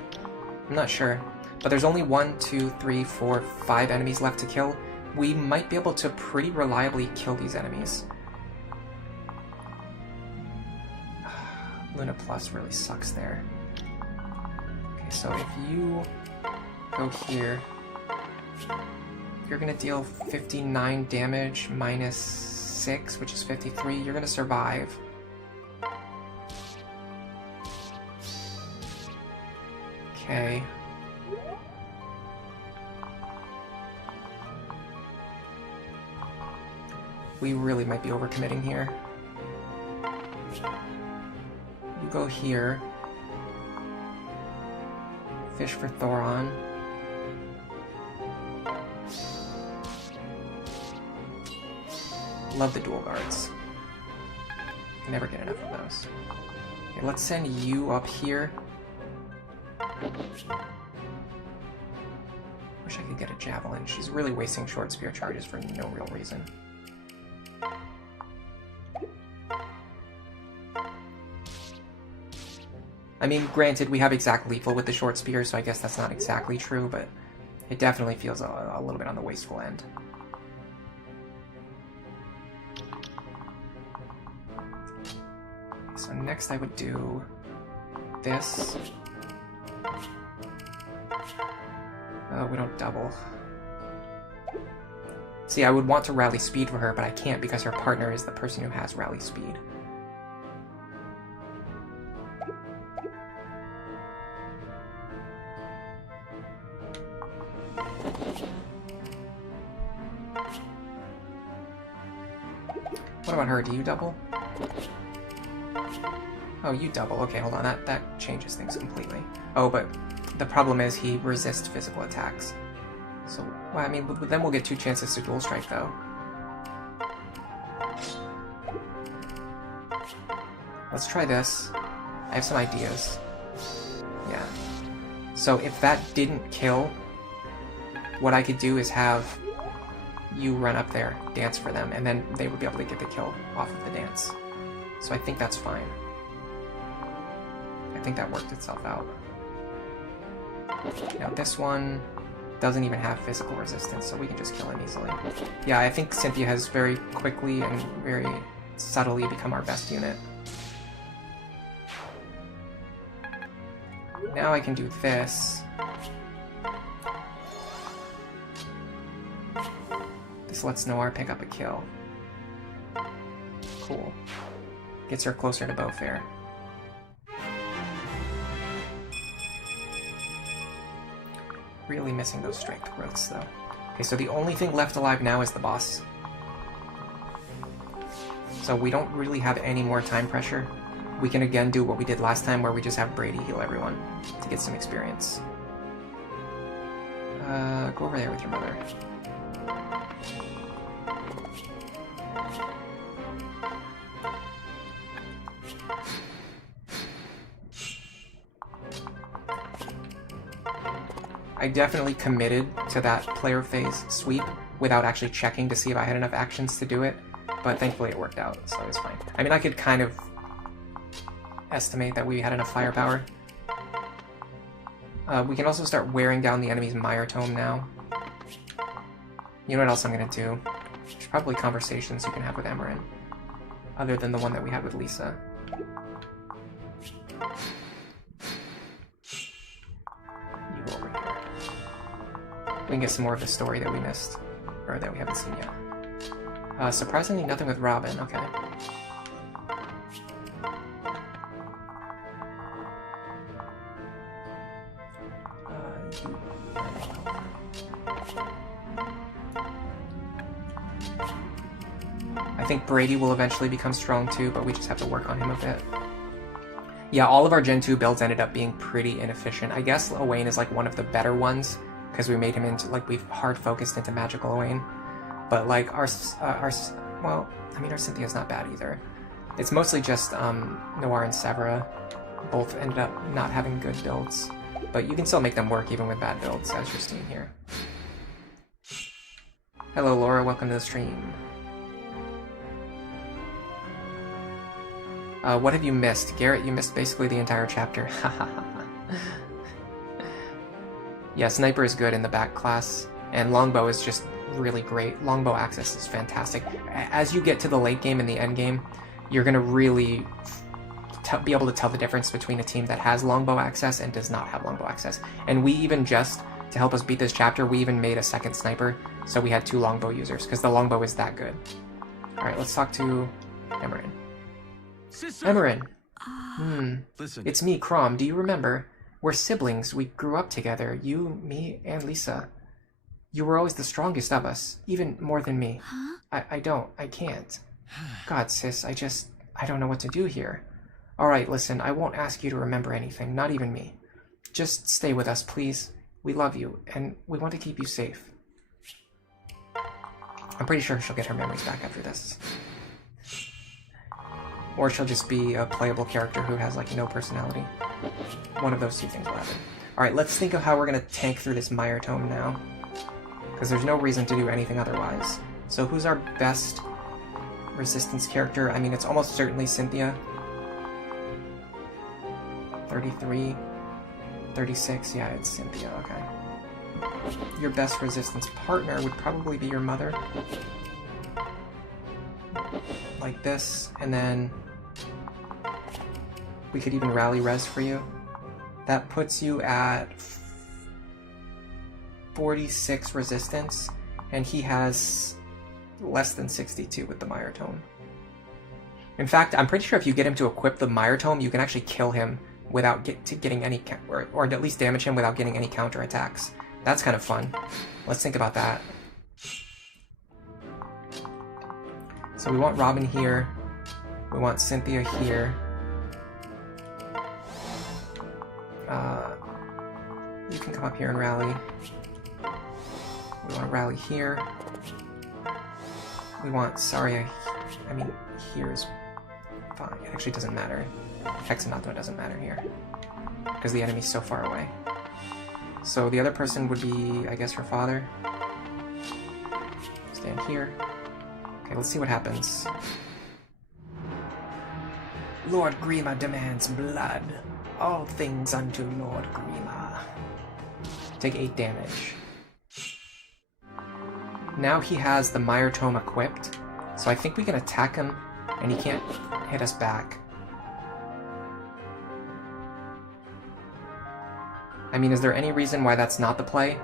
I'm not sure. But there's only 1, 2, 3, 4, 5 enemies left to kill. We might be able to pretty reliably kill these enemies. Luna Plus really sucks there. Okay, so if you go here, you're gonna deal 59 damage minus 6, which is 53. You're gonna survive. Okay. We really might be overcommitting here. You go here. Fish for Thoron. Love the dual guards. Can never get enough of those. Okay, let's send you up here. Wish I could get a javelin. She's really wasting short spear charges for no real reason. I mean, granted, we have exact lethal with the short spear, so I guess that's not exactly true, but it definitely feels a little bit on the wasteful end. So next I would do this. Oh, we don't double. See, I would want to rally speed for her, but I can't because her partner is the person who has rally speed. What about her? Do you double? Oh, you double. Okay, hold on. That changes things completely. Oh, but the problem is he resists physical attacks. So, well, I mean, then we'll get 2 chances to dual strike, though. Let's try this. I have some ideas. Yeah. So if that didn't kill, what I could do is have you run up there, dance for them, and then they would be able to get the kill off of the dance. So I think that's fine. I think that worked itself out. Now this one doesn't even have physical resistance, so we can just kill him easily. Yeah, I think Cynthia has very quickly and very subtly become our best unit. Now I can do this. This lets Noir pick up a kill. Cool. Gets her closer to Beaufair. Really missing those strength growths, though. Okay, so the only thing left alive now is the boss. So we don't really have any more time pressure. We can again do what we did last time, where we just have Brady heal everyone to get some experience. Go over there with your mother. I definitely committed to that player phase sweep without actually checking to see if I had enough actions to do it, but thankfully it worked out, so it's fine. I mean, I could kind of estimate that we had enough firepower. We can also start wearing down the enemy's Mire Tome now. You know what else I'm going to do? There's probably conversations you can have with Emmeryn, other than the one that we had with Lisa. You go over here. We can get some more of the story that we missed, or that we haven't seen yet. Surprisingly, nothing with Robin. Okay. I think Brady will eventually become strong too, but we just have to work on him a bit. Yeah, all of our Gen 2 builds ended up being pretty inefficient. I guess Owain is like one of the better ones, because we made him into, like, we've hard focused into magical Owain. But like well, I mean, our Cynthia's not bad either. It's mostly just Noir and Severa both ended up not having good builds. But you can still make them work even with bad builds, as you're seeing here. Hello Laura, welcome to the stream. What have you missed? Garrett, you missed basically the entire chapter. Yeah, Sniper is good in the back class, and Longbow is just really great. Longbow access is fantastic. As you get to the late game and the end game, you're going to really be able to tell the difference between a team that has Longbow access and does not have Longbow access. And we even just, to help us beat this chapter, we even made a second Sniper, so we had 2 Longbow users, because the Longbow is that good. Alright, let's talk to Emmeryn. Emmeryn! Listen. It's me, Crom. Do you remember? We're siblings. We grew up together. You, me, and Lisa. You were always the strongest of us, even more than me. Huh? I can't. God, sis, I don't know what to do here. Alright, listen, I won't ask you to remember anything, not even me. Just stay with us, please. We love you, and we want to keep you safe. I'm pretty sure she'll get her memories back after this. Or she'll just be a playable character who has, like, no personality. One of those two things will happen. Alright, let's think of how we're gonna tank through this Mire Tome now. Because there's no reason to do anything otherwise. So who's our best resistance character? I mean, it's almost certainly Cynthia. 33, 36, yeah, it's Cynthia, okay. Your best resistance partner would probably be your mother. Like this, and then we could even rally res for you. That puts you at 46 resistance, and he has less than 62 with the Mire Tome. In fact, I'm pretty sure if you get him to equip the Mire Tome, you can actually kill him without getting any, or at least damage him without getting any counter attacks. That's kind of fun. Let's think about that. So we want Robin here. We want Cynthia here. You can come up here and rally. We want to rally here. We want, sorry, I mean, here is fine. It actually doesn't matter. Hexanato doesn't matter here, because the enemy's so far away. So the other person would be, I guess, her father. Stand here. Okay, let's see what happens. Lord Grima demands blood. All things unto Lord Grima. Take 8 damage. Now he has the Mire Tome equipped, so I think we can attack him And he can't hit us back. I mean, is there any reason why that's not the play?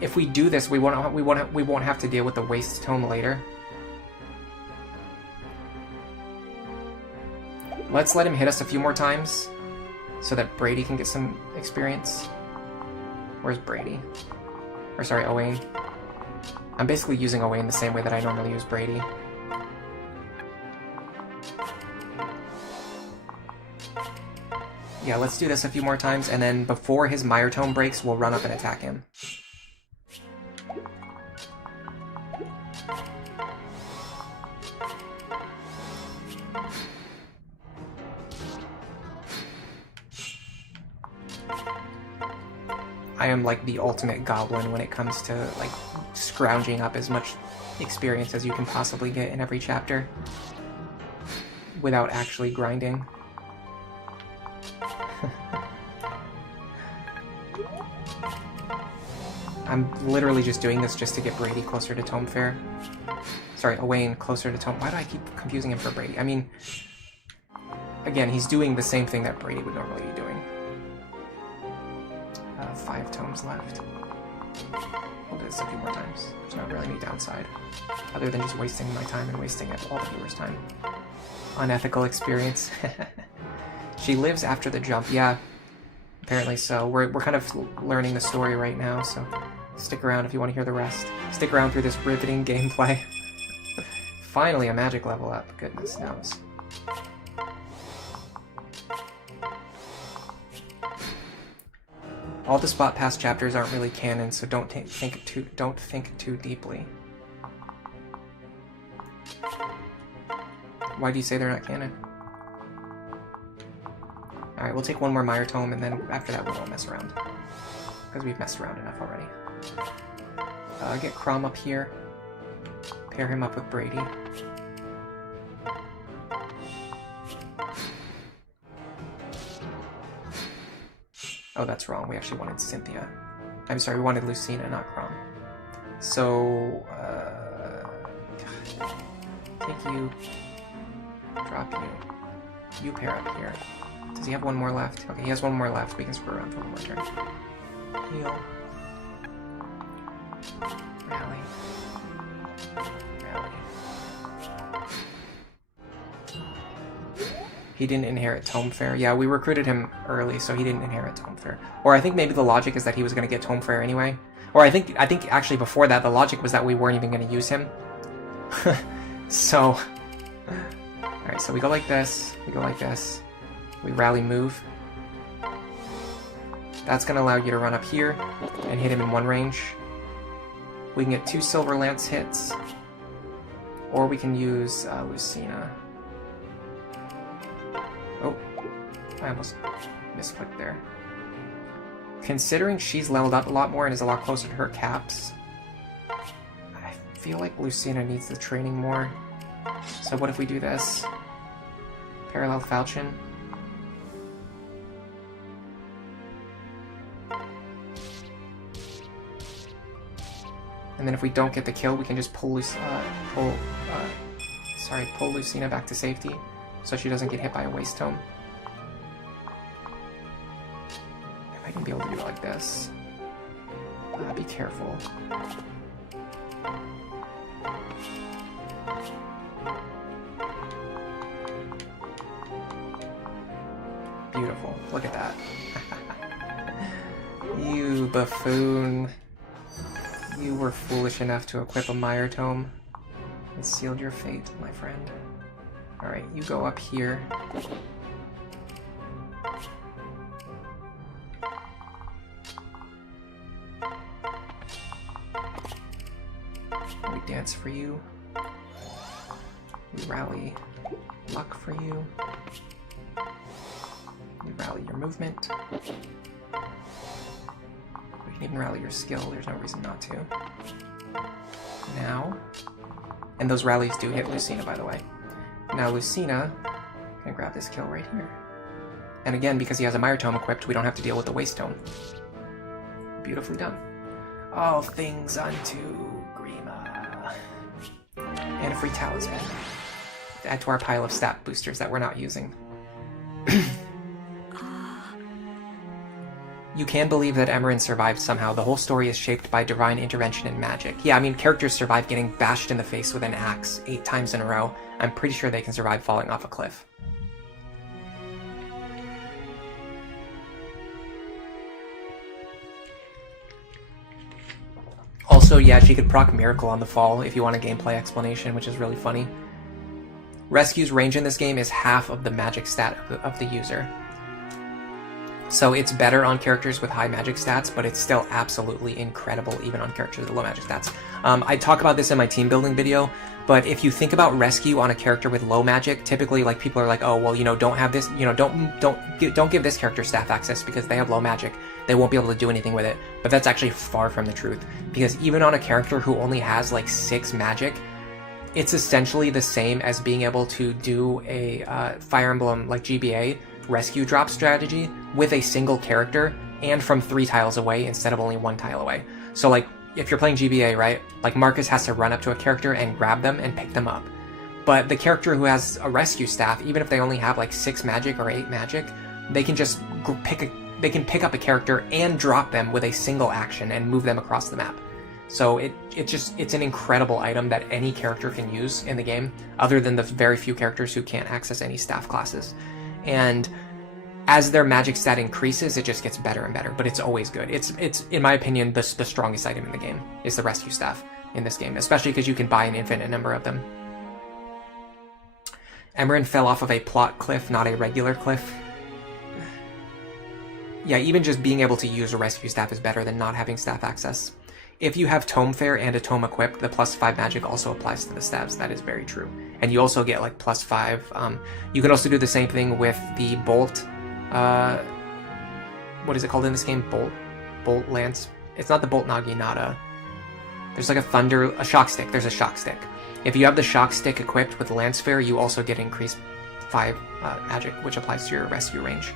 If we do this, we won't have to deal with the waste tome later. Let's let him hit us a few more times so that Brady can get some experience. Where's Brady? Or sorry, Owain. I'm basically using Owain the same way that I normally use Brady. Yeah, let's do this a few more times, and then before his Mire Tome breaks, we'll run up and attack him. I am like the ultimate goblin when it comes to like scrounging up as much experience as you can possibly get in every chapter without actually grinding. I'm literally just doing this just to get Brady closer to Tome Fair. Sorry, Owain closer to Tome... Why do I keep confusing him for Brady? I mean, again, he's doing the same thing that Brady would normally be doing. 5 tomes left. We'll do this a few more times. There's not really any downside, other than just wasting my time and wasting all the viewers' time. Unethical experience. She lives after the jump. Yeah, apparently so. We're kind of learning the story right now, so stick around if you want to hear the rest. Stick around through this riveting gameplay. Finally a magic level up. Goodness knows. All the spot pass chapters aren't really canon, so don't think too deeply. Why do you say they're not canon? Alright, we'll take one more Mire Tome, and then after that we won't mess around. Because we've messed around enough already. Get Crom up here. Pair him up with Brady. Oh, that's wrong. We actually wanted Cynthia. I'm sorry, we wanted Lucina, not Crom. So, take you, drop you. You pair up here. Does he have one more left? Okay, he has one more left. We can screw around for one more turn. Heal. Rally. Rally. He didn't inherit Tome Fair. Yeah, we recruited him early, so he didn't inherit Tome Fair. Or I think maybe the logic is that he was going to get Tome Fair anyway. Or I think actually before that, the logic was that we weren't even going to use him. So... Alright, so we go like this. We go like this. We rally move. That's going to allow you to run up here and hit him in one range. We can get 2 Silver Lance hits. Or we can use Lucina. Oh, I almost misclicked there. Considering she's leveled up a lot more and is a lot closer to her caps, I feel like Lucina needs the training more. So what if we do this? Parallel Falchion. And then if we don't get the kill, we can just pull Lucina back to safety, so she doesn't get hit by a waste tome. I might even be able to do it like this. Be careful. Beautiful. Look at that. You buffoon. You were foolish enough to equip a Mire Tome. It sealed your fate, my friend. Alright, you go up here. We dance for you. We rally luck for you. We rally your movement. We can even rally your skill, there's no reason not to. Now, and those rallies do hit Lucina, by the way. Now Lucina can grab this kill right here. And again, because he has a Mire Tome equipped, we don't have to deal with the Waste Tome. Beautifully done. All things unto Grima. And a free talisman. add to our pile of stat boosters that we're not using. You can believe that Emmeryn survived somehow. The whole story is shaped by divine intervention and magic. Yeah, I mean, characters survive getting bashed in the face with an axe 8 times in a row. I'm pretty sure they can survive falling off a cliff. Also, yeah, she could proc Miracle on the fall if you want a gameplay explanation, which is really funny. Rescue's range in this game is half of the magic stat of the user. So it's better on characters with high magic stats, but it's still absolutely incredible even on characters with low magic stats. I talk about this in my team building video, but if you think about Rescue on a character with low magic, typically like people are like, oh, well, you know, don't have this, you know, don't give this character staff access because they have low magic. They won't be able to do anything with it. But that's actually far from the truth, because even on a character who only has like 6 magic, it's essentially the same as being able to do a Fire Emblem like GBA rescue drop strategy with a single character and from 3 tiles away instead of only 1 tile away. So like if you're playing GBA, right, like Marcus has to run up to a character and grab them and pick them up. But the character who has a rescue staff, even if they only have like 6 magic or 8 magic, they can just pick up a character and drop them with a single action and move them across the map. So it's an incredible item that any character can use in the game, other than the very few characters who can't access any staff classes. And as their magic stat increases, it just gets better and better, but it's always good. It's in my opinion, the strongest item in the game is the rescue staff in this game, especially because you can buy an infinite number of them. Emmeryn fell off of a plot cliff, not a regular cliff. Yeah, even just being able to use a rescue staff is better than not having staff access. If you have Tome Fair and a Tome equipped, the +5 magic also applies to the staffs. That is very true. And you also get like +5. You can also do the same thing with the Bolt. What is it called in this game? Bolt Lance. It's not the Bolt Naginata. There's like a Shock Stick. There's a Shock Stick. If you have the Shock Stick equipped with Lance Fair, you also get increased 5 magic, which applies to your rescue range.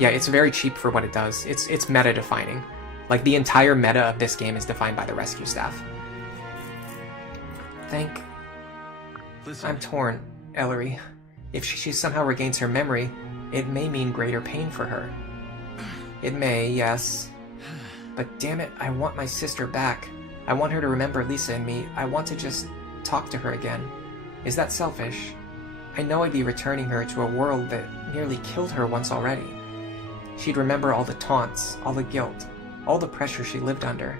Yeah, it's very cheap for what it does. It's meta defining. Like, the entire meta of this game is defined by the rescue staff. I'm torn, Ellery. If she somehow regains her memory, it may mean greater pain for her. It may, yes. But damn it, I want my sister back. I want her to remember Lisa and me. I want to just talk to her again. Is that selfish? I know I'd be returning her to a world that nearly killed her once already. She'd remember all the taunts, all the guilt, all the pressure she lived under.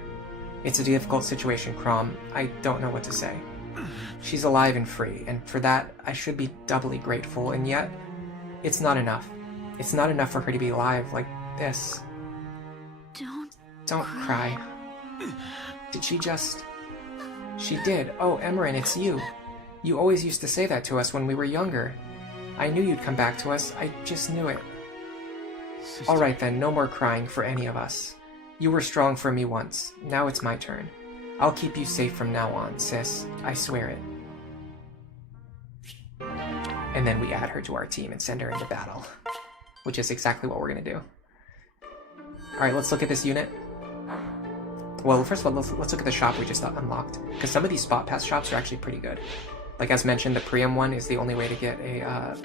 It's a difficult situation, Crom. I don't know what to say. She's alive and free, and for that, I should be doubly grateful, and yet, it's not enough. It's not enough for her to be alive like this. Don't cry. Did she just... She did. Oh, Emmeryn, it's you. You always used to say that to us when we were younger. I knew you'd come back to us. I just knew it. Sister. All right then, no more crying for any of us. You were strong for me once. Now it's my turn. I'll keep you safe from now on, sis. I swear it. And then we add her to our team and send her into battle, which is exactly what we're going to do. Alright, let's look at this unit. Well, first of all, let's look at the shop we just unlocked, because some of these spot pass shops are actually pretty good. Like as mentioned, the Priam one is the only way to get a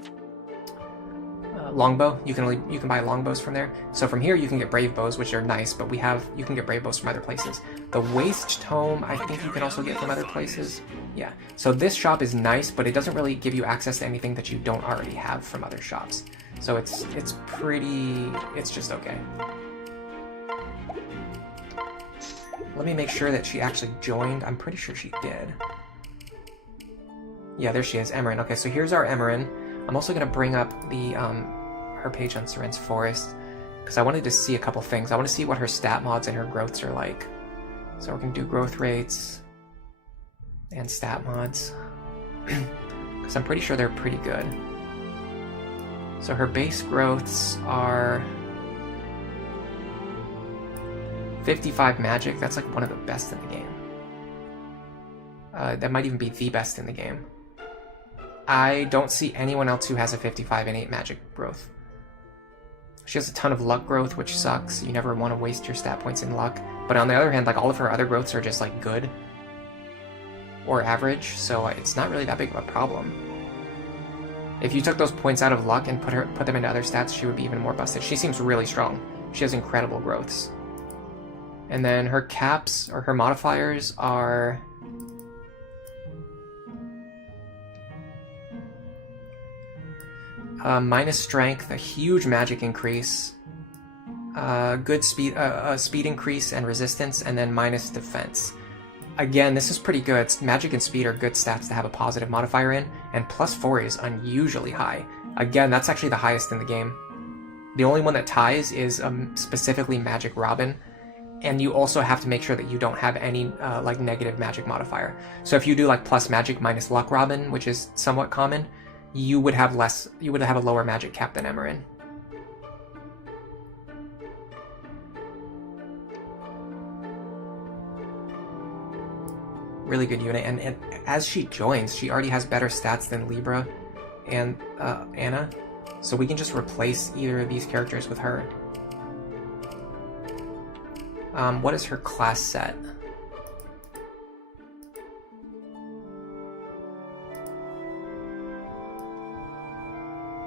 longbow. You can buy longbows from there. So from here you can get brave bows, which are nice, but you can get brave bows from other places. The waste tome, I think you can also get from other places. Yeah. So this shop is nice, but it doesn't really give you access to anything that you don't already have from other shops. So it's just okay. Let me make sure that she actually joined. I'm pretty sure she did. Yeah, there she is, Emmeryn. Okay, so here's our Emmeryn. I'm also going to bring up the her page on Seren's Forest, because I wanted to see a couple things. I want to see what her stat mods and her growths are like. So we're going to do growth rates and stat mods, because I'm pretty sure they're pretty good. So her base growths are 55 magic. That's like one of the best in the game. That might even be the best in the game. I don't see anyone else who has a 55 and 8 magic growth. She has a ton of luck growth, which sucks. You never want to waste your stat points in luck. But on the other hand, like all of her other growths are just like good. or average, so it's not really that big of a problem. If you took those points out of luck and put them into other stats, she would be even more busted. She seems really strong. She has incredible growths. And then her caps, or her modifiers, are... minus strength, a huge magic increase, good speed, speed increase and resistance, and then minus defense. Again, this is pretty good. Magic and speed are good stats to have a positive modifier in, and +4 is unusually high. Again, that's actually the highest in the game. The only one that ties is specifically Magic Robin, and you also have to make sure that you don't have any like negative magic modifier. So if you do like plus magic minus luck Robin, which is somewhat common, you would have a lower magic cap than Emmeryn. Really good unit, and as she joins, she already has better stats than Libra and Anna, so we can just replace either of these characters with her. What is her class set?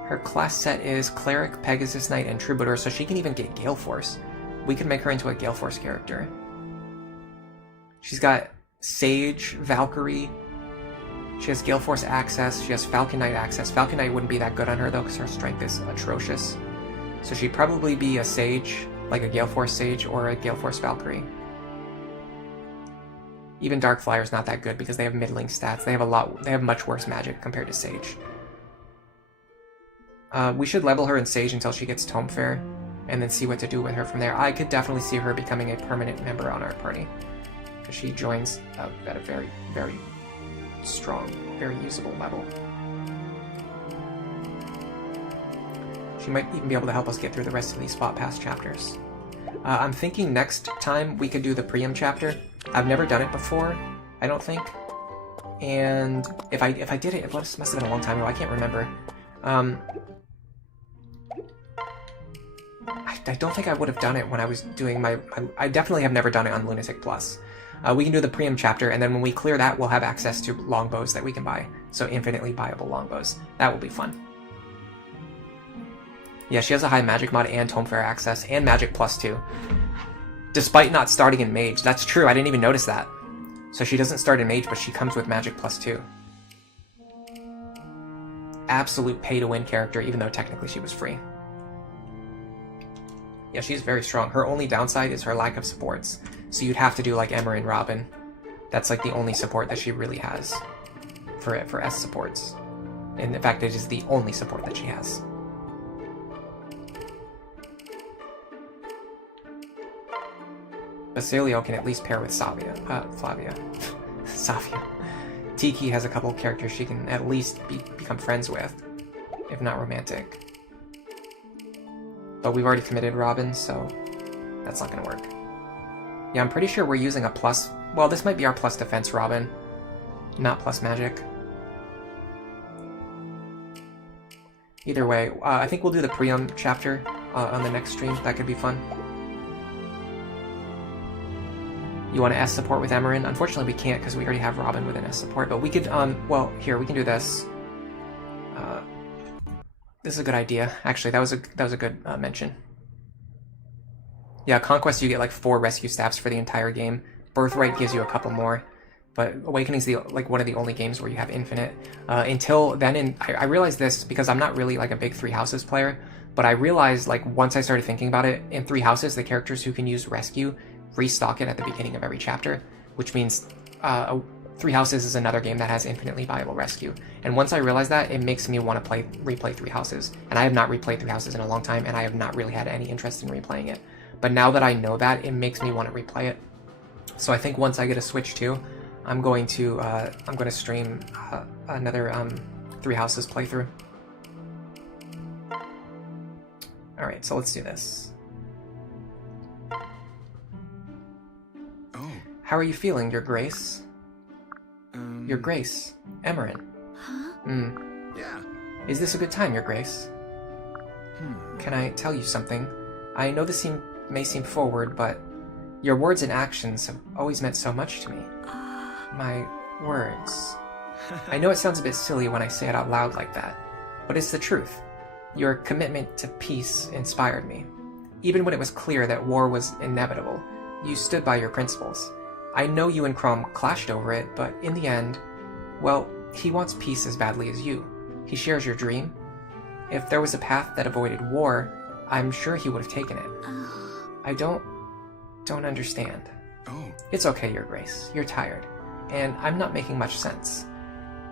Her class set is Cleric, Pegasus Knight, and Troubadour, so she can even get Gale Force. We could make her into a Gale Force character. She's got Sage, Valkyrie, she has Gale Force access, she has Falcon Knight access. Falcon Knight wouldn't be that good on her though because her strength is atrocious. So she'd probably be a Sage, like a Gale Force Sage or a Gale Force Valkyrie. Even Dark Flyer's not that good because they have middling stats. They have much worse magic compared to Sage. We should level her in Sage until she gets Tome Fair, and then see what to do with her from there. I could definitely see her becoming a permanent member on our party, because she joins at a very, very strong, very usable level. She might even be able to help us get through the rest of these Spot Pass chapters. I'm thinking next time we could do the Priam chapter. I've never done it before, I don't think. And if I did it must have been a long time ago, I can't remember. I don't think I would have done it when I was doing I definitely have never done it on Lunatic Plus. We can do the Priam chapter, and then when we clear that, we'll have access to longbows that we can buy. So infinitely buyable longbows. That will be fun. Yeah, she has a high magic mod and Tome Fair access, and magic +2. Despite not starting in Mage. That's true, I didn't even notice that. So she doesn't start in Mage, but she comes with magic +2. Absolute pay-to-win character, even though technically she was free. Yeah, she's very strong. Her only downside is her lack of supports. So you'd have to do like Emmeryn Robin. That's like the only support that she really has for S supports. And in fact, it is the only support that she has. Basilio can at least pair with Flavia. Safia. Tiki has a couple of characters she can at least become friends with, if not romantic. But we've already committed Robin, so that's not going to work. Yeah, I'm pretty sure we're using a plus... Well, this might be our plus defense Robin, not plus magic. Either way, I think we'll do the Priam chapter on the next stream. That could be fun. You want to S support with Emmeryn? Unfortunately, we can't because we already have Robin with an S support, but we could, well, here, we can do this. This is a good idea. Actually, that was a good mention. Yeah, Conquest you get like 4 rescue staffs for the entire game. Birthright gives you a couple more, but Awakening's one of the only games where you have infinite. Until then, I realized this because I'm not really like a big 3 Houses player, but I realized like once I started thinking about it, in 3 Houses, the characters who can use rescue restock it at the beginning of every chapter, which means 3 Houses is another game that has infinitely viable rescue. And once I realized that, it makes me want to replay 3 Houses. And I have not replayed 3 Houses in a long time, and I have not really had any interest in replaying it. But now that I know that, it makes me want to replay it. So I think once I get a Switch too, I'm going to stream another 3 Houses playthrough. All right, so let's do this. Oh. How are you feeling, Your Grace? Your Grace, Emmeryn. Huh? Yeah. Is this a good time, Your Grace? Can I tell you something? I know this may seem forward, but your words and actions have always meant so much to me. My words. I know it sounds a bit silly when I say it out loud like that, but it's the truth. Your commitment to peace inspired me. Even when it was clear that war was inevitable, you stood by your principles. I know you and Crom clashed over it, but in the end, well, he wants peace as badly as you. He shares your dream. If there was a path that avoided war, I'm sure he would have taken it. I don't understand. Oh. It's okay, Your Grace. You're tired. And I'm not making much sense.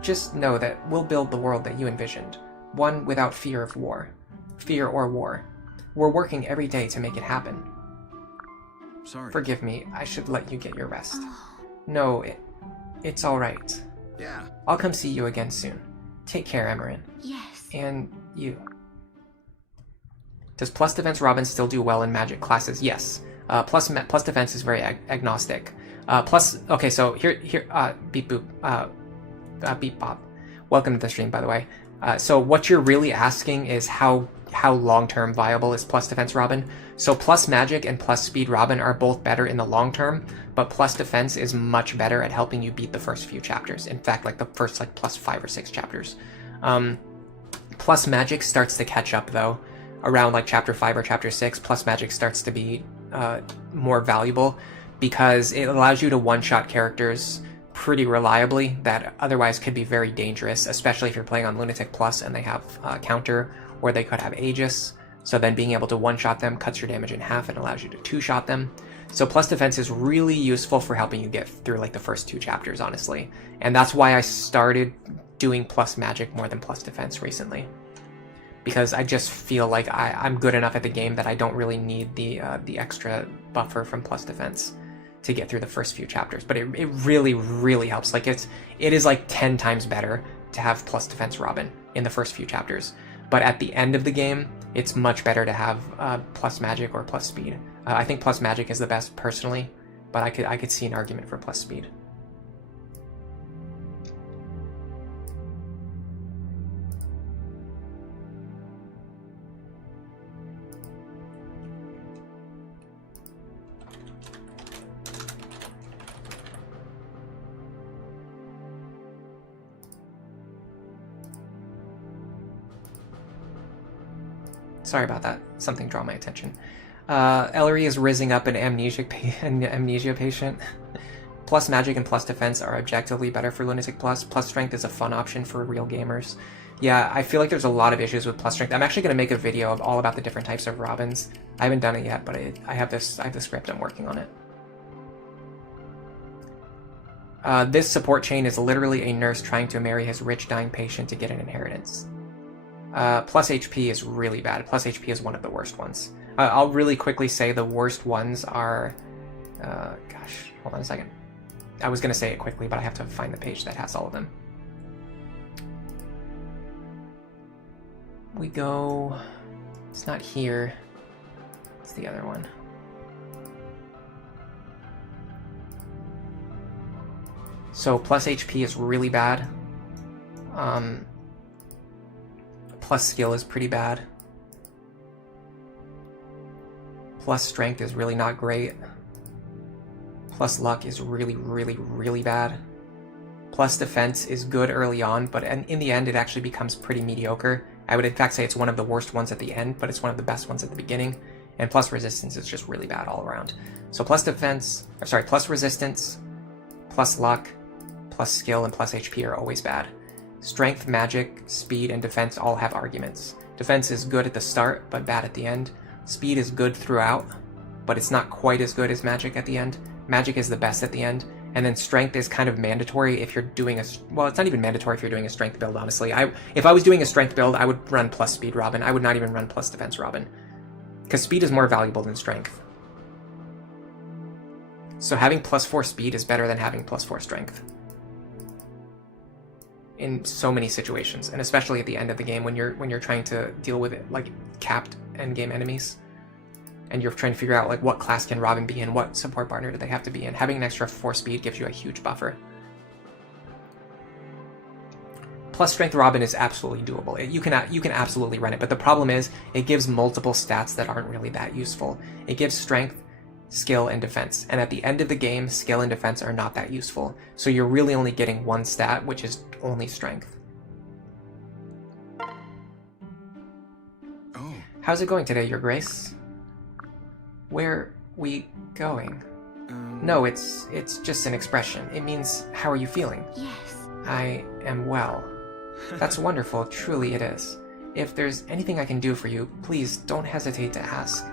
Just know that we'll build the world that you envisioned. One without fear of war. Fear or war. We're working every day to make it happen. Sorry. Forgive me, I should let you get your rest. No, it's alright. Yeah. I'll come see you again soon. Take care, Emmeryn. Yes. And you. Does plus defense Robin still do well in magic classes? Yes. Plus defense is very agnostic. Okay, so here, beep boop, beep bop. Welcome to the stream, by the way. So what you're really asking is how long-term viable is plus defense Robin. So plus magic and plus speed Robin are both better in the long term, but plus defense is much better at helping you beat the first few chapters. In fact, like the first plus 5 or 6 chapters. Plus magic starts to catch up though. Around like chapter 5 or chapter 6, plus magic starts to be more valuable because it allows you to one-shot characters pretty reliably that otherwise could be very dangerous, especially if you're playing on Lunatic Plus and they have counter, or they could have Aegis. So then being able to one-shot them cuts your damage in half and allows you to two-shot them. So plus defense is really useful for helping you get through like the first 2 chapters, honestly. And that's why I started doing plus magic more than plus defense recently. Because I just feel like I'm good enough at the game that I don't really need the extra buffer from plus defense to get through the first few chapters. But it really, really helps. Like it is like 10 times better to have plus defense Robin in the first few chapters. But at the end of the game, it's much better to have plus magic or plus speed. I think plus magic is the best personally, but I could see an argument for plus speed. Sorry about that. Something drew my attention. Ellery is rizzing up an amnesia patient. Plus magic and plus defense are objectively better for Lunatic Plus. Plus strength is a fun option for real gamers. Yeah, I feel like there's a lot of issues with plus strength. I'm actually going to make a video all about the different types of Robins. I haven't done it yet, but I have the script. I'm working on it. This support chain is literally a nurse trying to marry his rich dying patient to get an inheritance. Plus HP is really bad. Plus HP is one of the worst ones. I'll really quickly say the worst ones are... gosh, hold on a second. I was going to say it quickly, but I have to find the page that has all of them. We go... It's not here. It's the other one. So plus HP is really bad. Plus skill is pretty bad. Plus strength is really not great. Plus luck is really, really, really bad. Plus defense is good early on, but in the end it actually becomes pretty mediocre. I would in fact say it's one of the worst ones at the end, but it's one of the best ones at the beginning. And plus resistance is just really bad all around. So plus resistance, plus luck, plus skill, and plus HP are always bad. Strength, magic, speed, and defense all have arguments. Defense is good at the start, but bad at the end. Speed is good throughout, but it's not quite as good as magic at the end. Magic is the best at the end. And then strength is kind of mandatory if you're doing well, it's not even mandatory if you're doing a strength build, honestly. If I was doing a strength build, I would run plus speed Robin. I would not even run plus defense Robin. Because speed is more valuable than strength. So having plus 4 speed is better than having plus 4 strength. In so many situations, and especially at the end of the game when you're trying to deal with it like capped endgame enemies, and you're trying to figure out like what class can Robin be in, what support partner do they have to be in. Having an extra 4 speed gives you a huge buffer. Plus strength Robin is absolutely doable. You can absolutely run it, but the problem is it gives multiple stats that aren't really that useful. It gives strength, skill, and defense. And at the end of the game, skill and defense are not that useful. So you're really only getting one stat, which is only strength. Oh. How's it going today, Your Grace? Where we going? No, it's just an expression. It means, how are you feeling? Yes. I am well. That's wonderful, truly it is. If there's anything I can do for you, please don't hesitate to ask.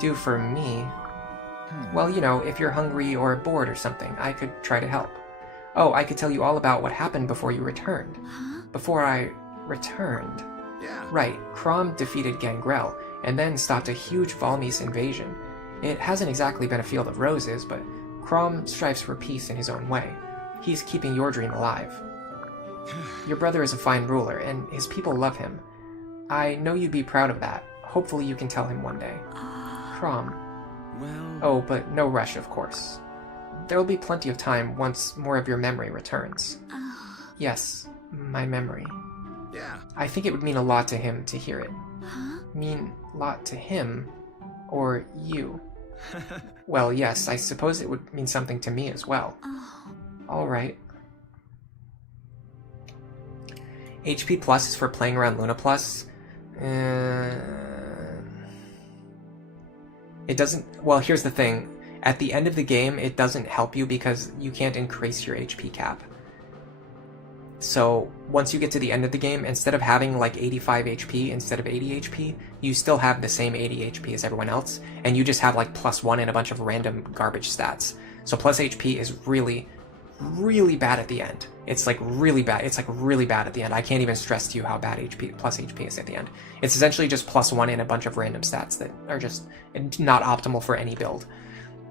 Do for me? Well, you know, if you're hungry or bored or something, I could try to help. Oh, I could tell you all about what happened before you returned. Huh? Before I returned. Yeah. Right, Crom defeated Gangrel, and then stopped a huge Valmese invasion. It hasn't exactly been a field of roses, but Crom strives for peace in his own way. He's keeping your dream alive. Your brother is a fine ruler, and his people love him. I know you'd be proud of that. Hopefully you can tell him one day. Crom. Well... Oh, but no rush, of course. There'll be plenty of time once more of your memory returns. Yes, my memory. Yeah. I think it would mean a lot to him to hear it. Huh? Mean a lot to him? Or you? Well, yes, I suppose it would mean something to me as well. Oh. Alright. HP Plus is for playing around Luna Plus. It doesn't... Well, here's the thing. At the end of the game, it doesn't help you because you can't increase your HP cap. So, once you get to the end of the game, instead of having like 85 HP instead of 80 HP, you still have the same 80 HP as everyone else, and you just have like +1 and a bunch of random garbage stats. So plus HP is really, really bad at the end. It's like really bad. It's like really bad at the end. I can't even stress to you how bad plus HP is at the end. It's essentially just +1 and a bunch of random stats that are just not optimal for any build.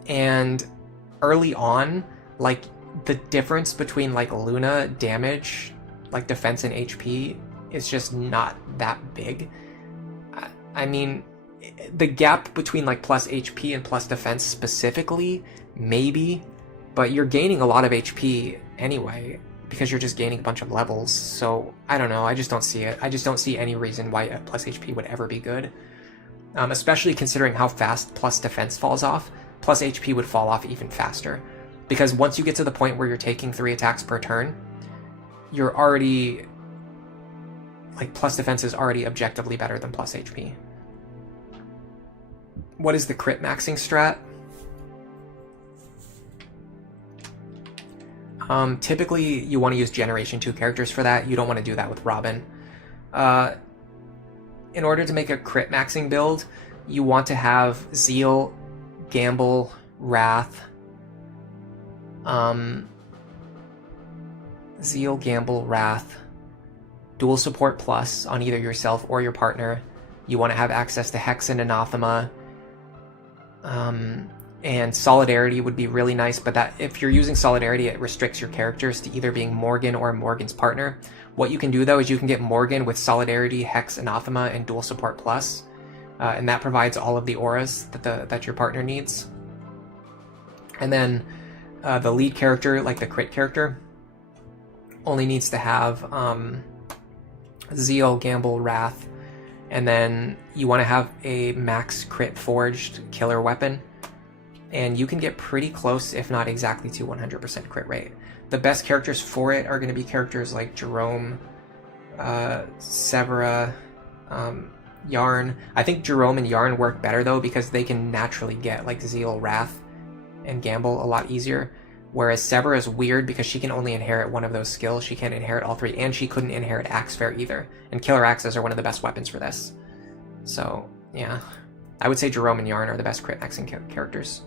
And early on, like, the difference between like Luna damage, like defense and HP, is just not that big. I mean, the gap between like plus HP and plus defense specifically, maybe, but you're gaining a lot of HP anyway because you're just gaining a bunch of levels. So I don't know. I just don't see it. I just don't see any reason why plus HP would ever be good, especially considering how fast plus defense falls off. Plus HP would fall off even faster. Because once you get to the point where you're taking 3 attacks per turn, you're already... like, plus defense is already objectively better than plus HP. What is the crit maxing strat? Typically, you want to use Generation 2 characters for that. You don't want to do that with Robin. In order to make a crit maxing build, you want to have Zeal, Gamble, Wrath... Zeal, Gamble, Wrath, dual support plus on either yourself or your partner. You want to have access to Hex and Anathema. And Solidarity would be really nice, but that if you're using Solidarity, it restricts your characters to either being Morgan or Morgan's partner. What you can do, though, is you can get Morgan with Solidarity, Hex, Anathema, and dual support plus. And that provides all of the auras that your partner needs. And then the lead character, like the crit character, only needs to have Zeal, Gamble, Wrath, and then you want to have a max crit forged killer weapon, and you can get pretty close, if not exactly, to 100% crit rate. The best characters for it are going to be characters like Jerome, Severa, Yarn. I think Jerome and Yarn work better though because they can naturally get like Zeal, Wrath, and Gamble a lot easier, whereas Severa is weird because she can only inherit one of those skills. She can't inherit all 3, and she couldn't inherit Axe Fair either, and Killer Axes are one of the best weapons for this. So, yeah. I would say Jerome and Yarn are the best crit maxing characters.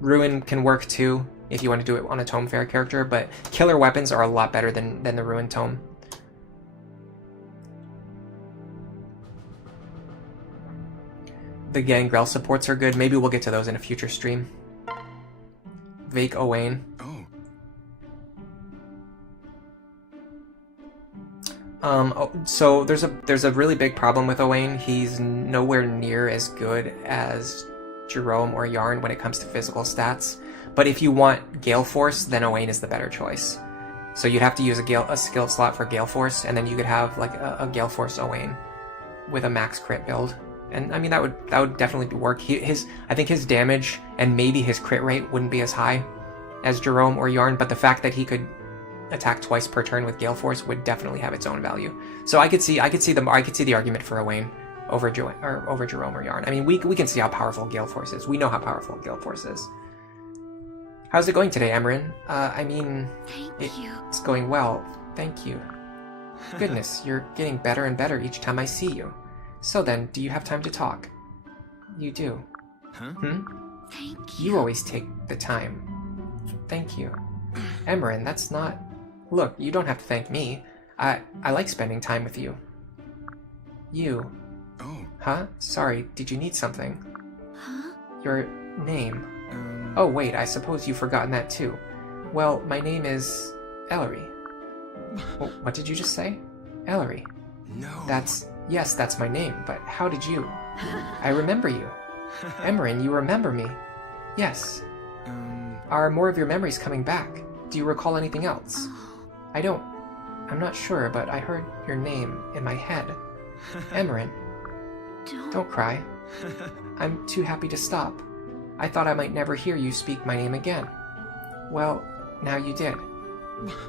Ruin can work too, if you want to do it on a Tome Fair character, but killer weapons are a lot better than the Ruin Tome. The Gangrel supports are good. Maybe we'll get to those in a future stream. Vake Owain. So there's a really big problem with Owain. He's nowhere near as good as Jerome or Yarn when it comes to physical stats. But if you want Gale Force, then Owain is the better choice. So you'd have to use a skill slot for Gale Force, and then you could have like a Gale Force Owain with a max crit build. And I mean that would definitely work. I think his damage and maybe his crit rate wouldn't be as high as Jerome or Yarn, but the fact that he could attack twice per turn with Gale Force would definitely have its own value. So I could see the argument for Owain over Jerome or Yarn. I mean, we can see how powerful Gale Force is. We know how powerful Gale Force is. How's it going today, Emmeryn? I mean, it's going well. Thank you. Goodness, you're getting better and better each time I see you. So then, do you have time to talk? You do. Huh? Thank you. You always take the time. Thank you. Emmeryn, that's not... Look, you don't have to thank me. I like spending time with you. You. Oh. Huh? Sorry, did you need something? Huh? Your name. Oh wait, I suppose you've forgotten that too. Well, my name is... Ellery. Oh, what did you just say? Ellery. No. Yes, that's my name, but how did you... I remember you. Emmeryn, you remember me. Yes. Are more of your memories coming back? Do you recall anything else? I'm not sure, but I heard your name in my head. Emmeryn. Don't cry. I'm too happy to stop. I thought I might never hear you speak my name again. Well, now you did.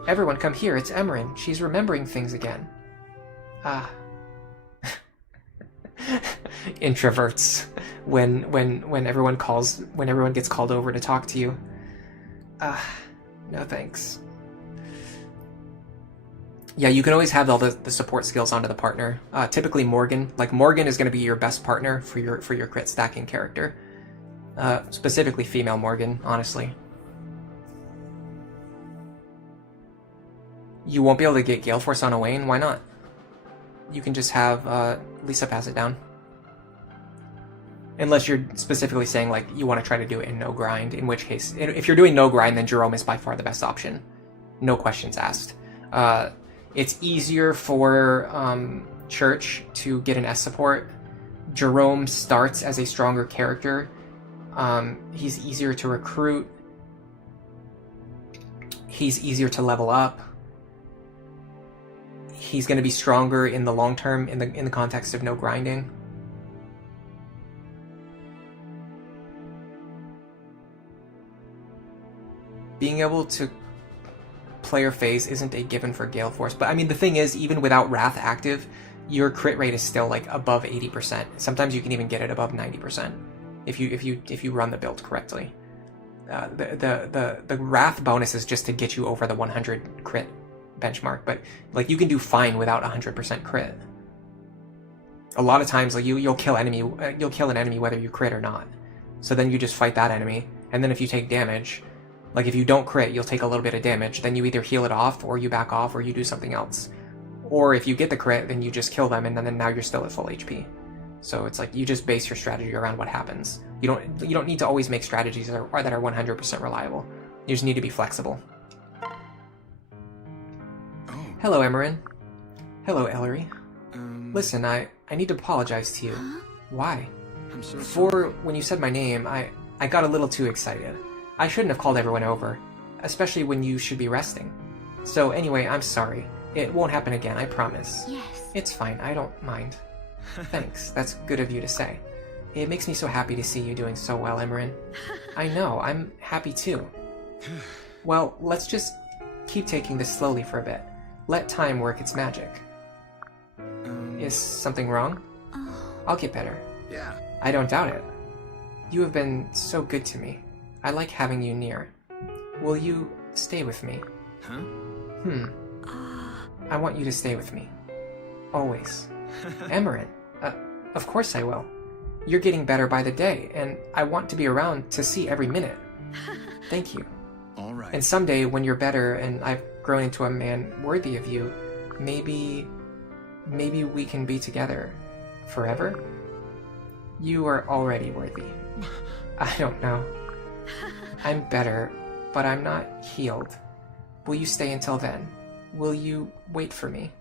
Everyone come here, it's Emmeryn. She's remembering things again. Ah. Introverts. When everyone gets called over to talk to you. No thanks. Yeah, you can always have all the support skills onto the partner. Typically Morgan. Like, Morgan is going to be your best partner for your crit stacking character. Specifically female Morgan, honestly. You won't be able to get Gale Force on Owain? Why not? You can just have Lisa pass it down. Unless you're specifically saying, like, you want to try to do it in no grind, in which case, if you're doing no grind, then Jerome is by far the best option. No questions asked. It's easier for Church to get an S support. Jerome starts as a stronger character. He's easier to recruit. He's easier to level up. He's going to be stronger in the long term in the context of no grinding. Being able to player phase isn't a given for Gale Force, but I mean the thing is, even without Wrath active, your crit rate is still like above 80%. Sometimes you can even get it above 90% if you run the build correctly. The Wrath bonus is just to get you over the 100 crit benchmark, but like you can do fine without 100% crit. A lot of times, like you'll kill an enemy whether you crit or not. So then you just fight that enemy, and then if you take damage, like if you don't crit, you'll take a little bit of damage. Then you either heal it off, or you back off, or you do something else. Or if you get the crit, then you just kill them, and then now you're still at full HP. So it's like you just base your strategy around what happens. You don't need to always make strategies that are 100% reliable. You just need to be flexible. Oh. Hello, Emmeryn. Hello, Ellery. Listen, Listen, I need to apologize to you. Huh? Why? I'm so For sorry. when you said my name, I got a little too excited. I shouldn't have called everyone over, especially when you should be resting. So anyway, I'm sorry. It won't happen again, I promise. Yes. It's fine, I don't mind. Thanks, that's good of you to say. It makes me so happy to see you doing so well, Emmeryn. I know, I'm happy too. Well, let's just keep taking this slowly for a bit. Let time work its magic. Is something wrong? Oh. I'll get better. Yeah. I don't doubt it. You have been so good to me. I like having you near. Will you stay with me? Huh? I want you to stay with me. Always. Emmeryn, of course I will. You're getting better by the day, and I want to be around to see every minute. Thank you. All right. And someday, when you're better and I've grown into a man worthy of you, maybe we can be together forever? You are already worthy. I don't know. I'm better, but I'm not healed. Will you stay until then? Will you wait for me?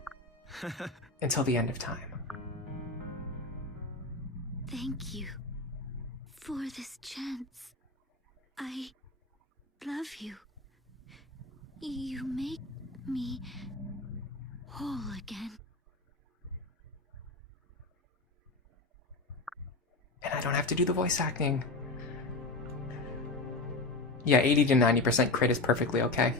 Until the end of time. Thank you for this chance. I love you. You make me whole again. And I don't have to do the voice acting. Yeah, 80 to 90% crit is perfectly okay.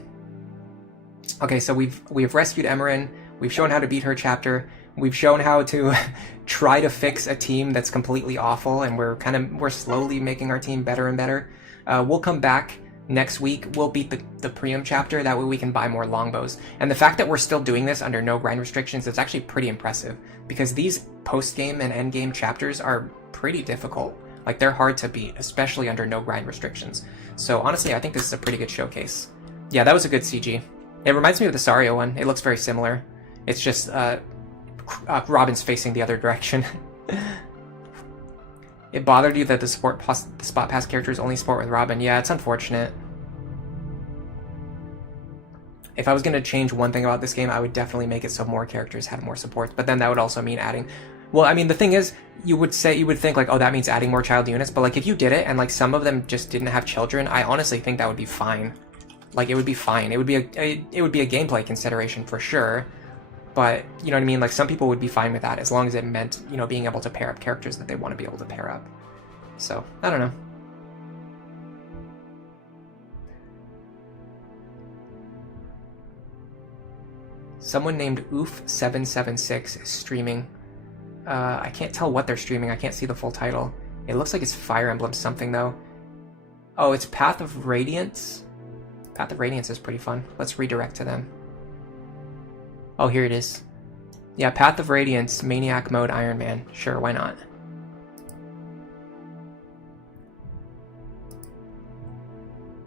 Okay, so we've rescued Emmeryn. We've shown how to beat her chapter. We've shown how to try to fix a team that's completely awful, and we're slowly making our team better and better. We'll come back next week. We'll beat the Priam chapter. That way we can buy more longbows. And the fact that we're still doing this under no grind restrictions is actually pretty impressive, because these post-game and end-game chapters are pretty difficult. Like, they're hard to beat, especially under no grind restrictions. So honestly, I think this is a pretty good showcase. Yeah, that was a good CG. It reminds me of the Sario one. It looks very similar. It's just Robin's facing the other direction. It bothered you that the spot pass characters only sport with Robin. Yeah, it's unfortunate. If I was going to change one thing about this game, I would definitely make it so more characters had more supports. But then that would also mean adding... Well, I mean, the thing is, you would think, like, oh, that means adding more child units. But, like, if you did it and, like, some of them just didn't have children, I honestly think that would be fine. Like, it would be fine. It would be a gameplay consideration for sure. But, you know what I mean? Like, some people would be fine with that as long as it meant, you know, being able to pair up characters that they want to be able to pair up. So, I don't know. Someone named Oof776 is streaming. I can't tell what they're streaming. I can't see the full title. It looks like it's Fire Emblem something, though. Oh, it's Path of Radiance? Path of Radiance is pretty fun. Let's redirect to them. Oh, here it is. Yeah, Path of Radiance, Maniac Mode, Iron Man. Sure, why not?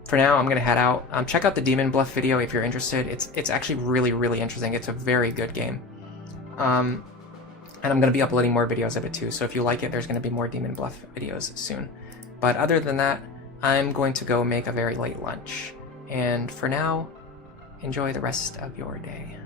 For now, I'm gonna head out. Check out the Demon Bluff video if you're interested. It's actually really, really interesting. It's a very good game. And I'm gonna be uploading more videos of it too, so if you like it, there's gonna be more Demon Bluff videos soon. But other than that, I'm going to go make a very late lunch. And for now, enjoy the rest of your day.